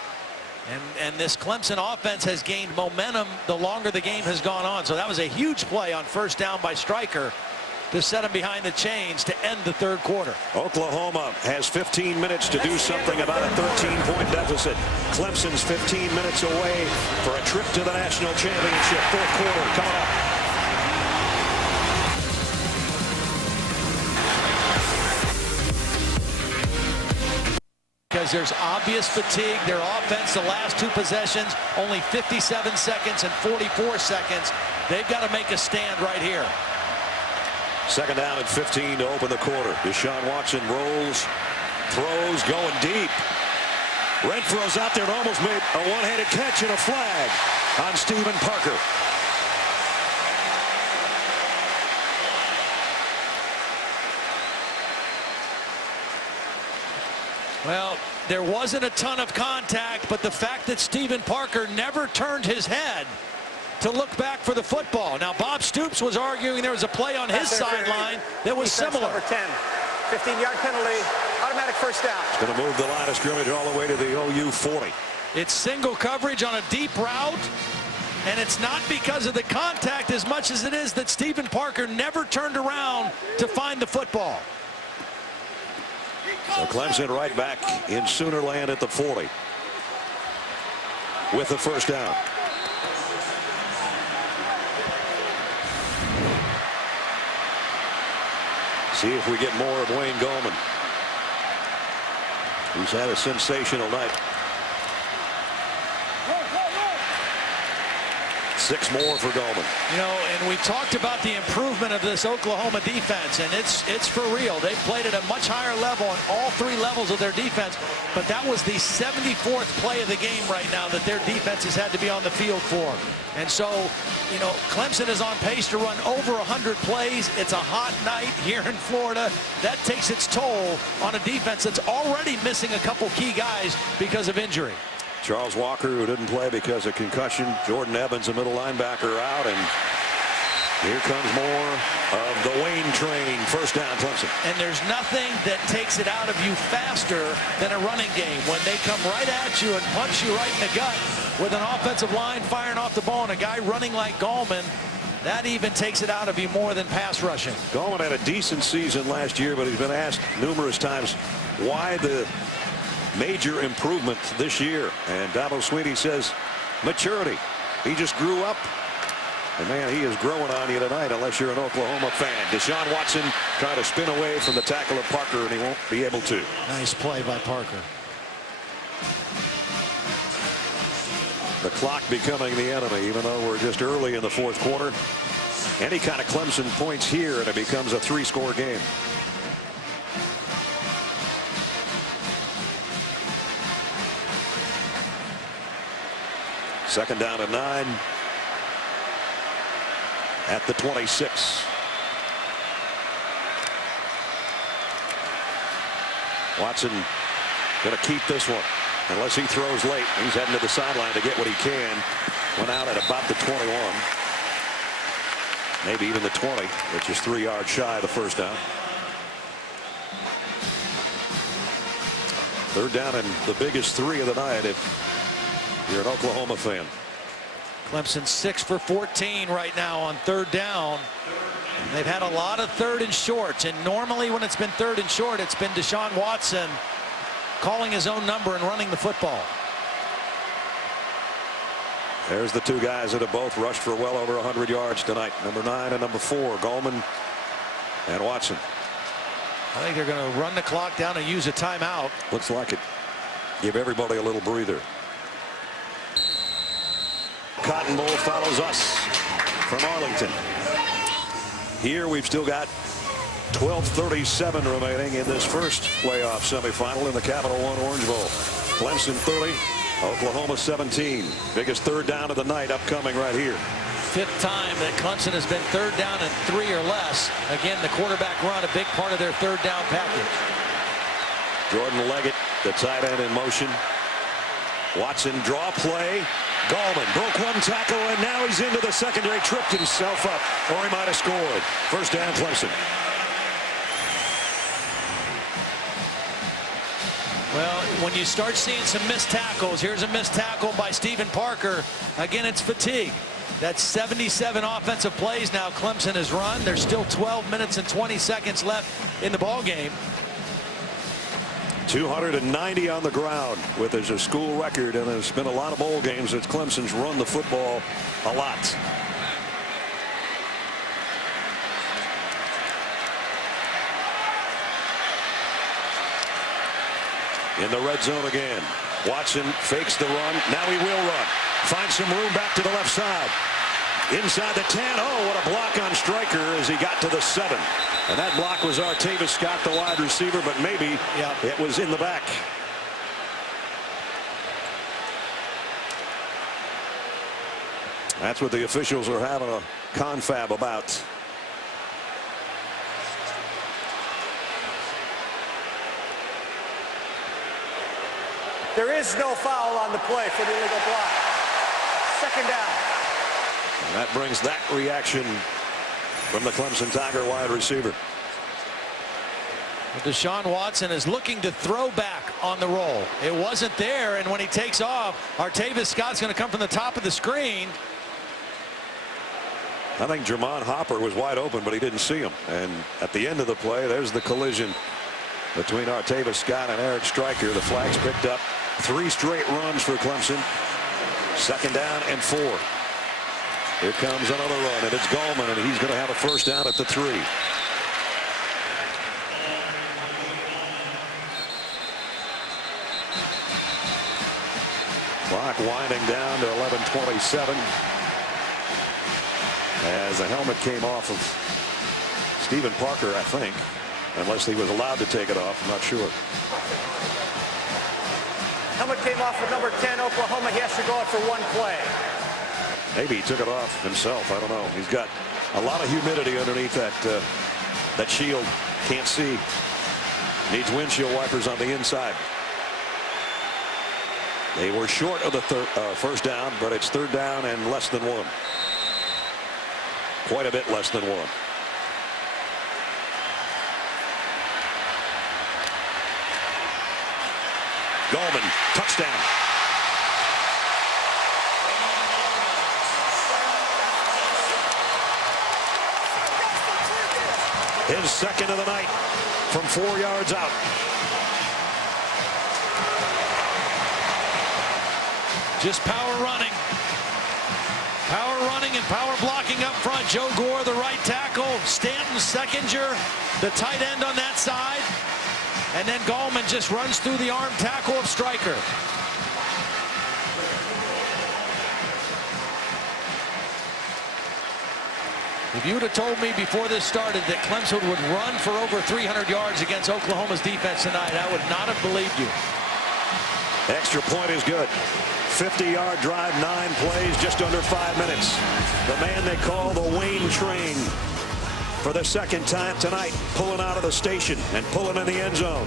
And this Clemson offense has gained momentum the longer the game has gone on. So that was a huge play on 1st down by Stryker to set him behind the chains to end the 3rd quarter. Oklahoma has 15 minutes to do something about a 13-point deficit. Clemson's 15 minutes away for a trip to the national championship. 4th quarter coming up. Because there's obvious fatigue. Their offense, the last 2 possessions, only 57 seconds and 44 seconds. They've got to make a stand right here. 2nd down and 15 to open the quarter. Deshaun Watson rolls, throws, going deep. Renfro's out there and almost made a one-handed catch and a flag on Stephen Parker. Well, there wasn't a ton of contact, but the fact that Stephen Parker never turned his head to look back for the football. Now, Bob Stoops was arguing there was a play on his sideline that was similar. Number 10, 15-yard penalty, automatic 1st down. It's going to move the line of scrimmage all the way to the OU 40. It's single coverage on a deep route, and it's not because of the contact as much as it is that Stephen Parker never turned around to find the football. So Clemson right back in Soonerland at the 40 with the 1st down. See if we get more of Wayne Gallman, who's had a sensational night. 6 more for Gallman. You know, and we talked about the improvement of this Oklahoma defense, and it's for real. They've played at a much higher level on all 3 levels of their defense, but that was the 74th play of the game right now that their defense has had to be on the field for. And so, you know, Clemson is on pace to run over 100 plays. It's a hot night here in Florida. That takes its toll on a defense that's already missing a couple key guys because of injury. Charles Walker, who didn't play because of concussion. Jordan Evans, a middle linebacker, out. And here comes more of the Wayne train. 1st down, Clemson. And there's nothing that takes it out of you faster than a running game. When they come right at you and punch you right in the gut with an offensive line firing off the ball and a guy running like Gallman, that even takes it out of you more than pass rushing. Gallman had a decent season last year, but he's been asked numerous times why the major improvement this year. And Dabo Swinney says maturity. He just grew up. And man, he is growing on you tonight unless you're an Oklahoma fan. Deshaun Watson trying to spin away from the tackle of Parker, and he won't be able to. Nice play by Parker. The clock becoming the enemy, even though we're just early in the 4th quarter. any kind of Clemson points here, and it becomes a 3-score game. Second down and 9 at the 26. Watson going to keep this one unless he throws late. He's heading to the sideline to get what he can. Went out at about the 21. Maybe even the 20, which is 3 yards shy of the first down. Third down and the biggest 3 of the night if you're an Oklahoma fan. Clemson 6 for 14 right now on third down. They've had a lot of third and shorts, and normally when it's been third and short, it's been Deshaun Watson calling his own number and running the football. There's the 2 guys that have both rushed for well over 100 yards tonight. Number 9 and number 4, Gallman and Watson. I think they're going to run the clock down and use a timeout. Looks like it. Give everybody a little breather. Cotton Bowl follows us from Arlington. Here we've still got 12:37 remaining in this first playoff semifinal in the Capital One Orange Bowl. Clemson 30, Oklahoma 17. Biggest third down of the night upcoming right here. 5th time that Clemson has been third down and 3 or less. Again, the quarterback run, a big part of their third down package. Jordan Leggett, the tight end, in motion. Watson draw play. Gallman broke 1 tackle, and now he's into the secondary, tripped himself up, or he might have scored. First down, Clemson. Well, when you start seeing some missed tackles, here's a missed tackle by Stephen Parker. Again, it's fatigue. That's 77 offensive plays now Clemson has run. There's still 12 minutes and 20 seconds left in the ball game. 290 on the ground, with as a school record, and there's been a lot of bowl games that Clemson's run the football a lot. In the red zone again. Watson fakes the run. Now he will run. Finds some room back to the left side. Inside the 10. Oh, what a block on Stryker as he got to the 7. And that block was Artavis Scott, the wide receiver, but maybe it was in the back. That's what the officials are having a confab about. There is no foul on the play for the illegal block. Second down. And that brings that reaction from the Clemson Tiger wide receiver. Deshaun Watson is looking to throw back on the roll. It wasn't there, and when he takes off, Artavis Scott's going to come from the top of the screen. I think Jermon Hopper was wide open, but he didn't see him. And at the end of the play, there's the collision between Artavis Scott and Eric Stryker. The flag's picked up. 3 straight runs for Clemson. Second down and 4. Here comes another run, and it's Gallman, and he's going to have a first down at the 3. Clock winding down to 11:27 as a helmet came off of Stephen Parker, I think, unless he was allowed to take it off. I'm not sure. Helmet came off with number 10, Oklahoma. He has to go out for 1 play. Maybe he took it off himself. I don't know. He's got a lot of humidity underneath that shield. Can't see. Needs windshield wipers on the inside. They were short of the first down, but it's third down and less than 1. Quite a bit less than 1. Gallman, touchdown. His second of the night from 4 yards out. Just power running. Power running and power blocking up front. Joe Gore, the right tackle. Stanton, Seckinger, the tight end on that side. And then Gallman just runs through the arm tackle of Stryker. If you would have told me before this started that Clemson would run for over 300 yards against Oklahoma's defense tonight, I would not have believed you. Extra point is good. 50-yard drive, 9 plays, just under 5 minutes. The man they call the Wayne Train, for the second time tonight, pulling out of the station and pulling in the end zone.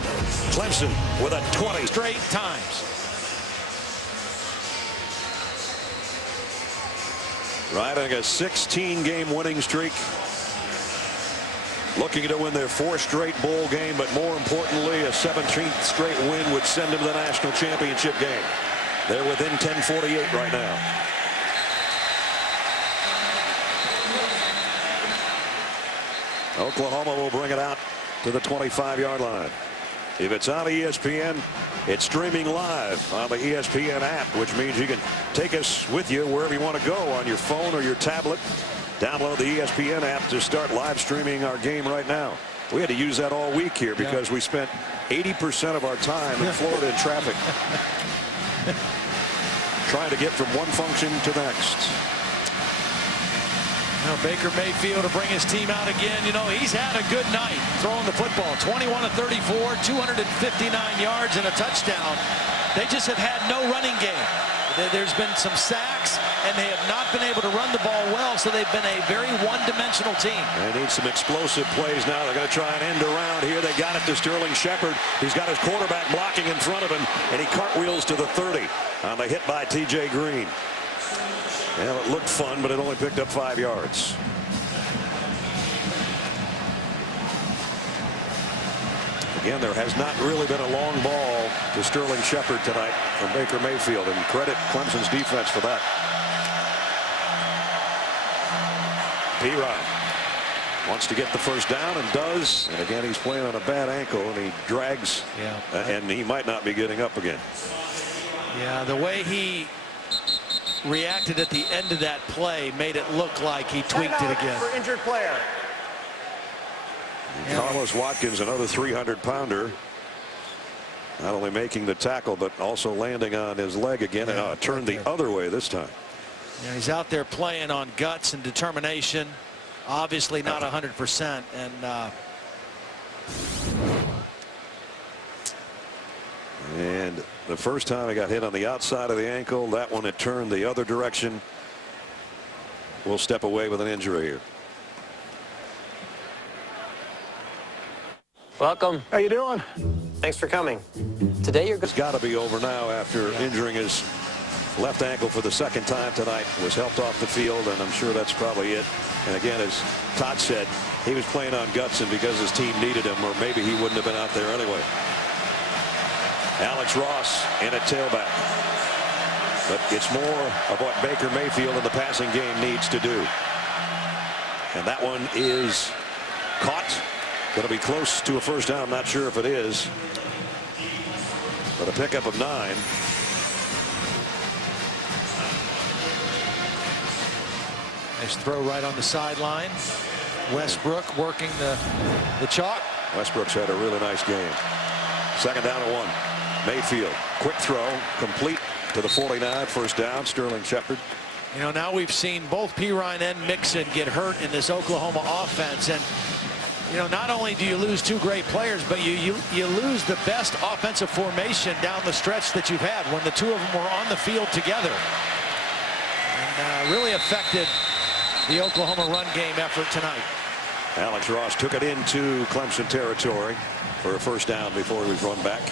Clemson with a 20 straight times. Riding a 16-game winning streak. Looking to win their 4th straight bowl game, but more importantly, a 17th straight win would send them to the national championship game. They're within 10:48 right now. Oklahoma will bring it out to the 25-yard line. If it's on ESPN, it's streaming live on the ESPN app, which means you can take us with you wherever you want to go on your phone or your tablet. Download the ESPN app to start live streaming our game right now. We had to use that all week here because we spent 80% of our time in Florida in traffic trying to get from one function to the next. Now Baker Mayfield to bring his team out again. You know, he's had a good night throwing the football. 21 of 34, 259 yards and a touchdown. They just have had no running game. There's been some sacks, and they have not been able to run the ball well, so they've been a very one-dimensional team. They need some explosive plays now. They're going to try and end around here. They got it to Sterling Shepard. He's got his quarterback blocking in front of him, and he cartwheels to the 30 on the hit by T.J. Green. Well, it looked fun, but it only picked up 5 yards. Again, there has not really been a long ball to Sterling Shepard tonight from Baker Mayfield, and credit Clemson's defense for that. P-Rod wants to get the first down and does. And again, he's playing on a bad ankle, and he drags, and he might not be getting up again. Yeah, the way he reacted at the end of that play made it look like he tweaked it again. For injured player. Carlos Watkins, another 300-pounder, not only making the tackle but also landing on his leg again, and turned the other way this time. Yeah, he's out there playing on guts and determination. Obviously not 100%, and the first time he got hit on the outside of the ankle, that one it turned the other direction. Will step away with an injury here. Welcome. How you doing? Thanks for coming. Today you're It's got to be over now after injuring his left ankle for the second time tonight. Was helped off the field, and I'm sure that's probably it. And again, as Todd said, he was playing on guts, and because his team needed him, or maybe he wouldn't have been out there anyway. Alex Ross in at tailback. But it's more of what Baker Mayfield in the passing game needs to do. And that one is caught. Going to be close to a first down. Not sure if it is. But a pickup of 9. Nice throw right on the sideline. Westbrook working the chalk. Westbrook's had a really nice game. Second down and 1. Mayfield, quick throw, complete to the 49. First down, Sterling Shepard. You know, now we've seen both Perine and Mixon get hurt in this Oklahoma offense, and you know, not only do you lose 2 great players, but you lose the best offensive formation down the stretch that you've had when the 2 of them were on the field together, and really affected the Oklahoma run game effort tonight. Alex Ross took it into Clemson territory for a first down before he was run back.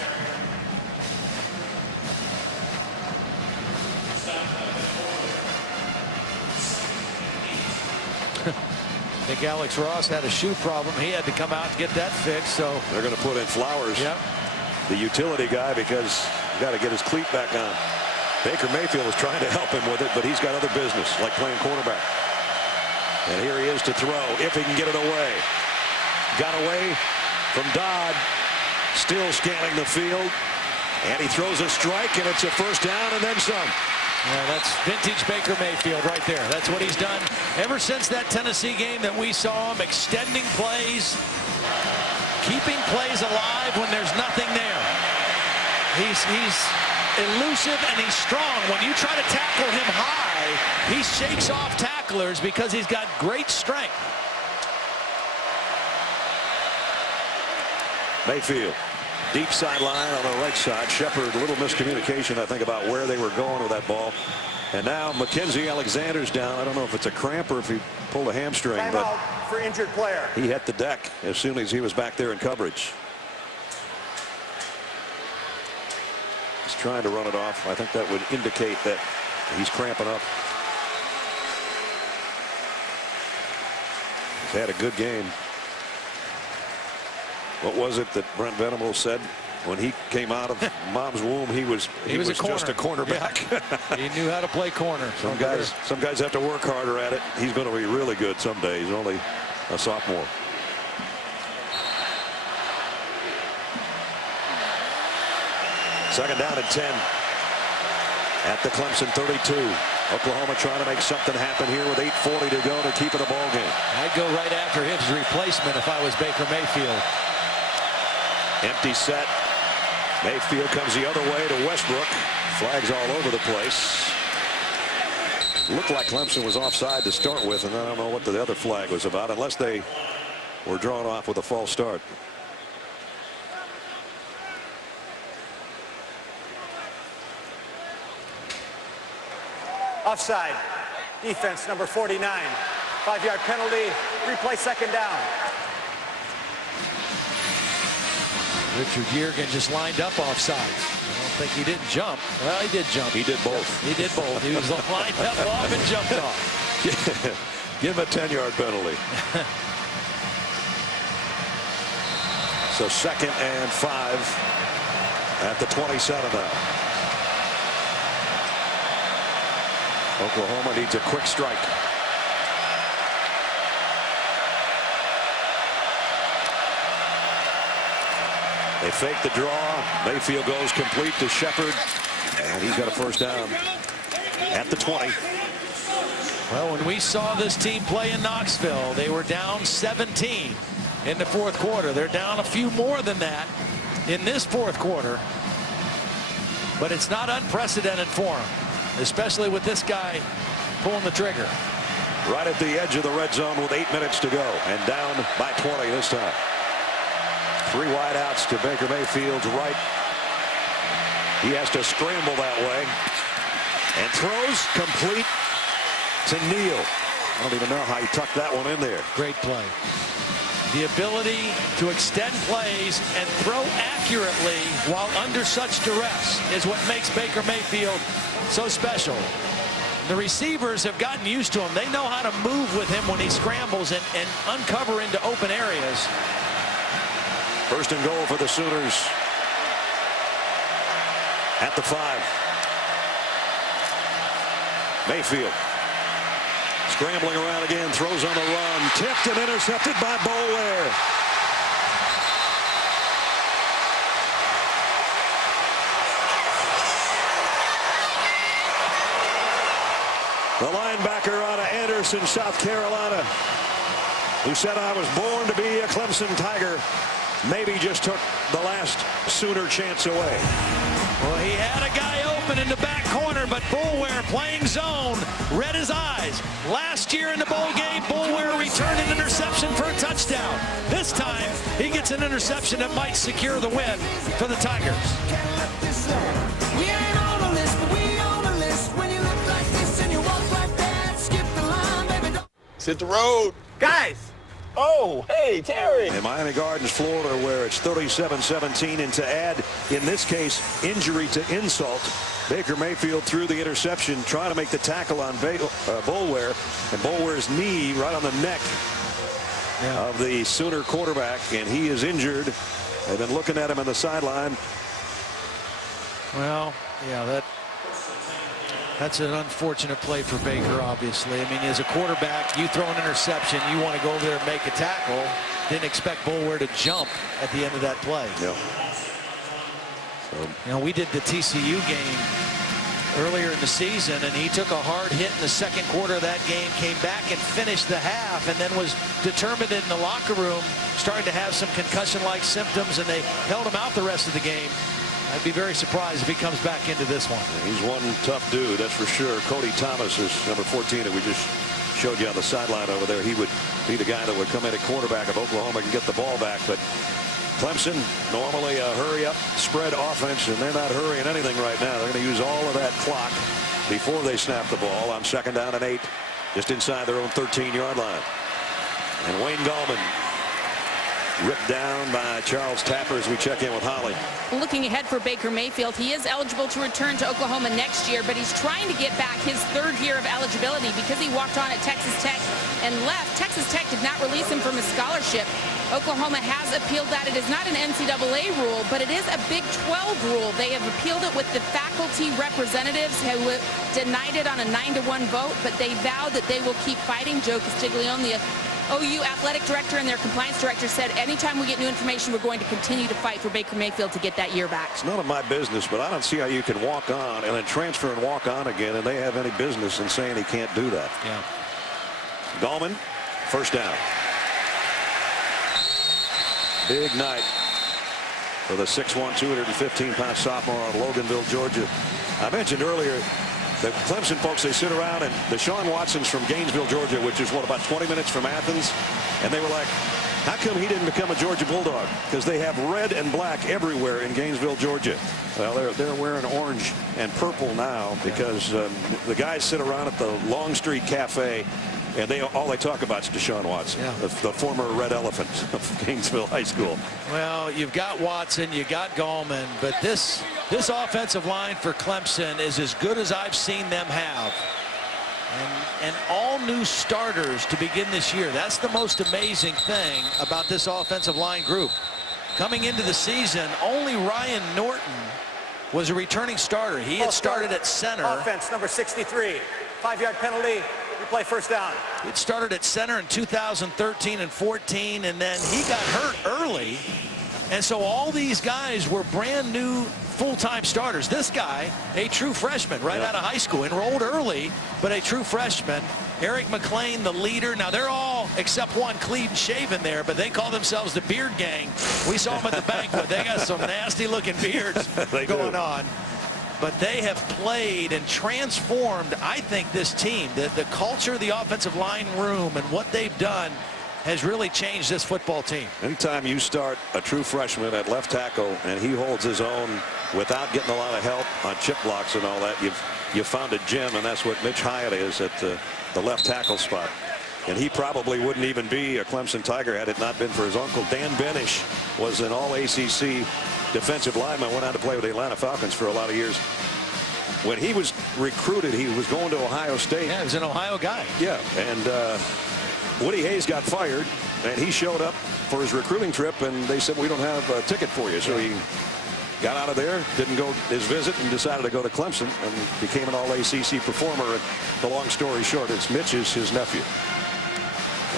I think Alex Ross had a shoe problem. He had to come out and get that fixed. So they're going to put in Flowers, the utility guy, because you got to get his cleat back on. Baker Mayfield is trying to help him with it, but he's got other business, like playing quarterback. And here he is to throw, if he can get it away. Got away from Dodd, still scanning the field, and he throws a strike, and it's a first down and then some. Yeah, that's vintage Baker Mayfield right there. That's what he's done ever since that Tennessee game that we saw him extending plays, keeping plays alive when there's nothing there. He's elusive and he's strong. When you try to tackle him high, he shakes off tackles. tacklers because he's got great strength. Mayfield, deep sideline on the right side. Shepard, a little miscommunication, I think, about where they were going with that ball. And now Mackenzie Alexander's down. I don't know if it's a cramp or if he pulled a hamstring, but Timeout for injured player. he hit the deck as soon as he was back there in coverage. He's trying to run it off. I think that would indicate that he's cramping up. He's had a good game. What was it that Brent Venables said when he came out of mom's womb? He was just a cornerback. Yeah. He knew how to play corner. Some guys have to work harder at it. He's going to be really good someday. He's only a sophomore. Second down and 10 at the Clemson 32. Oklahoma trying to make something happen here with 8:40 to go to keep it a ball game. I'd go right after his replacement if I was Baker Mayfield. Empty set. Mayfield comes the other way to Westbrook. Flags all over the place. Looked like Clemson was offside to start with, and I don't know what the other flag was about, unless they were drawn off with a false start. Offside. Defense number 49. 5-yard penalty. Replay second down. Richard Yeargin just lined up offside. I don't think he didn't jump. Well, he did jump. He did both. He did both. He was lined up off and jumped off. Yeah. Give him a 10-yard penalty. So 2nd and 5 at the 27 now. Oklahoma needs a quick strike. They fake the draw. Mayfield goes complete to Shepard, and he's got a first down at the 20. Well, when we saw this team play in Knoxville, they were down 17 in the 4th quarter. They're down a few more than that in this 4th quarter. But it's not unprecedented for them, especially with this guy pulling the trigger. Right at the edge of the red zone with 8 minutes to go, and down by 20 this time. 3 wideouts to Baker Mayfield's right. He has to scramble that way, and throws complete to Neal. I don't even know how he tucked that one in there. Great play. The ability to extend plays and throw accurately while under such duress is what makes Baker Mayfield so special. The receivers have gotten used to him. They know how to move with him when he scrambles and uncover into open areas. First and goal for the Sooners at the 5. Mayfield scrambling around again, throws on the run, tipped and intercepted by Boulware. The linebacker out of Anderson, South Carolina, who said, "I was born to be a Clemson Tiger," maybe just took the last Sooner chance away. Well, he had a guy open in the back corner, but Boulware, playing zone, read his eyes. Last year in the bowl game, Boulware returned an interception for a touchdown. This time, he gets an interception that might secure the win for the Tigers. Hit the road. Guys! Oh, hey, Terry. In Miami Gardens, Florida, where it's 37-17, and to add, in this case, injury to insult, Baker Mayfield threw the interception, trying to make the tackle on Boulware, and Boulware's knee right on the neck of the Sooner quarterback, and he is injured. They've been looking at him on the sideline. Well, yeah, that's an unfortunate play for Baker, obviously. I mean, as a quarterback, you throw an interception, you want to go over there and make a tackle. Didn't expect Boulware to jump at the end of that play. Yeah. You know, we did the TCU game earlier in the season, and he took a hard hit in the 2nd quarter of that game, came back and finished the half, and then was determined in the locker room, starting to have some concussion-like symptoms, and they held him out the rest of the game. I'd be very surprised if he comes back into this one. He's one tough dude, that's for sure. Cody Thomas is number 14 that we just showed you on the sideline over there. He would be the guy that would come in at quarterback if Oklahoma can get the ball back. But Clemson, normally a hurry-up spread offense, and they're not hurrying anything right now. They're going to use all of that clock before they snap the ball on 2nd down and 8, just inside their own 13-yard line. And Wayne Gallman ripped down by Charles Tapper as we check in with Holly. Looking ahead for Baker Mayfield, he is eligible to return to Oklahoma next year, but he's trying to get back his 3rd year of eligibility because he walked on at Texas Tech and left. Texas Tech did not release him from a scholarship. Oklahoma has appealed that. It is not an NCAA rule, but it is a Big 12 rule. They have appealed it with the faculty representatives who denied it on a 9-1 vote, but they vowed that they will keep fighting. Joe Castiglione, the OU athletic director, and their compliance director said anytime we get new information, we're going to continue to fight for Baker Mayfield to get that year back. It's none of my business, but I don't see how you can walk on and then transfer and walk on again, and they have any business in saying he can't do that. Yeah. Gallman, 1st down. Big night for the 6'1", 215-pound sophomore out of Loganville, Georgia. I mentioned earlier the Clemson folks, they sit around, and Deshaun Watson's from Gainesville, Georgia, which is, what, about 20 minutes from Athens? And they were like, how come he didn't become a Georgia Bulldog? Because they have red and black everywhere in Gainesville, Georgia. Well, they're wearing orange and purple now because the guys sit around at the Long Street Cafe, and all they talk about is Deshaun Watson, the former Red Elephant of Gainesville High School. Well, you've got Watson, you got Gallman, but this offensive line for Clemson is as good as I've seen them have. And all new starters to begin this year. That's the most amazing thing about this offensive line group. Coming into the season, only Ryan Norton was a returning starter. He had started at center. Offense number 63, 5-yard penalty. Replay 1st down. It started at center in 2013 and 14, and then he got hurt early. And so all these guys were brand new full-time starters. This guy, a true freshman right out of high school, enrolled early, but a true freshman. Eric McLean, the leader. Now they're all, except one, clean shaven there, but they call themselves the Beard Gang. We saw them at the banquet. They got some nasty-looking beards going on. But they have played and transformed, I think, this team. The culture of the offensive line room and what they've done has really changed this football team. Anytime you start a true freshman at left tackle and he holds his own without getting a lot of help on chip blocks and all that, you've found a gem, and that's what Mitch Hyatt is at the left tackle spot. And he probably wouldn't even be a Clemson Tiger had it not been for his uncle. Dan Benish was an all-ACC defensive lineman, went on to play with the Atlanta Falcons for a lot of years. When he was recruited, he was going to Ohio State. Yeah, he was an Ohio guy. Yeah, and Woody Hayes got fired, and he showed up for his recruiting trip, and they said, we don't have a ticket for you. So he got out of there, didn't go his visit, and decided to go to Clemson and became an all-ACC performer. And the long story short, Mitch is his nephew.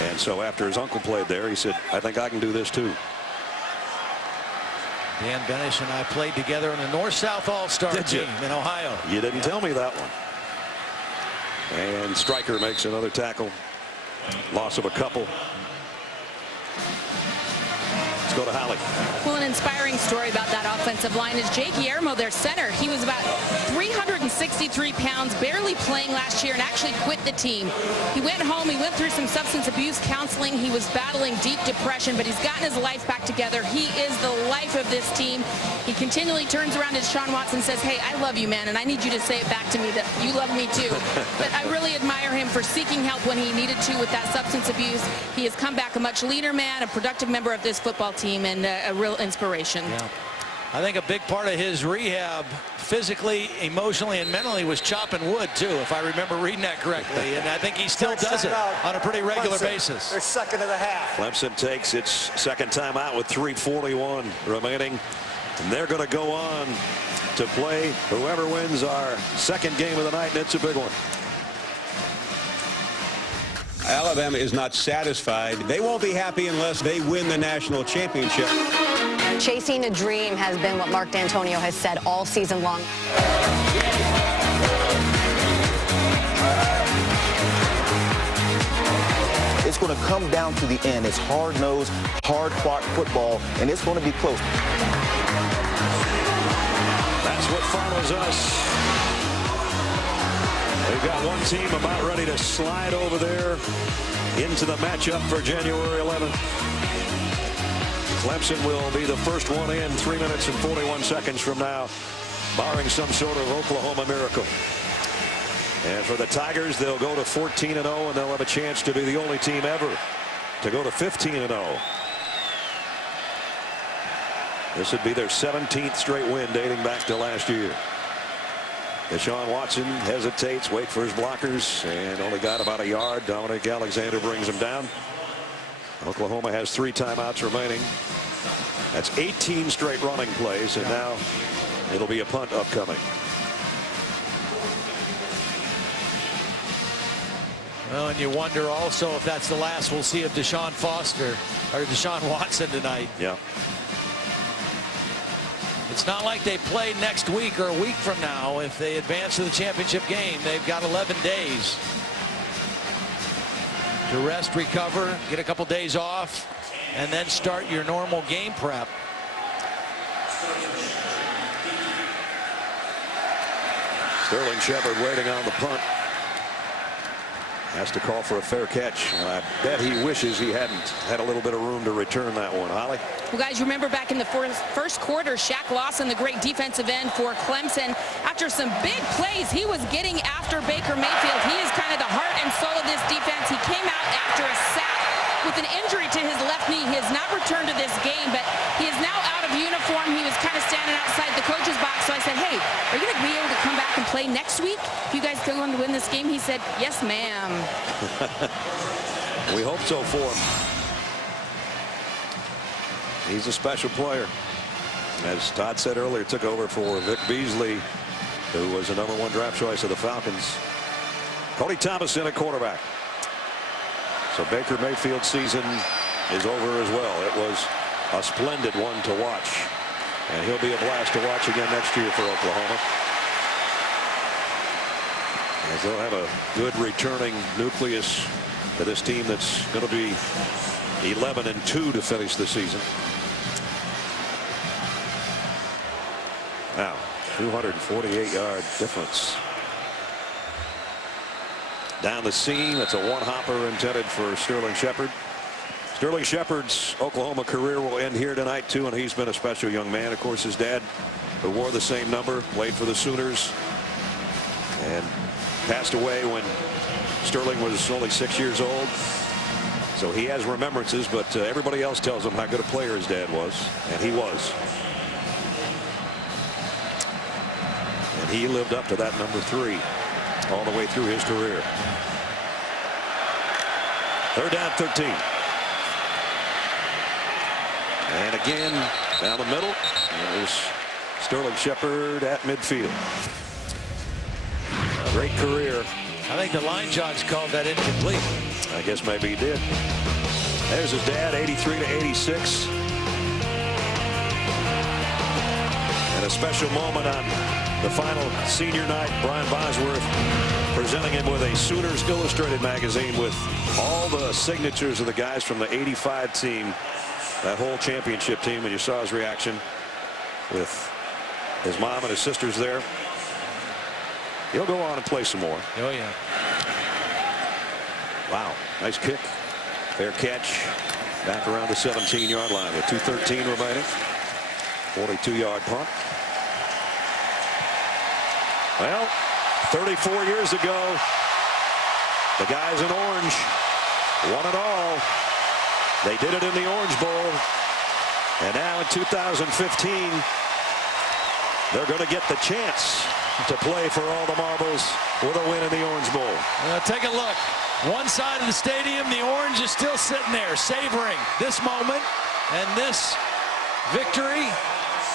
And so after his uncle played there, he said, I think I can do this too. Dan Benish and I played together in a North-South All-Star team in Ohio. You didn't tell me that one. And Stryker makes another tackle. Loss of a couple. Let's go to Holly. Well, an inspiring story about that offensive line is Jake Guillermo, their center. He was about 363 pounds, barely playing last year, and actually quit the team. He went home. He went through some substance abuse counseling. He was battling deep depression, but he's gotten his life back together. He is the life of this team. He continually turns around to Sean Watson and says, hey, I love you, man, and I need you to say it back to me that you love me too. But I really admire him for seeking help when he needed to with that substance abuse. He has come back a much leaner man, a productive member of this football team, and a real inspiration. Yeah. I think a big part of his rehab, physically, emotionally, and mentally, was chopping wood, too, if I remember reading that correctly. And I think he still does it on a pretty regular basis. They're second of the half. Clemson takes its second time out with 3:41 remaining. And they're going to go on to play whoever wins our second game of the night, and it's a big one. Alabama is not satisfied. They won't be happy unless they win the national championship. Chasing a dream has been what Mark D'Antonio has said all season long. It's going to come down to the end. It's hard-nosed, hard-fought football, and it's going to be close. That's what follows us. A We've got one team about ready to slide over there into the matchup for January 11th. Clemson will be the first one in 3 minutes and 41 seconds from now, barring some sort of Oklahoma miracle. And for the Tigers, they'll go to 14-0, and they'll have a chance to be the only team ever to go to 15-0. This would be their 17th straight win dating back to last year. Deshaun Watson hesitates, wait for his blockers, and only got about a yard. Dominic Alexander brings him down. Oklahoma has 3 timeouts remaining. That's 18 straight running plays, and now it'll be a punt upcoming. Well, and you wonder also if that's the last we'll see of Deshaun Watson tonight. Yeah. It's not like they play next week or a week from now. If they advance to the championship game, they've got 11 days to rest, recover, get a couple days off, and then start your normal game prep. Sterling Shepard waiting on the punt. Has to call for a fair catch. And I bet he wishes he hadn't had a little bit of room to return that one. Holly? Well, guys, remember back in the first quarter, Shaq Lawson, the great defensive end for Clemson, after some big plays, he was getting after Baker Mayfield. He is kind of the heart and soul of this defense. He came out after a sack with an injury to his left knee. He has not returned to this game, but he is now out of uniform. He was kind of standing outside the coach's box. So I said, hey, are you going to be able to come back and play next week if you guys go on to win this game? He said, yes, ma'am. We hope so for him. He's a special player. As Todd said earlier, took over for Vic Beasley, who was the #1 draft choice of the Falcons. Cody Thomason at quarterback. So Baker Mayfield's season is over as well. It was a splendid one to watch, and he'll be a blast to watch again next year for Oklahoma, as they'll have a good returning nucleus to this team that's going to be 11-2 to finish the season. Now, 248-yard difference. Down the seam, it's a one-hopper intended for Sterling Shepard. Sterling Shepard's Oklahoma career will end here tonight, too, and he's been a special young man. Of course, his dad, who wore the same number, played for the Sooners, and passed away when Sterling was only 6 years old. So he has remembrances, but everybody else tells him how good a player his dad was, and he was. And he lived up to that #3 all the way through his career. 3rd down, 13. And again, down the middle, there's Sterling Shepard at midfield. Great career. I think the line judge called that incomplete. I guess maybe he did. There's his dad, 83-86. And a special moment on the final senior night, Brian Bosworth presenting him with a Sooners Illustrated magazine with all the signatures of the guys from the '85 team, that whole championship team, and you saw his reaction with his mom and his sisters there. He'll go on and play some more. Oh, yeah. Wow, nice kick. Fair catch. Back around the 17-yard line with 2:13 remaining. 42-yard punt. Well, 34 years ago, the guys in orange won it all. They did it in the Orange Bowl. And now in 2015, they're going to get the chance to play for all the marbles with a win in the Orange Bowl. Take a look. One side of the stadium, the orange is still sitting there, savoring this moment and this victory.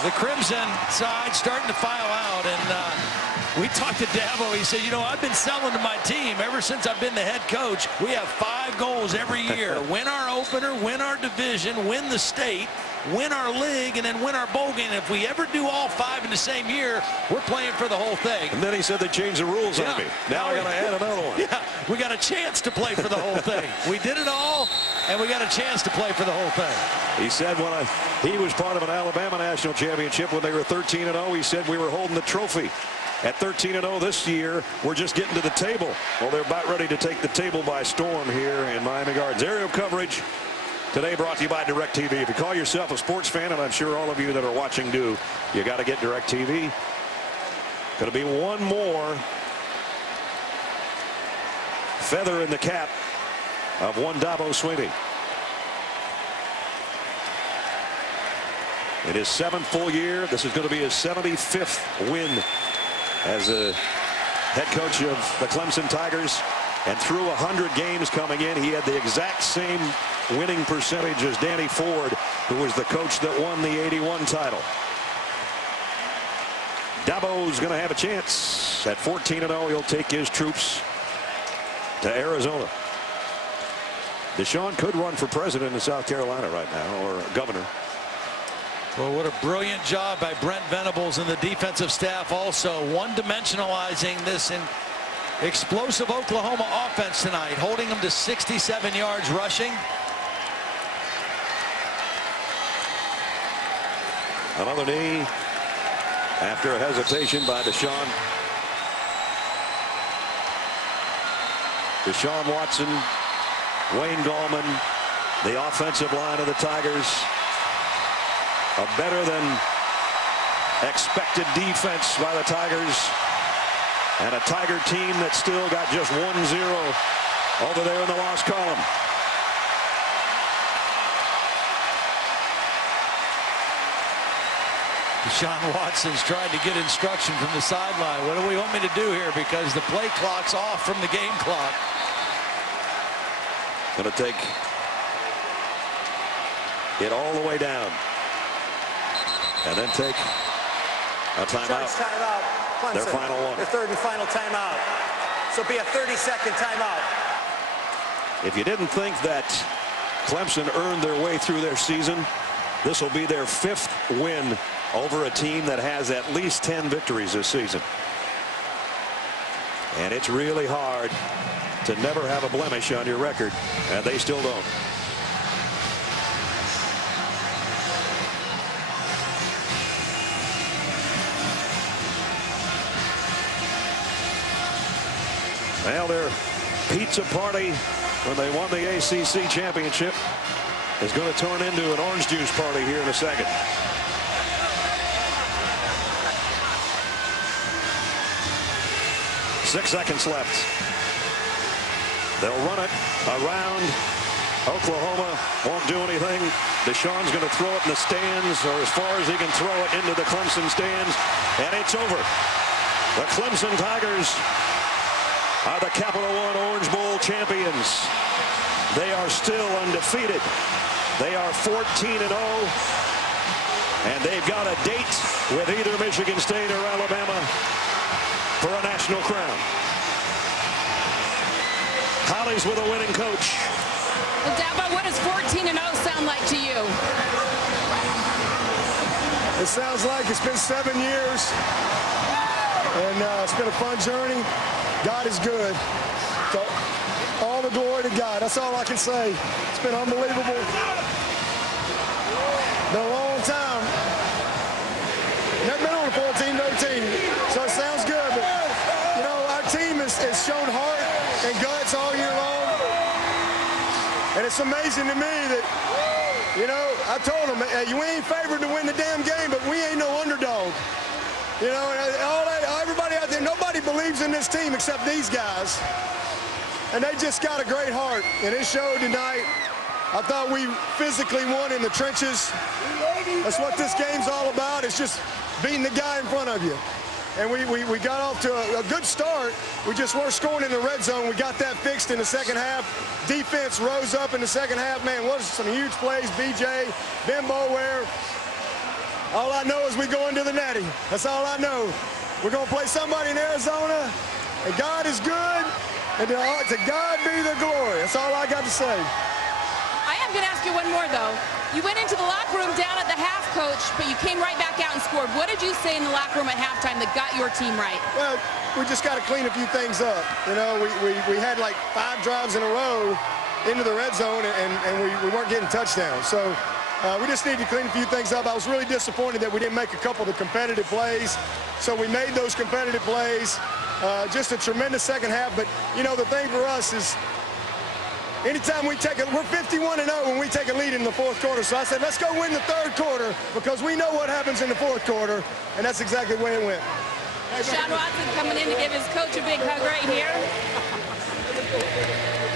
The Crimson side starting to file out, and we talked to Dabo. He said, you know, I've been selling to my team ever since I've been the head coach. We have 5 goals every year. Win our opener, win our division, win the state, win our league, and then win our bowl game. If we ever do all 5 in the same year, we're playing for the whole thing. And then he said they changed the rules on me. Now I got to add another one. Yeah, we got a chance to play for the whole thing. We did it all, and we got a chance to play for the whole thing. He said when he was part of an Alabama national championship when they were 13-0, he said we were holding the trophy at 13-0 this year. We're just getting to the table. Well, they're about ready to take the table by storm here in Miami Gardens. Aerial coverage today brought to you by DirecTV. If you call yourself a sports fan, and I'm sure all of you that are watching do, you got to get DirecTV. Going to be one more feather in the cap of one Dabo Swinney. In his 7th full year, this is going to be his 75th win as a head coach of the Clemson Tigers. And through 100 games coming in, he had the exact same winning percentage as Danny Ford, who was the coach that won the 81 title. Dabo's going to have a chance. At 14-0, he'll take his troops to Arizona. Deshaun could run for president in South Carolina right now, or governor. Well, what a brilliant job by Brent Venables and the defensive staff, also one-dimensionalizing this explosive Oklahoma offense tonight, holding them to 67 yards rushing. Another knee after a hesitation by Deshaun. Deshaun Watson, Wayne Gallman, the offensive line of the Tigers. A better than expected defense by the Tigers. And a Tiger team that still got just 1-0 over there in the loss column. Deshaun Watson's trying to get instruction from the sideline. What do we want me to do here? Because the play clock's off from the game clock. Going to take it all the way down. And then take a timeout. Timeout. Their final one. Their third and final timeout. So it'll be a 30-second timeout. If you didn't think that Clemson earned their way through their season, this will be their 5th win over a team that has at least 10 victories this season. And it's really hard to never have a blemish on your record, and they still don't. Well, their pizza party when they won the ACC championship is going to turn into an orange juice party here in a second. Six seconds left. They'll run it around Oklahoma. Won't do anything. Deshaun's going to throw it in the stands, or as far as he can throw it into the Clemson stands, and it's over. The Clemson Tigers are the Capital One Orange Bowl champions. They are still undefeated. They are 14-0, and they've got a date with either Michigan State or Alabama for a national crown. Holly's with a winning coach. Well, Dabo, what does 14-0 sound like to you? It sounds like it's been 7 years, and it's been a fun journey. God is good. So, all the glory to God. That's all I can say. It's been unbelievable. Been a long time. Never been on a 14-0 team, so it sounds good. But, you know, our team has shown heart and guts all year long. And it's amazing to me that, you know, I told them, hey, you ain't favored to win the damn game, but we ain't no underdog. You know, everybody out there, nobody believes in this team except these guys. And they just got a great heart. And it showed tonight. I thought we physically won in the trenches. That's what this game's all about. It's just beating the guy in front of you. And we got off to a good start. We just weren't scoring in the red zone. We got that fixed in the second half. Defense rose up in the second half. Man, what some huge plays. BJ, Ben Boulware. All I know is we go into the Natty. That's all I know. We're going to play somebody in Arizona, and God is good, and to God be the glory. That's all I got to say. I am going to ask you one more, though. You went into the locker room down at the half, Coach, but you came right back out and scored. What did you say in the locker room at halftime that got your team right? Well, we just got to clean a few things up. You know, we had like 5 drives in a row into the red zone, and we weren't getting touchdowns. So We just need to clean a few things up. I was really disappointed that we didn't make a couple of the competitive plays. So we made those competitive plays. Just a tremendous second half. But, you know, the thing for us is anytime we're 51-0 when we take a lead in the fourth quarter. So I said, let's go win the third quarter because we know what happens in the fourth quarter. And that's exactly the way it went. Sean Watson coming in to give his coach a big hug right here.